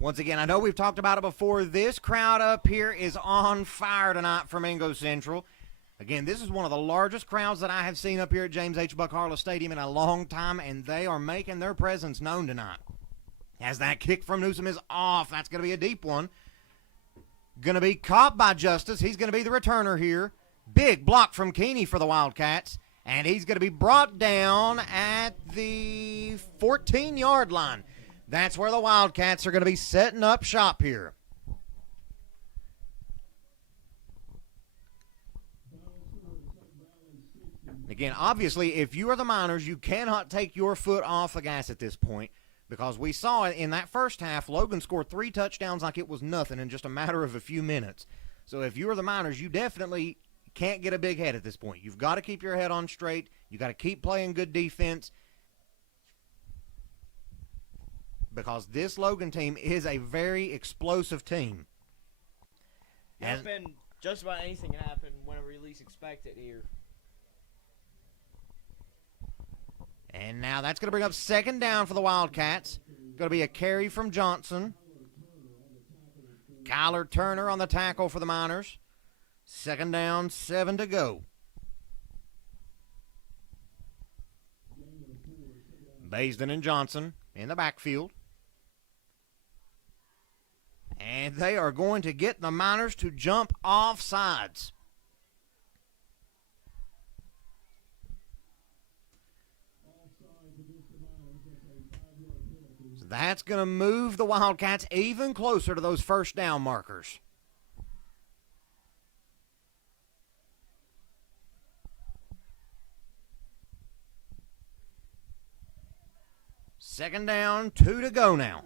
Once again, I know we've talked about it before. This crowd up here is on fire tonight for Mingo Central. Again, this is one of the largest crowds that I have seen up here at James H. Buck Harless Stadium in a long time, and they are making their presence known tonight. As that kick from Newsom is off, that's going to be a deep one. Going to be caught by Justice. He's going to be the returner here. Big block from Keeney for the Wildcats. And he's going to be brought down at the 14-yard line. That's where the Wildcats are going to be setting up shop here. Again, obviously, if you are the Miners, you cannot take your foot off the gas at this point, because we saw in that first half, Logan scored 3 touchdowns like it was nothing in just a matter of a few minutes. So if you are the Miners, you definitely can't get a big head at this point. You've got to keep your head on straight. You've got to keep playing good defense, because this Logan team is a very explosive team. It's been just about anything can happen whenever you least expect it here. And now that's going to bring up second down for the Wildcats. Going to be a carry from Johnson. Kyler Turner on the tackle for the Miners. Second down, 7 to go. Baisden and Johnson in the backfield. And they are going to get the Miners to jump off sides. So that's going to move the Wildcats even closer to those first down markers. Second down, 2 to go now.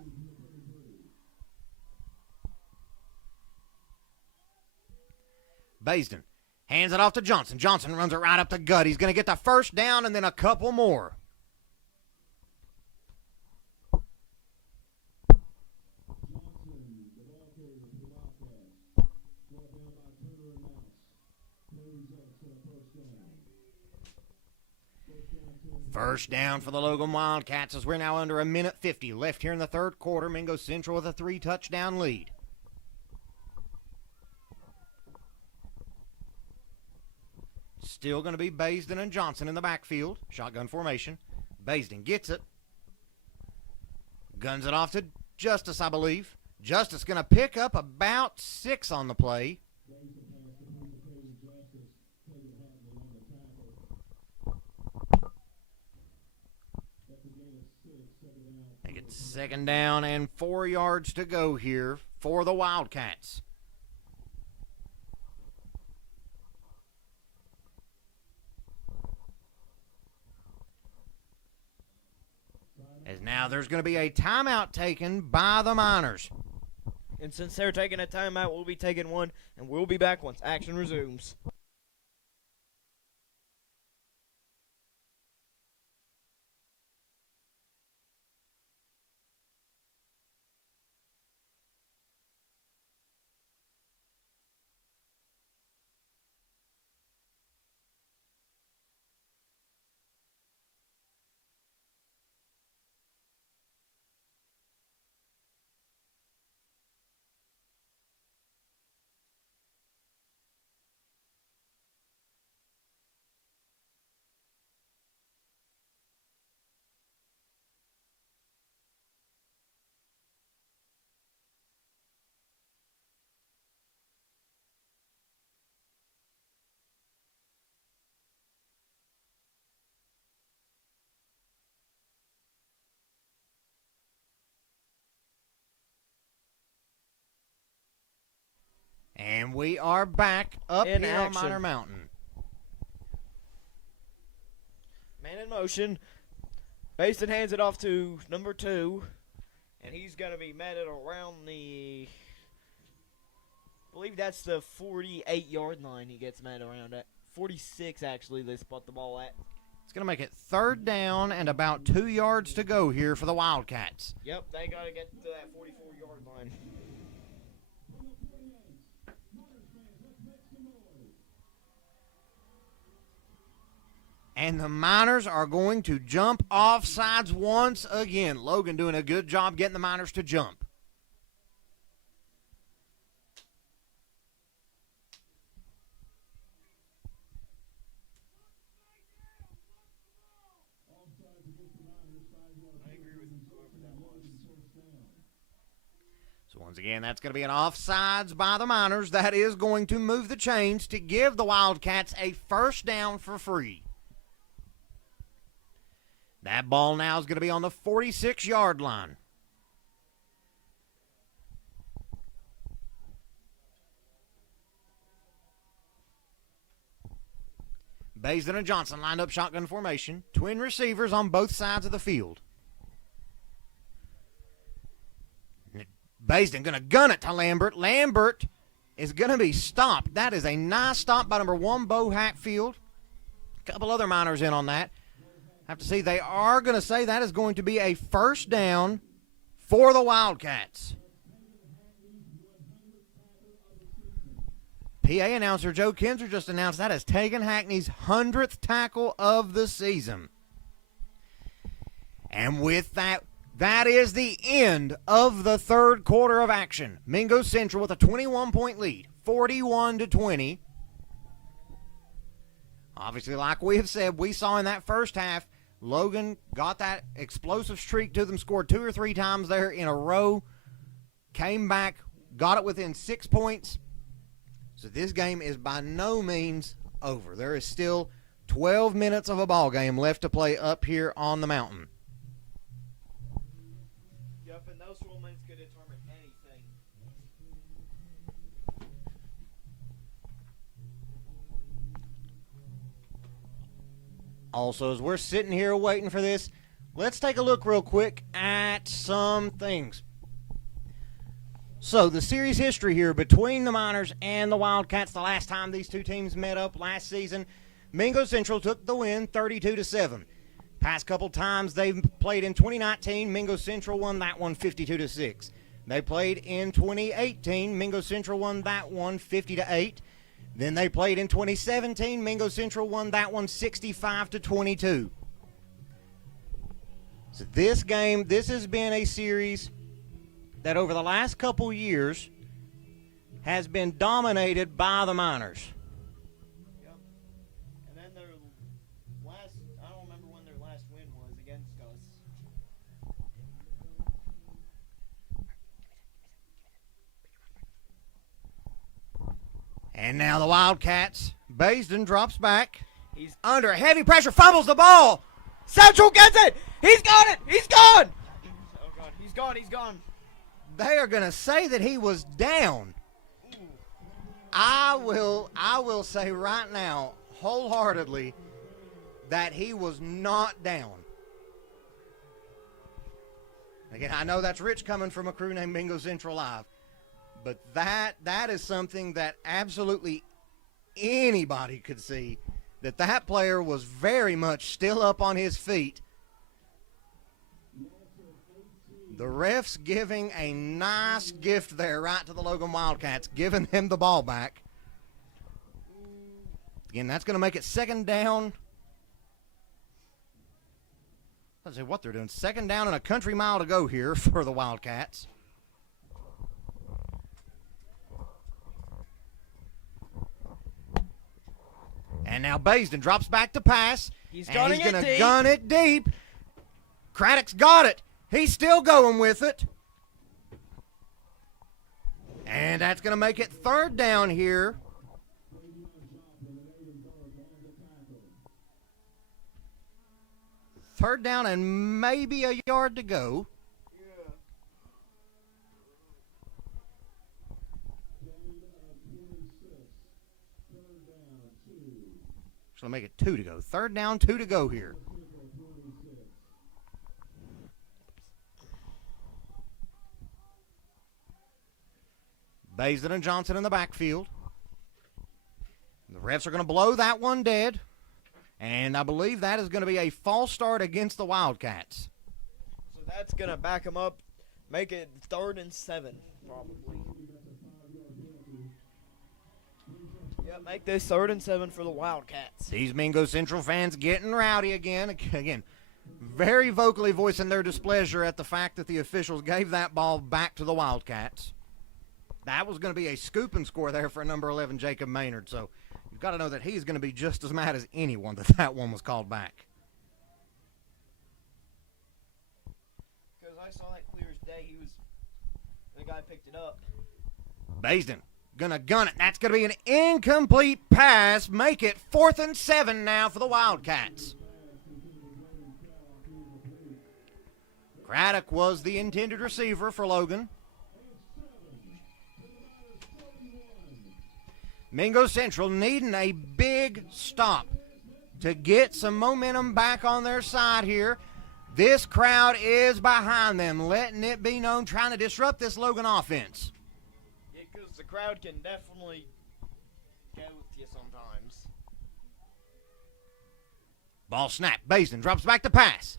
Baisden hands it off to Johnson. Johnson runs it right up the gut. He's going to get the first down and then a couple more. First down for the Logan Wildcats as we're now under a minute 50 left here in the third quarter. Mingo Central with a 3-touchdown lead. Still going to be Baisden and Johnson in the backfield. Shotgun formation. Baisden gets it. Guns it off to Justice, I believe. Justice going to pick up about 6 on the play. They get second down and 4 yards to go here for the Wildcats. As now there's going to be a timeout taken by the Miners. And since they're taking a timeout, we'll be taking one, and we'll be back once action resumes. And we are back up In here action. on Miner Mountain. Man in motion. Baisden hands it off to number 2. And he's going to be met at around the... I believe that's the 48-yard line he gets met around at. 46, actually, they spot the ball at. It's going to make it third down and about 2 yards to go here for the Wildcats. Yep, they got to get to that 44-yard line. And the Miners are going to jump off sides once again. Logan doing a good job getting the Miners to jump. So once again, that's going to be an offsides by the Miners. That is going to move the chains to give the Wildcats a first down for free. That ball now is going to be on the 46-yard line. Baisden and Johnson lined up shotgun formation. Twin receivers on both sides of the field. Baisden going to gun it to Lambert. Lambert is going to be stopped. That is a nice stop by number 1, Bo Hatfield. A couple other Miners in on that. Have to see, they are going to say that is going to be a first down for the Wildcats. PA announcer Joe Kinzer just announced that is Tegan Hackney's 100th tackle of the season. And with that, that is the end of the third quarter of action. Mingo Central with a 21-point lead, 41-20. Obviously, like we have said, we saw in that first half, Logan got that explosive streak to them, scored 2 or 3 times there in a row, came back, got it within 6 points. So this game is by no means over. There is still 12 minutes of a ball game left to play up here on the mountain. Yep, and those 12 minutes could determine anything. Also, as we're sitting here waiting for this, let's take a look real quick at some things. So, the series history here between the Miners and the Wildcats, the last time these two teams met up last season, Mingo Central took the win 32-7. Past couple times they've played in 2019, Mingo Central won that one 52-6. They played in 2018, Mingo Central won that one 50-8. Then they played in 2017, Mingo Central won that one 65-22. So this game, this has been a series that over the last couple years has been dominated by the Miners. Yep. And then their last, I don't remember when their last win was against us. And now the Wildcats, Baisden drops back. He's Under heavy pressure, fumbles the ball. Central gets it! He's got it! He's gone! Oh, God. He's gone. He's gone. They are going to say that he was down. I will say right now, wholeheartedly, that he was not down. Again, I know that's rich coming from a crew named Mingo Central Live, but that is something that absolutely anybody could see, that player was very much still up on his feet. The refs giving a nice gift there right to the Logan Wildcats, giving them the ball back. Again, that's going to make it second down. Let's see what they're doing. Second down and a country mile to go here for the Wildcats. And now Baisden drops back to pass. He's and gunning he's it going to deep. gun it deep. Craddock's got it. He's still going with it. And that's going to make it third down here. Third down and maybe a yard to go. So make it 2 to go. Third down, 2 to go here. Baisden and Johnson in the backfield. The refs are going to blow that one dead. And I believe that is going to be a false start against the Wildcats. So that's going to back him up, make it 3rd and 7, probably. Yep, make this 3rd and 7 for the Wildcats. These Mingo Central fans getting rowdy again. Again, very vocally voicing their displeasure at the fact that the officials gave that ball back to the Wildcats. That was going to be a scoop and score there for number 11, Jacob Maynard. So you've got to know that he's going to be just as mad as anyone that one was called back. Because I saw that clear as day. The guy picked it up. Baisden gonna gun it. That's gonna be an incomplete pass. Make it 4th and 7 now for the Wildcats. Craddock was the intended receiver for Logan. Mingo Central needing a big stop to get some momentum back on their side here. This crowd is behind them, letting it be known, trying to disrupt this Logan offense. Yeah, because the crowd can definitely go with you sometimes. Ball snap. Baisden drops back to pass.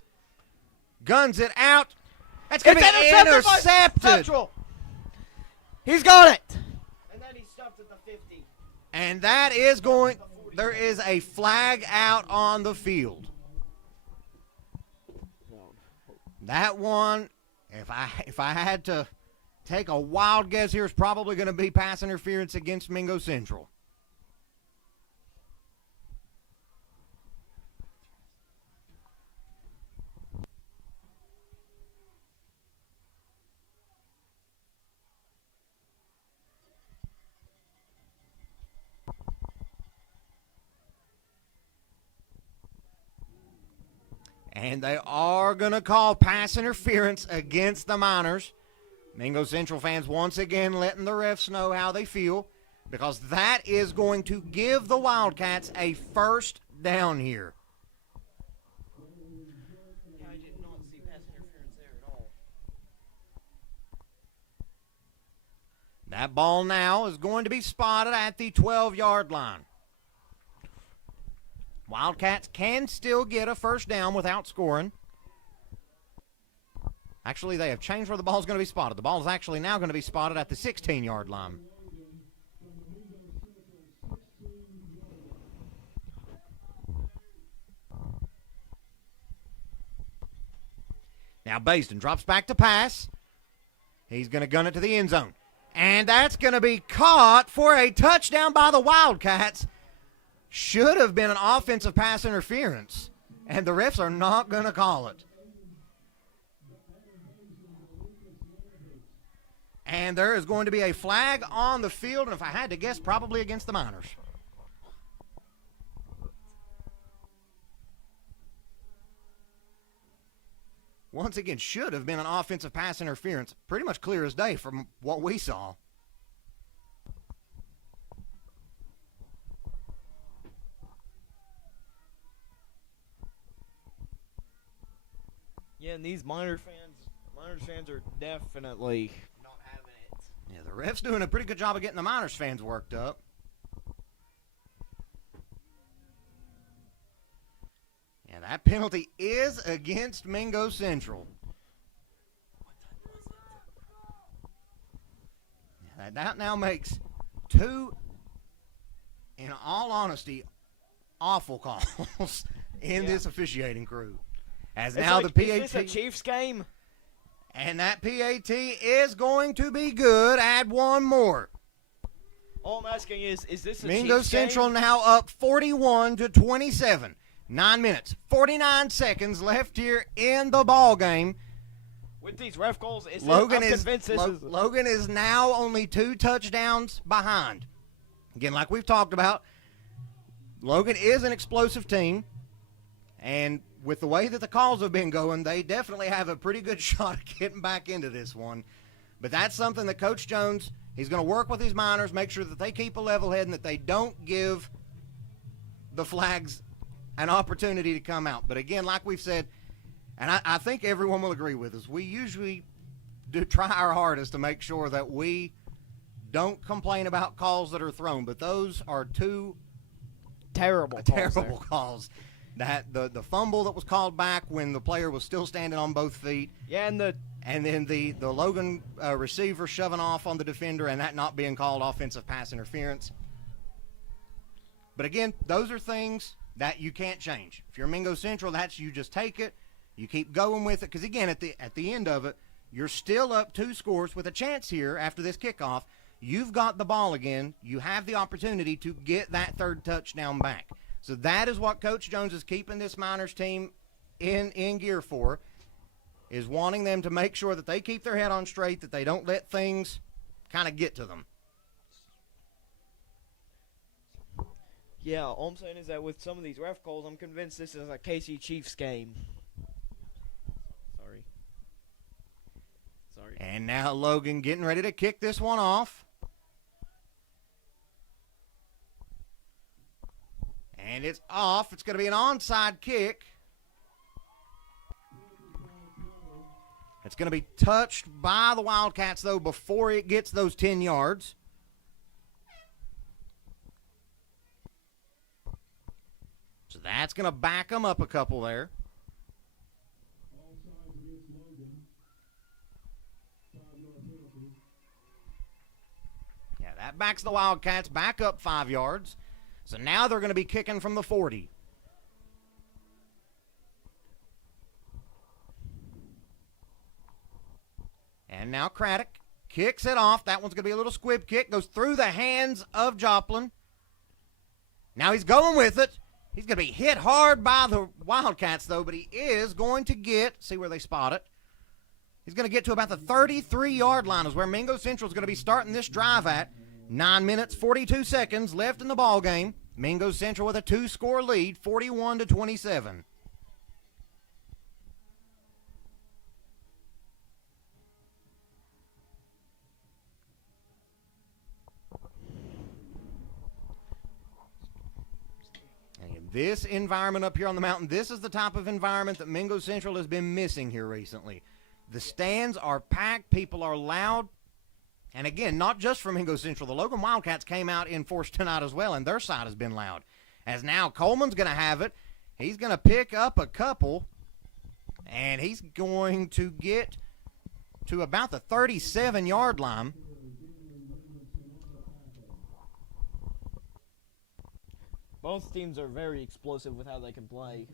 Guns it out. That's going to It's be intercepted by intercepted. Central. He's got it. And then he stopped at the 50. And that is going, there is a flag out on the field. That one, if I had to take a wild guess here, is probably going to be pass interference against Mingo Central. And they are going to call pass interference against the Miners. Mingo Central fans once again letting the refs know how they feel, because that is going to give the Wildcats a first down here. Yeah, I did not see pass interference there at all. That ball now is going to be spotted at the 12-yard line. Wildcats can still get a first down without scoring. Actually, they have changed where the ball is going to be spotted. The ball is actually now going to be spotted at the 16-yard line. Now Baisden drops back to pass. He's going to gun it to the end zone. And that's going to be caught for a touchdown by the Wildcats. Should have been an offensive pass interference, and the refs are not going to call it. And there is going to be a flag on the field, and if I had to guess, probably against the Miners. Once again, should have been an offensive pass interference. Pretty much clear as day from what we saw. Yeah, and these Miners fans are definitely not having it. Yeah, the ref's doing a pretty good job of getting the Miners fans worked up. Yeah, that penalty is against Mingo Central. Yeah, that now makes two, in all honesty, awful calls in this officiating crew. As It's now like, the PAT, is this a Chiefs game? and that PAT is going to be good. Add one more. All I'm asking is this a Mingo Chiefs Central game? now up 41-27. 9 minutes, 49 seconds left here in the ball game. With these ref calls, I'm Logan convinced this is... Logan is now only 2 touchdowns behind. Again, like we've talked about, Logan is an explosive team, and with the way that the calls have been going, they definitely have a pretty good shot at getting back into this one. But that's something that Coach Jones, he's going to work with his Miners, make sure that they keep a level head and that they don't give the flags an opportunity to come out. But again, like we've said, and I think everyone will agree with us, we usually do try our hardest to make sure that we don't complain about calls that are thrown. But those are two terrible calls. That the fumble that was called back when the player was still standing on both feet. Yeah, And then the Logan receiver shoving off on the defender and that not being called offensive pass interference. But again, those are things that you can't change. If you're Mingo Central, that's you just take it, you keep going with it. Because again, at the end of it, you're still up 2 scores with a chance here after this kickoff. You've got the ball again. You have the opportunity to get that 3rd touchdown back. So that is what Coach Jones is keeping this Miners team in gear for. is wanting them to make sure that they keep their head on straight, that they don't let things kind of get to them. Yeah, all I'm saying is that with some of these ref calls, I'm convinced this is a KC Chiefs game. Sorry. And now Logan getting ready to kick this one off. And it's off. It's going to be an onside kick. It's going to be touched by the Wildcats, though, before it gets those 10 yards. So that's going to back them up a couple there. Yeah, that backs the Wildcats back up 5 yards. So now they're going to be kicking from the 40. And now Craddock kicks it off. That one's going to be a little squib kick. Goes through the hands of Joplin. Now he's going with it. He's going to be hit hard by the Wildcats, though, but he is going to see where they spot it. He's going to get to about the 33-yard line is where Mingo Central is going to be starting this drive at. 9 minutes, 42 seconds left in the ball game. Mingo Central with a 2-score lead, 41-27. This environment up here on the mountain, this is the type of environment that Mingo Central has been missing here recently. The stands are packed, people are loud, and again, not just from Mingo Central. The Logan Wildcats came out in force tonight as well, and their side has been loud. As now Coleman's going to have it. He's going to pick up a couple, and he's going to get to about the 37-yard line. Both teams are very explosive with how they can play.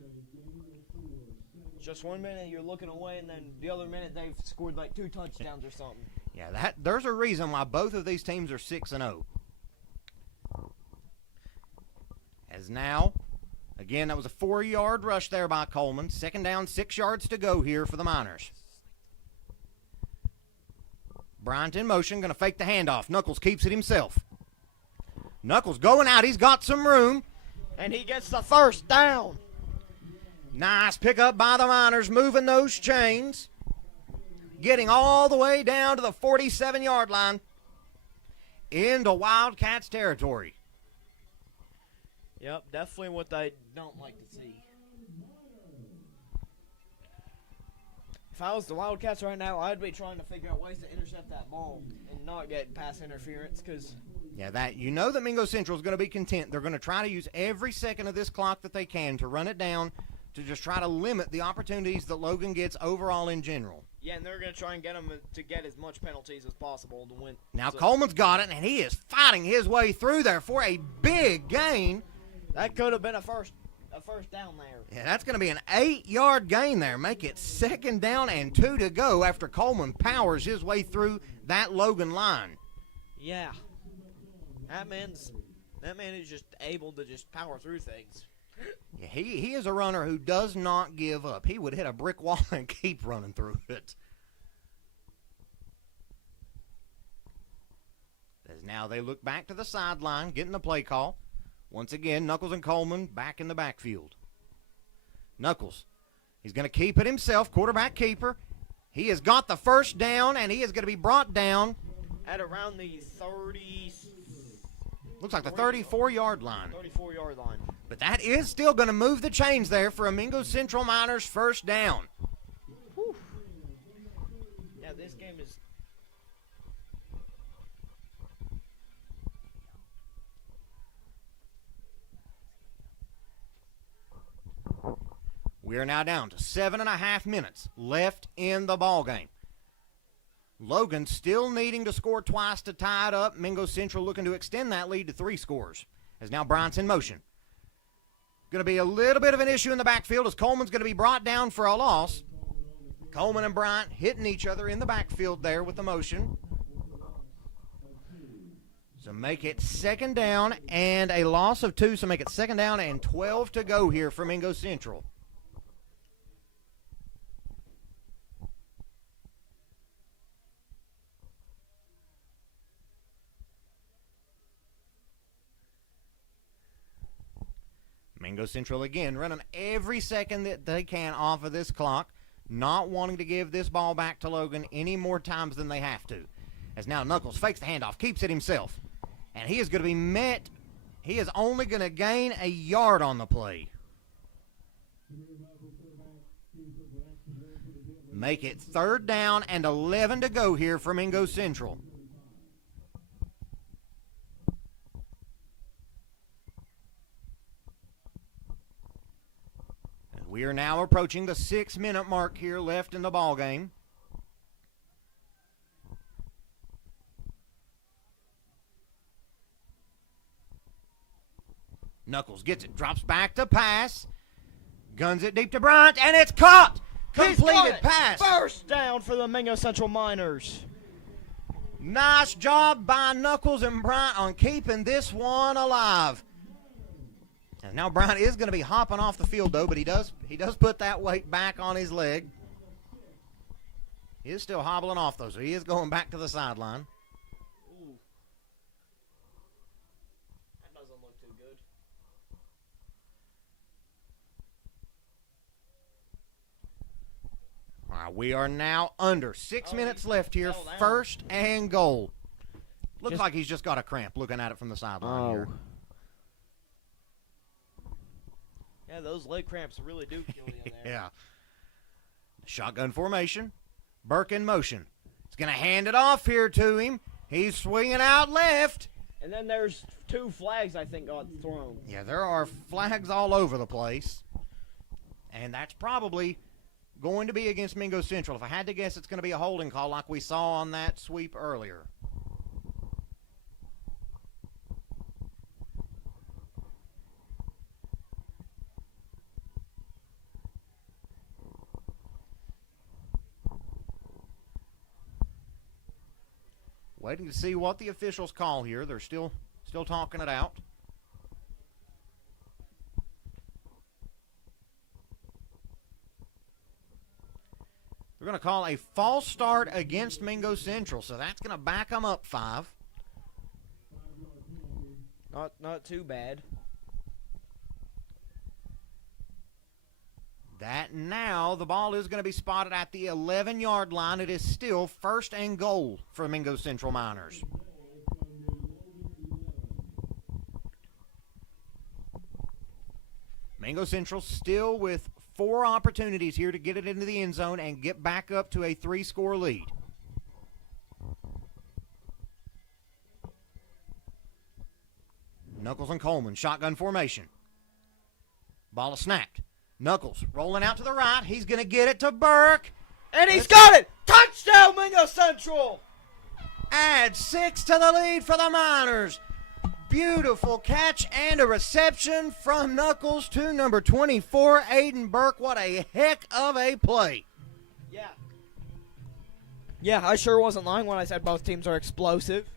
Just 1 minute you're looking away, and then the other minute they've scored like 2 touchdowns or something. Yeah, there's a reason why both of these teams are 6-0. As now, again, that was a 4-yard rush there by Coleman. Second down, 6 yards to go here for the Miners. Bryant in motion, going to fake the handoff. Knuckles keeps it himself. Knuckles going out. He's got some room. And he gets the first down. Nice pickup by the Miners, moving those chains. Getting all the way down to the 47-yard line into Wildcats territory. Yep, definitely what they don't like to see. If I was the Wildcats right now, I'd be trying to figure out ways to intercept that ball and not get pass interference, because yeah, that Mingo Central is going to be content. They're going to try to use every second of this clock that they can to run it down, to just try to limit the opportunities that Logan gets overall in general. Yeah, and they're going to try and get them to get as much penalties as possible to win. Now Coleman's got it, and he is fighting his way through there for a big gain. That could have been a first down there. Yeah, that's going to be an 8-yard gain there. Make it 2nd down and 2 to go after Coleman powers his way through that Logan line. Yeah. That man is just able to just power through things. Yeah, he is a runner who does not give up. He would hit a brick wall and keep running through it. As now they look back to the sideline, getting the play call. Once again, Knuckles and Coleman back in the backfield. Knuckles, he's going to keep it himself, quarterback keeper. He has got the first down, and he is going to be brought down at around the 30. Looks like the 34-yard line. 34-yard line. But that is still going to move the chains there for a Mingo Central Miners first down. Whew. Yeah, this game is... We are now down to 7.5 minutes left in the ball game. Logan still needing to score twice to tie it up. Mingo Central looking to extend that lead to 3 scores. As now Bryant's in motion. Going to be a little bit of an issue in the backfield as Coleman's going to be brought down for a loss. Coleman and Bryant hitting each other in the backfield there with the motion. So make it 2nd down and a loss of 2. So make it 2nd down and 12 to go here for Mingo Central. Mingo Central again running every second that they can off of this clock, not wanting to give this ball back to Logan any more times than they have to. As now Knuckles fakes the handoff, keeps it himself, and he is going to be met. He is only going to gain a yard on the play. Make it 3rd down and 11 to go here for Mingo Central. We are now approaching the 6-minute mark here left in the ball game. Knuckles gets it, drops back to pass, guns it deep to Bryant, and it's caught! Completed pass! First down for the Mingo Central Miners. Nice job by Knuckles and Bryant on keeping this one alive. And now Bryant is going to be hopping off the field, though, but he does put that weight back on his leg. He is still hobbling off, though, so he is going back to the sideline. Ooh. That doesn't look too good. All right, we are now under 6 minutes left here. 1st and goal. Looks like he's just got a cramp looking at it from the sideline here. Yeah, those leg cramps really do kill you in there. Yeah. Shotgun formation. Burke in motion. He's going to hand it off here to him. He's swinging out left. And then there's 2 flags, I think, got thrown. Yeah, there are flags all over the place. And that's probably going to be against Mingo Central. If I had to guess, it's going to be a holding call like we saw on that sweep earlier. Waiting to see what the officials call here. They're still talking it out. They're going to call a false start against Mingo Central, so that's going to back them up 5. Not too bad. That now, the ball is going to be spotted at the 11-yard line. It is still 1st and goal for Mingo Central Miners. Mingo Central still with 4 opportunities here to get it into the end zone and get back up to a 3-score lead. Knuckles and Coleman, shotgun formation. Ball is snapped. Knuckles rolling out to the right. He's going to get it to Burke. And he's got it! Touchdown, Mingo Central! Add 6 to the lead for the Miners. Beautiful catch and a reception from Knuckles to number 24, Aiden Burke. What a heck of a play. Yeah. Yeah, I sure wasn't lying when I said both teams are explosive.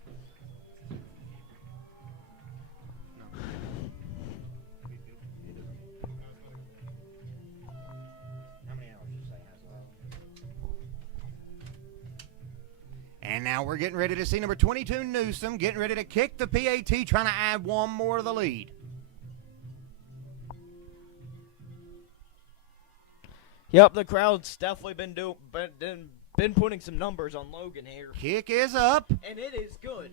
And now we're getting ready to see number 22, Newsom, getting ready to kick the PAT, trying to add 1 more to the lead. Yep, the crowd's definitely been putting some numbers on Logan here. Kick is up. And it is good.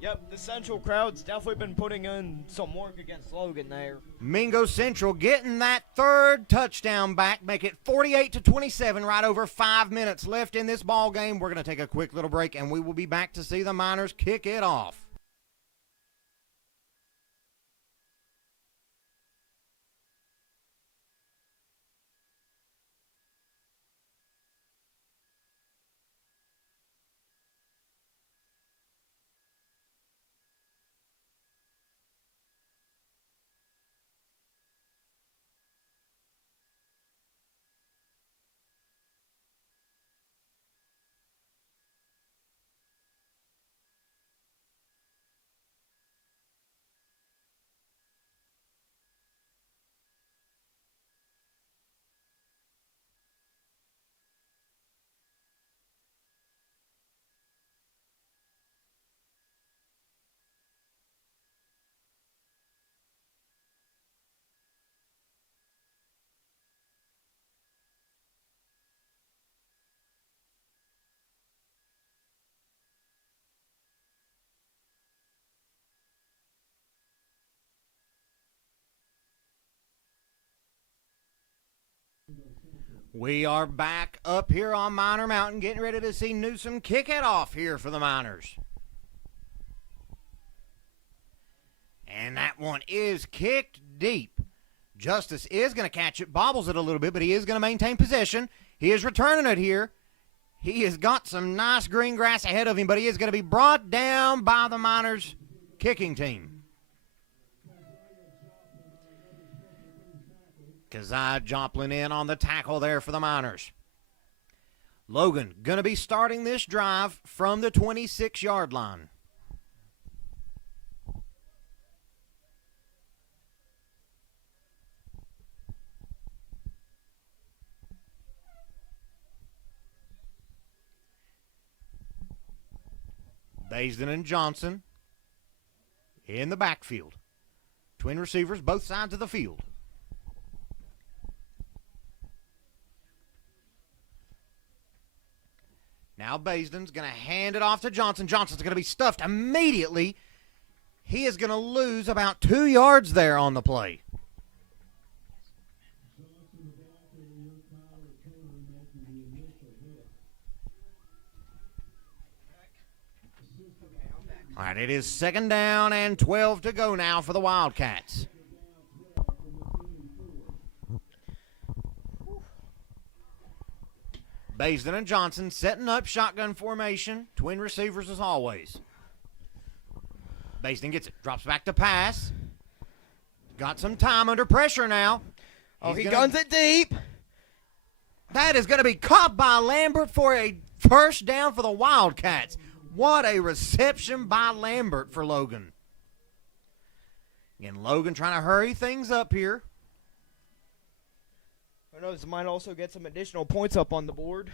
Yep, the Central crowd's definitely been putting in some work against Logan there. Mingo Central getting that 3rd touchdown back, make it 48-27, right over 5 minutes left in this ball game. We're going to take a quick little break, and we will be back to see the Miners kick it off. We are back up here on Miner Mountain, getting ready to see Newsom kick it off here for the Miners. And that one is kicked deep. Justice is going to catch it, bobbles it a little bit, but he is going to maintain possession. He is returning it here. He has got some nice green grass ahead of him, but he is going to be brought down by the Miners kicking team. Keziah Joplin in on the tackle there for the Miners. Logan going to be starting this drive from the 26-yard line. Baisden and Johnson in the backfield. Twin receivers both sides of the field. Now Baisden's going to hand it off to Johnson. Johnson's going to be stuffed immediately. He is going to lose about 2 yards there on the play. All right, it is 2nd down and 12 to go now for the Wildcats. Baisden and Johnson setting up shotgun formation. Twin receivers as always. Baisden gets it. Drops back to pass. Got some time under pressure now. He guns it deep. That is going to be caught by Lambert for a first down for the Wildcats. What a reception by Lambert for Logan. Again, Logan trying to hurry things up here. Who knows, might also get some additional points up on the board.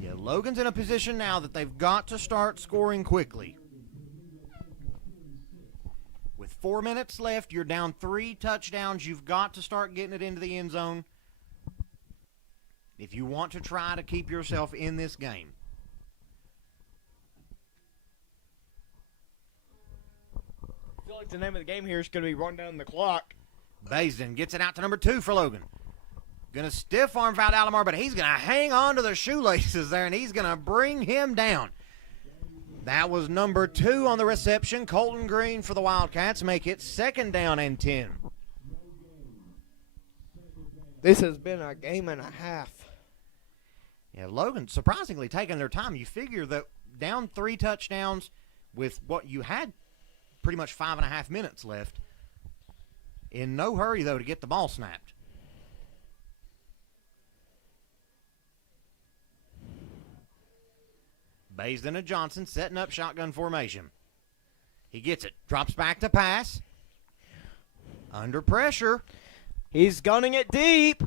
Yeah, Logan's in a position now that they've got to start scoring quickly. With 4 minutes left, you're down 3 touchdowns. You've got to start getting it into the end zone if you want to try to keep yourself in this game. I feel like the name of the game here is going to be run down the clock. Baisden gets it out to number 2 for Logan. Going to stiff arm Val Alomar, but he's going to hang on to the shoelaces there, and he's going to bring him down. That was number 2 on the reception. Colton Green for the Wildcats make it 2nd down and 10. This has been a game and a half. Yeah, Logan surprisingly taking their time. You figure that down 3 touchdowns with what you had pretty much 5.5 minutes left. In no hurry, though, to get the ball snapped. Baisden and Johnson setting up shotgun formation. He gets it. Drops back to pass. Under pressure. He's gunning it deep.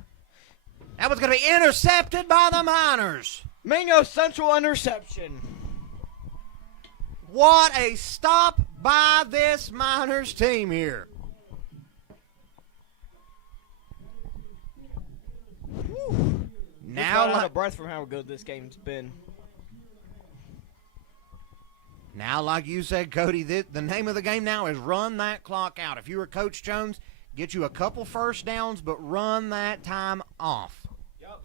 That was going to be intercepted by the Miners. Mingo Central interception. What a stop by this Miners team here. Now Now, out of breath from how good this game's been. Now, like you said, Cody, the name of the game now is run that clock out. If you were Coach Jones, get you a couple first downs, but run that time off. Yep.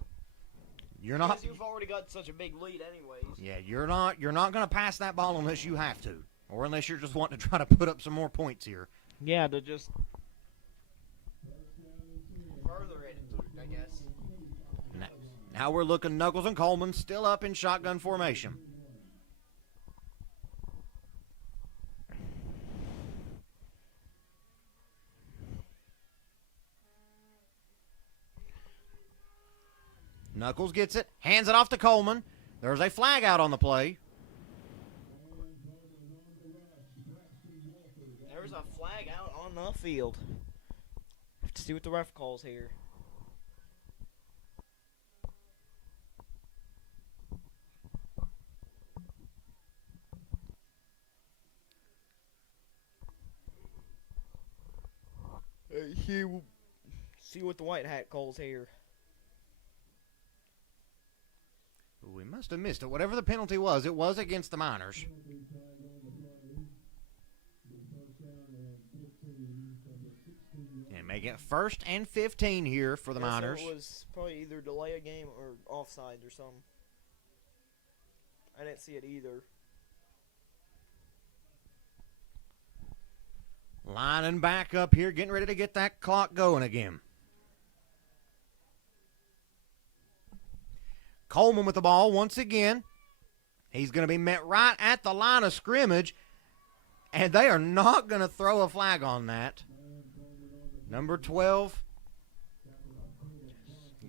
You're not. Because you've already got such a big lead, anyways. Yeah, you're not going to pass that ball unless you have to, or unless you're just wanting to try to put up some more points here. Yeah, to just further it, I guess. Now we're looking Knuckles and Coleman still up in shotgun formation. Knuckles gets it, hands it off to Coleman. There's a flag out on the play. There's a flag out on the field. Have to see what the ref calls here. See what the white hat calls here. We must have missed it. Whatever the penalty was, it was against the Miners. And make it 1st and 15 here for the Yeah, so Miners. it was probably either delay a game or offside or something. I didn't see it either. Lining back up here, getting ready to get that clock going again. Coleman with the ball once again. He's going to be met right at the line of scrimmage, and they are not going to throw a flag on that. Number 12.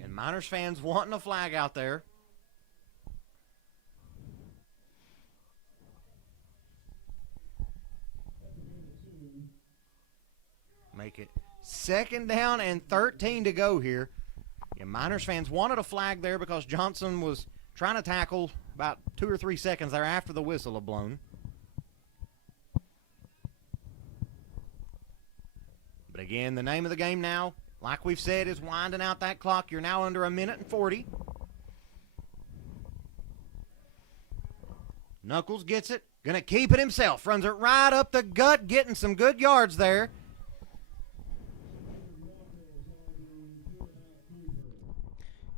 And Miners fans wanting a flag out there. Make it 2nd down and 13 to go here. Yeah, Miners fans wanted a flag there because Johnson was trying to tackle about 2 or 3 seconds there after the whistle had blown. But again, the name of the game now, like we've said, is winding out that clock. You're now under 1:40. Knuckles gets it. Going to keep it himself. Runs it right up the gut, getting some good yards there.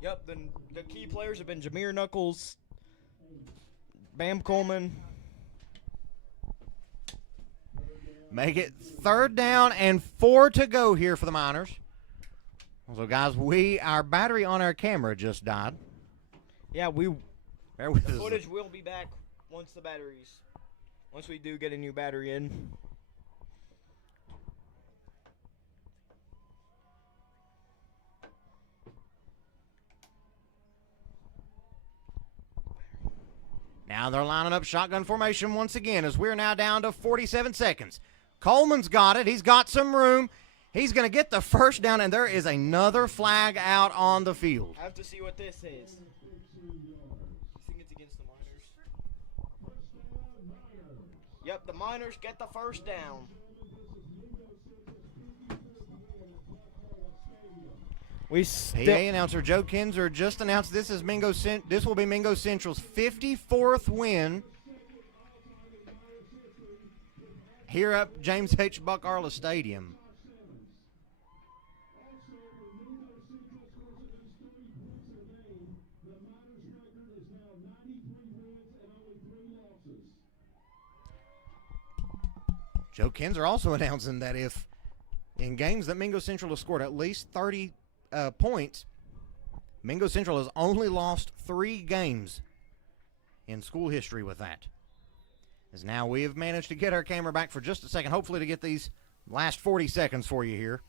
Yep, the key players have been Jameer Knuckles, Bam Coleman. Make it 3rd down and 4 to go here for the Miners. So, guys, our battery on our camera just died. Yeah, Bear with the us. footage will be back once we do get a new battery in. Now they're lining up shotgun formation once again as we're now down to 47 seconds. Coleman's got it. He's got some room. He's going to get the 1st down, and there is another flag out on the field. I have to see what this is. I think it's against the Miners. Yep, the Miners get the 1st down. PA announcer Joe Kinzer just announced this will be Mingo Central's 54th win here at James H. Buck Arla Stadium. Joe Kinzer also announcing that if in games that Mingo Central has scored at least 30 points, Mingo Central has only lost 3 games in school history with that. As now we have managed to get our camera back for just a second, hopefully to get these last 40 seconds for you here.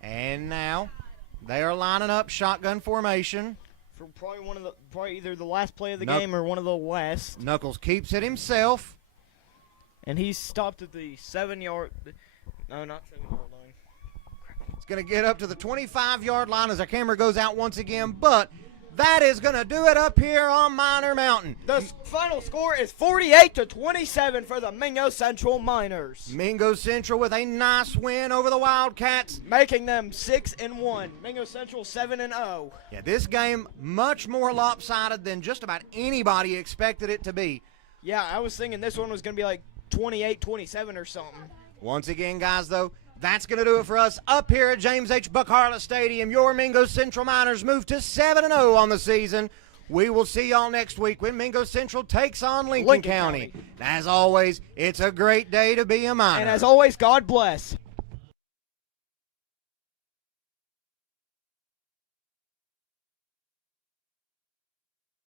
And now they are lining up shotgun formation. For probably either the last play of the game or one of the last. Knuckles keeps it himself. And he's stopped at the 7-yard. No, not 7-yard line. It's going to get up to the 25-yard line as our camera goes out once again, but that is going to do it up here on Miner Mountain. The final score is 48-27 for the Mingo Central Miners. Mingo Central with a nice win over the Wildcats, making them 6-1. Mingo Central 7-0. Yeah, this game much more lopsided than just about anybody expected it to be. Yeah, I was thinking this one was going to be like 28-27 or something. Once again, guys, though, that's going to do it for us up here at James H. Buck Arla Stadium. Your Mingo Central Miners move to 7-0 on the season. We will see y'all next week when Mingo Central takes on Lincoln County. As always, it's a great day to be a Miner. And as always, God bless.